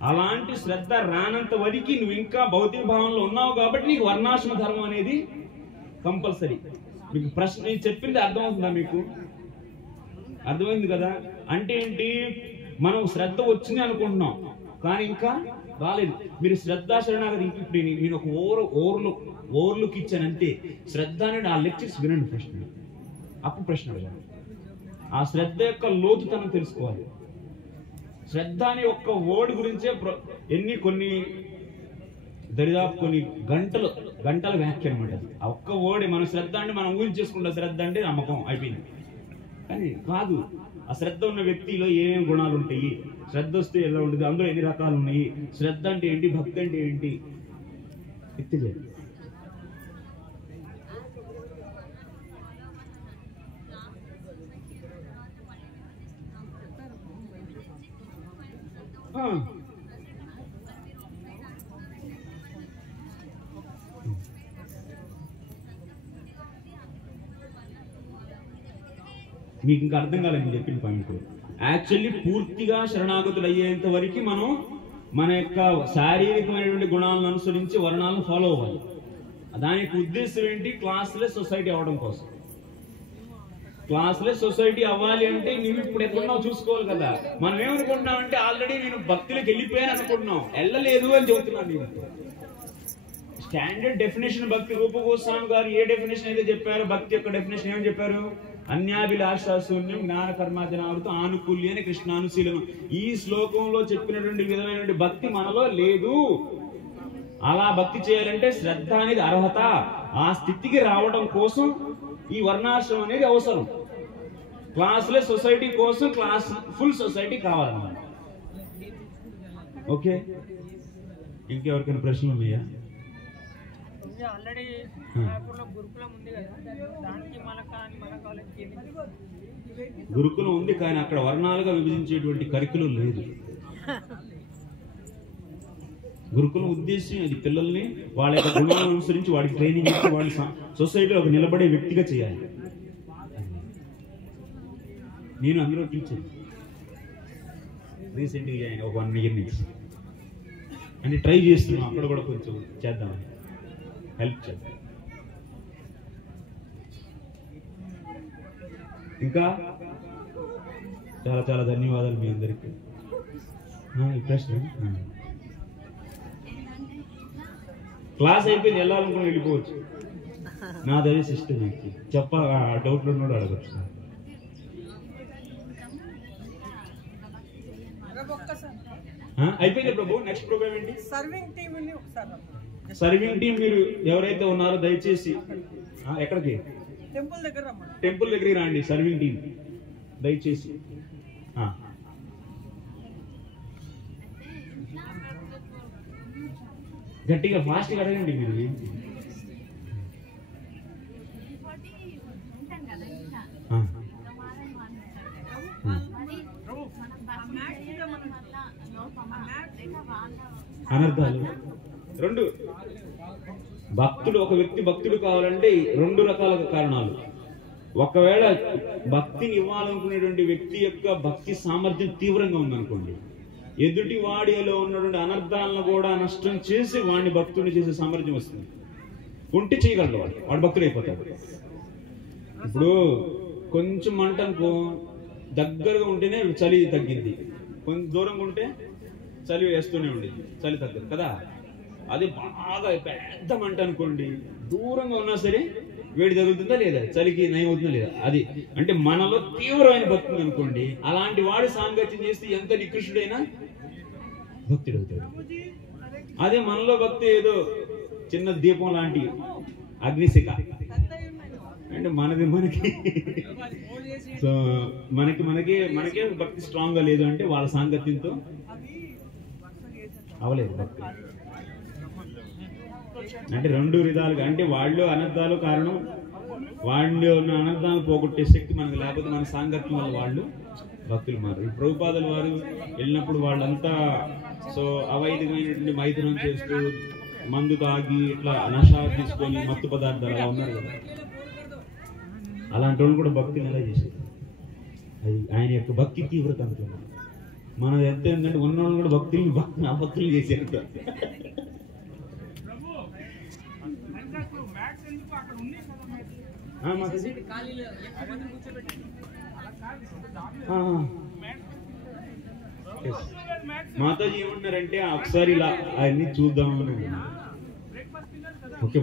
అలాంటి శ్రద్ధ రానంత వరకు నువ్వు ఇంకా భౌతిక భావంలో ఉన్నావు కాబట్టి నీకు వర్ణాశ్రమ ధర్మం అనేది కంపల్సరీ. మీకు ప్రశ్న నేను చెప్పింది అర్థమవుతుందా? మీకు అర్థమైంది కదా? అంటే ఏంటి, మనం శ్రద్ధ వచ్చింది అనుకుంటున్నాం కానీ ఇంకా రాలేదు. మీరు శ్రద్ధా శరణాగతి ఇప్పుడు నేను ఒక ఓవర్లుక్ ఇచ్చాను అంతే. శ్రద్ధ అనేది ఆ లెక్చర్స్ వినండి ప్రశ్న, అప్పుడు ప్రశ్న అడగాలి. ఆ శ్రద్ధ యొక్క లోతుతనం తెలుసుకోవాలి. శ్రద్ధ అనే ఒక్క వర్డ్ గురించే కొన్ని దరిదాపు కొన్ని గంటల వ్యాఖ్య అనమాట. ఆ ఒక్క వర్డ్ మన శ్రద్ధ అంటే మనం ఊహించేసుకుంటాం, శ్రద్ధ అంటే నమ్మకం అయిపోయింది. కానీ కాదు, ఆ శ్రద్ధ ఉన్న వ్యక్తిలో ఏమేమి గుణాలు ఉంటాయి, శ్రద్ధ వస్తే ఎలా ఉంటుంది, అందులో ఎన్ని రకాలు ఉన్నాయి, శ్రద్ధ అంటే ఏంటి, భక్తి అంటే ఏంటి తెలియదు. మీకు ఇంకా అర్థం కాలేదు నేను చెప్పిన పాయింట్. యాక్చువల్లీ పూర్తిగా శరణాగతులు అయ్యేంత వరకు మనం మన యొక్క శారీరకమైనటువంటి గుణాలను అనుసరించి వర్ణాలను ఫాలో అవ్వాలి. దానికి ఉద్దేశం ఏంటి, క్లాస్లెస్ సొసైటీ అవ్వడం కోసం. క్లాస్లెస్ సొసైటీ అవ్వాలి అంటే నువ్వు ఇప్పుడు ఎక్కడున్నావు చూసుకోవాలి కదా. మనం ఏమనుకుంటున్నాం అంటే ఆల్రెడీ నేను భక్తులకు వెళ్ళిపోయాను అనుకుంటున్నాం, వెళ్ళలేదు అని చెబుతున్నాను. నేను స్టాండర్డ్ డెఫినేషన్ భక్తి రూప గోస్వామి గారు ఏ డెఫినేషన్ అయితే చెప్పారో భక్తి యొక్క డెఫినేషన్ ఏమని చెప్పారు, అన్యాభిలాష శూన్యం జ్ఞాన కర్మార్జనావృతం ఆనుకూల్యని కృష్ణానుశీలం. ఈ శ్లోకంలో చెప్పినటువంటి విధమైనటువంటి భక్తి మనలో లేదు. అలా భక్తి చేయాలంటే శ్రద్ధ అనేది అర్హత. ఆ స్థితికి రావడం కోసం ఈ వర్ణాశ్రమం అనేది అవసరం. క్లాస్లెస్ సొసైటీ కోసం క్లాస్ ఫుల్ సొసైటీ కావాలన్నమాట. ఓకే, ఇంకెవరికైనా ప్రశ్నలు ఉన్నాయా? ఆల్రెడీ గురుకులం ఉంది కదా, దానికి మన కాలేజీకి గురుకులం ఉంది కానీ అక్కడ వర్ణాలుగా విభజించేటువంటి కరికులం లేదు. గురుకులం ఉద్దేశం అది పిల్లల్ని వాళ్ళ యొక్క గుణాలను అనుసరించి వాడికి ట్రైనింగ్ ఇచ్చి వాడి సొసైటీలో ఒక నిలబడే వ్యక్తిగా చేయాలి. నేను అందులో టీచర్ రీసెంట్గా జాయిన్ ఒక 1 year నుంచి అంటే ట్రై చేస్తున్నాం, అక్కడ కూడా కొంచెం చేద్దామని హెల్ప్ చేద్దాం. ఇంకా చాలా చాలా ధన్యవాదాలు మీ అందరికీ. ఈ ప్రశ్న క్లాస్ అయిపోయింది, వెళ్ళాలనుకుని వెళ్ళిపోవచ్చు. నాది అదే సిస్టమ్. నాకు చెప్పాలి, డౌట్లు ఉన్నాడు అడగచ్చు. అయిపోయింది ప్రభు. నెక్స్ట్ ప్రోగ్రామ్ ఏంటి? సర్వింగ్ టీం మీరు ఎవరైతే ఉన్నారో దయచేసి ఎక్కడికి టెంపుల్ దగ్గరికి రండి. సర్వింగ్ టీం దయచేసి గట్టిగా ఫాస్ట్గా అడగండి. మీరు అనర్థాలు 2 భక్తుడు, ఒక వ్యక్తి భక్తుడు కావాలంటే 2 రకాల కారణాలు. ఒకవేళ భక్తిని ఇవ్వాలనుకునేటువంటి వ్యక్తి యొక్క భక్తి సామర్థ్యం తీవ్రంగా ఉందనుకోండి, ఎదుటి వాడిలో ఉన్నటువంటి అనర్థాలను కూడా నష్టం చేసి వాడిని భక్తుడిని చేసే సామర్థ్యం వస్తుంది. ఉంటే చేయగలడు, వాడు భక్తుడు అయిపోతాడు. ఇప్పుడు కొంచెం మంటనుకో దగ్గరగా ఉంటేనే చలి తగ్గింది, కొంచెం దూరంగా ఉంటే చలి వేస్తూనే ఉండేది, చలి తగ్గదు కదా. అది బాగా పెద్ద మంట అనుకోండి, దూరంగా ఉన్నా సరే వేడి తగులుతుందా లేదా, చలికి నయం అవుతుందా లేదా. అది అంటే మనలో తీవ్రమైన భక్తి అనుకోండి, అలాంటి వాడి సాంగత్యం చేస్తే ఎంత నికృష్టుడైనా భక్తుడు అవుతాడు. అదే మనలో భక్తి ఏదో చిన్న దీపం లాంటి అగ్నిశిఖ అంటే మనది మనకి, సో మనకే భక్తి స్ట్రాంగ్ గా లేదు అంటే వాళ్ళ సాంగత్యంతో అవలేదు భక్తి. అంటే 2 విధాలుగా, అంటే వాళ్ళు అనర్థాలు కారణం, వాళ్ళు ఉన్న అనర్థాలు పోగొట్టే శక్తి మనకు లేకపోతే మన సాంగత్యం వల్ల వాళ్ళు భక్తులు మారు. ప్రభుపాదుల వారు వెళ్ళినప్పుడు వాళ్ళంతా సో అవైదికమైనటువంటి మైథునం చేస్తూ మందు తాగి ఇట్లా నషా తీసుకొని మత్తు పదార్థాలు అలా ఉన్నారు కదా. అలాంటి వాళ్ళు కూడా భక్తిని ఎలా చేసేది, అది ఆయన యొక్క భక్తి తీవ్రత అంటున్నారు. మనది ఎంత ఏంటంటే ఉన్నవాళ్ళు కూడా భక్తులు చేసేది. మాతాజీ ఏమంటున్నారంటే ఒకసారి ఇలా అవన్నీ చూద్దామని. ఓకే.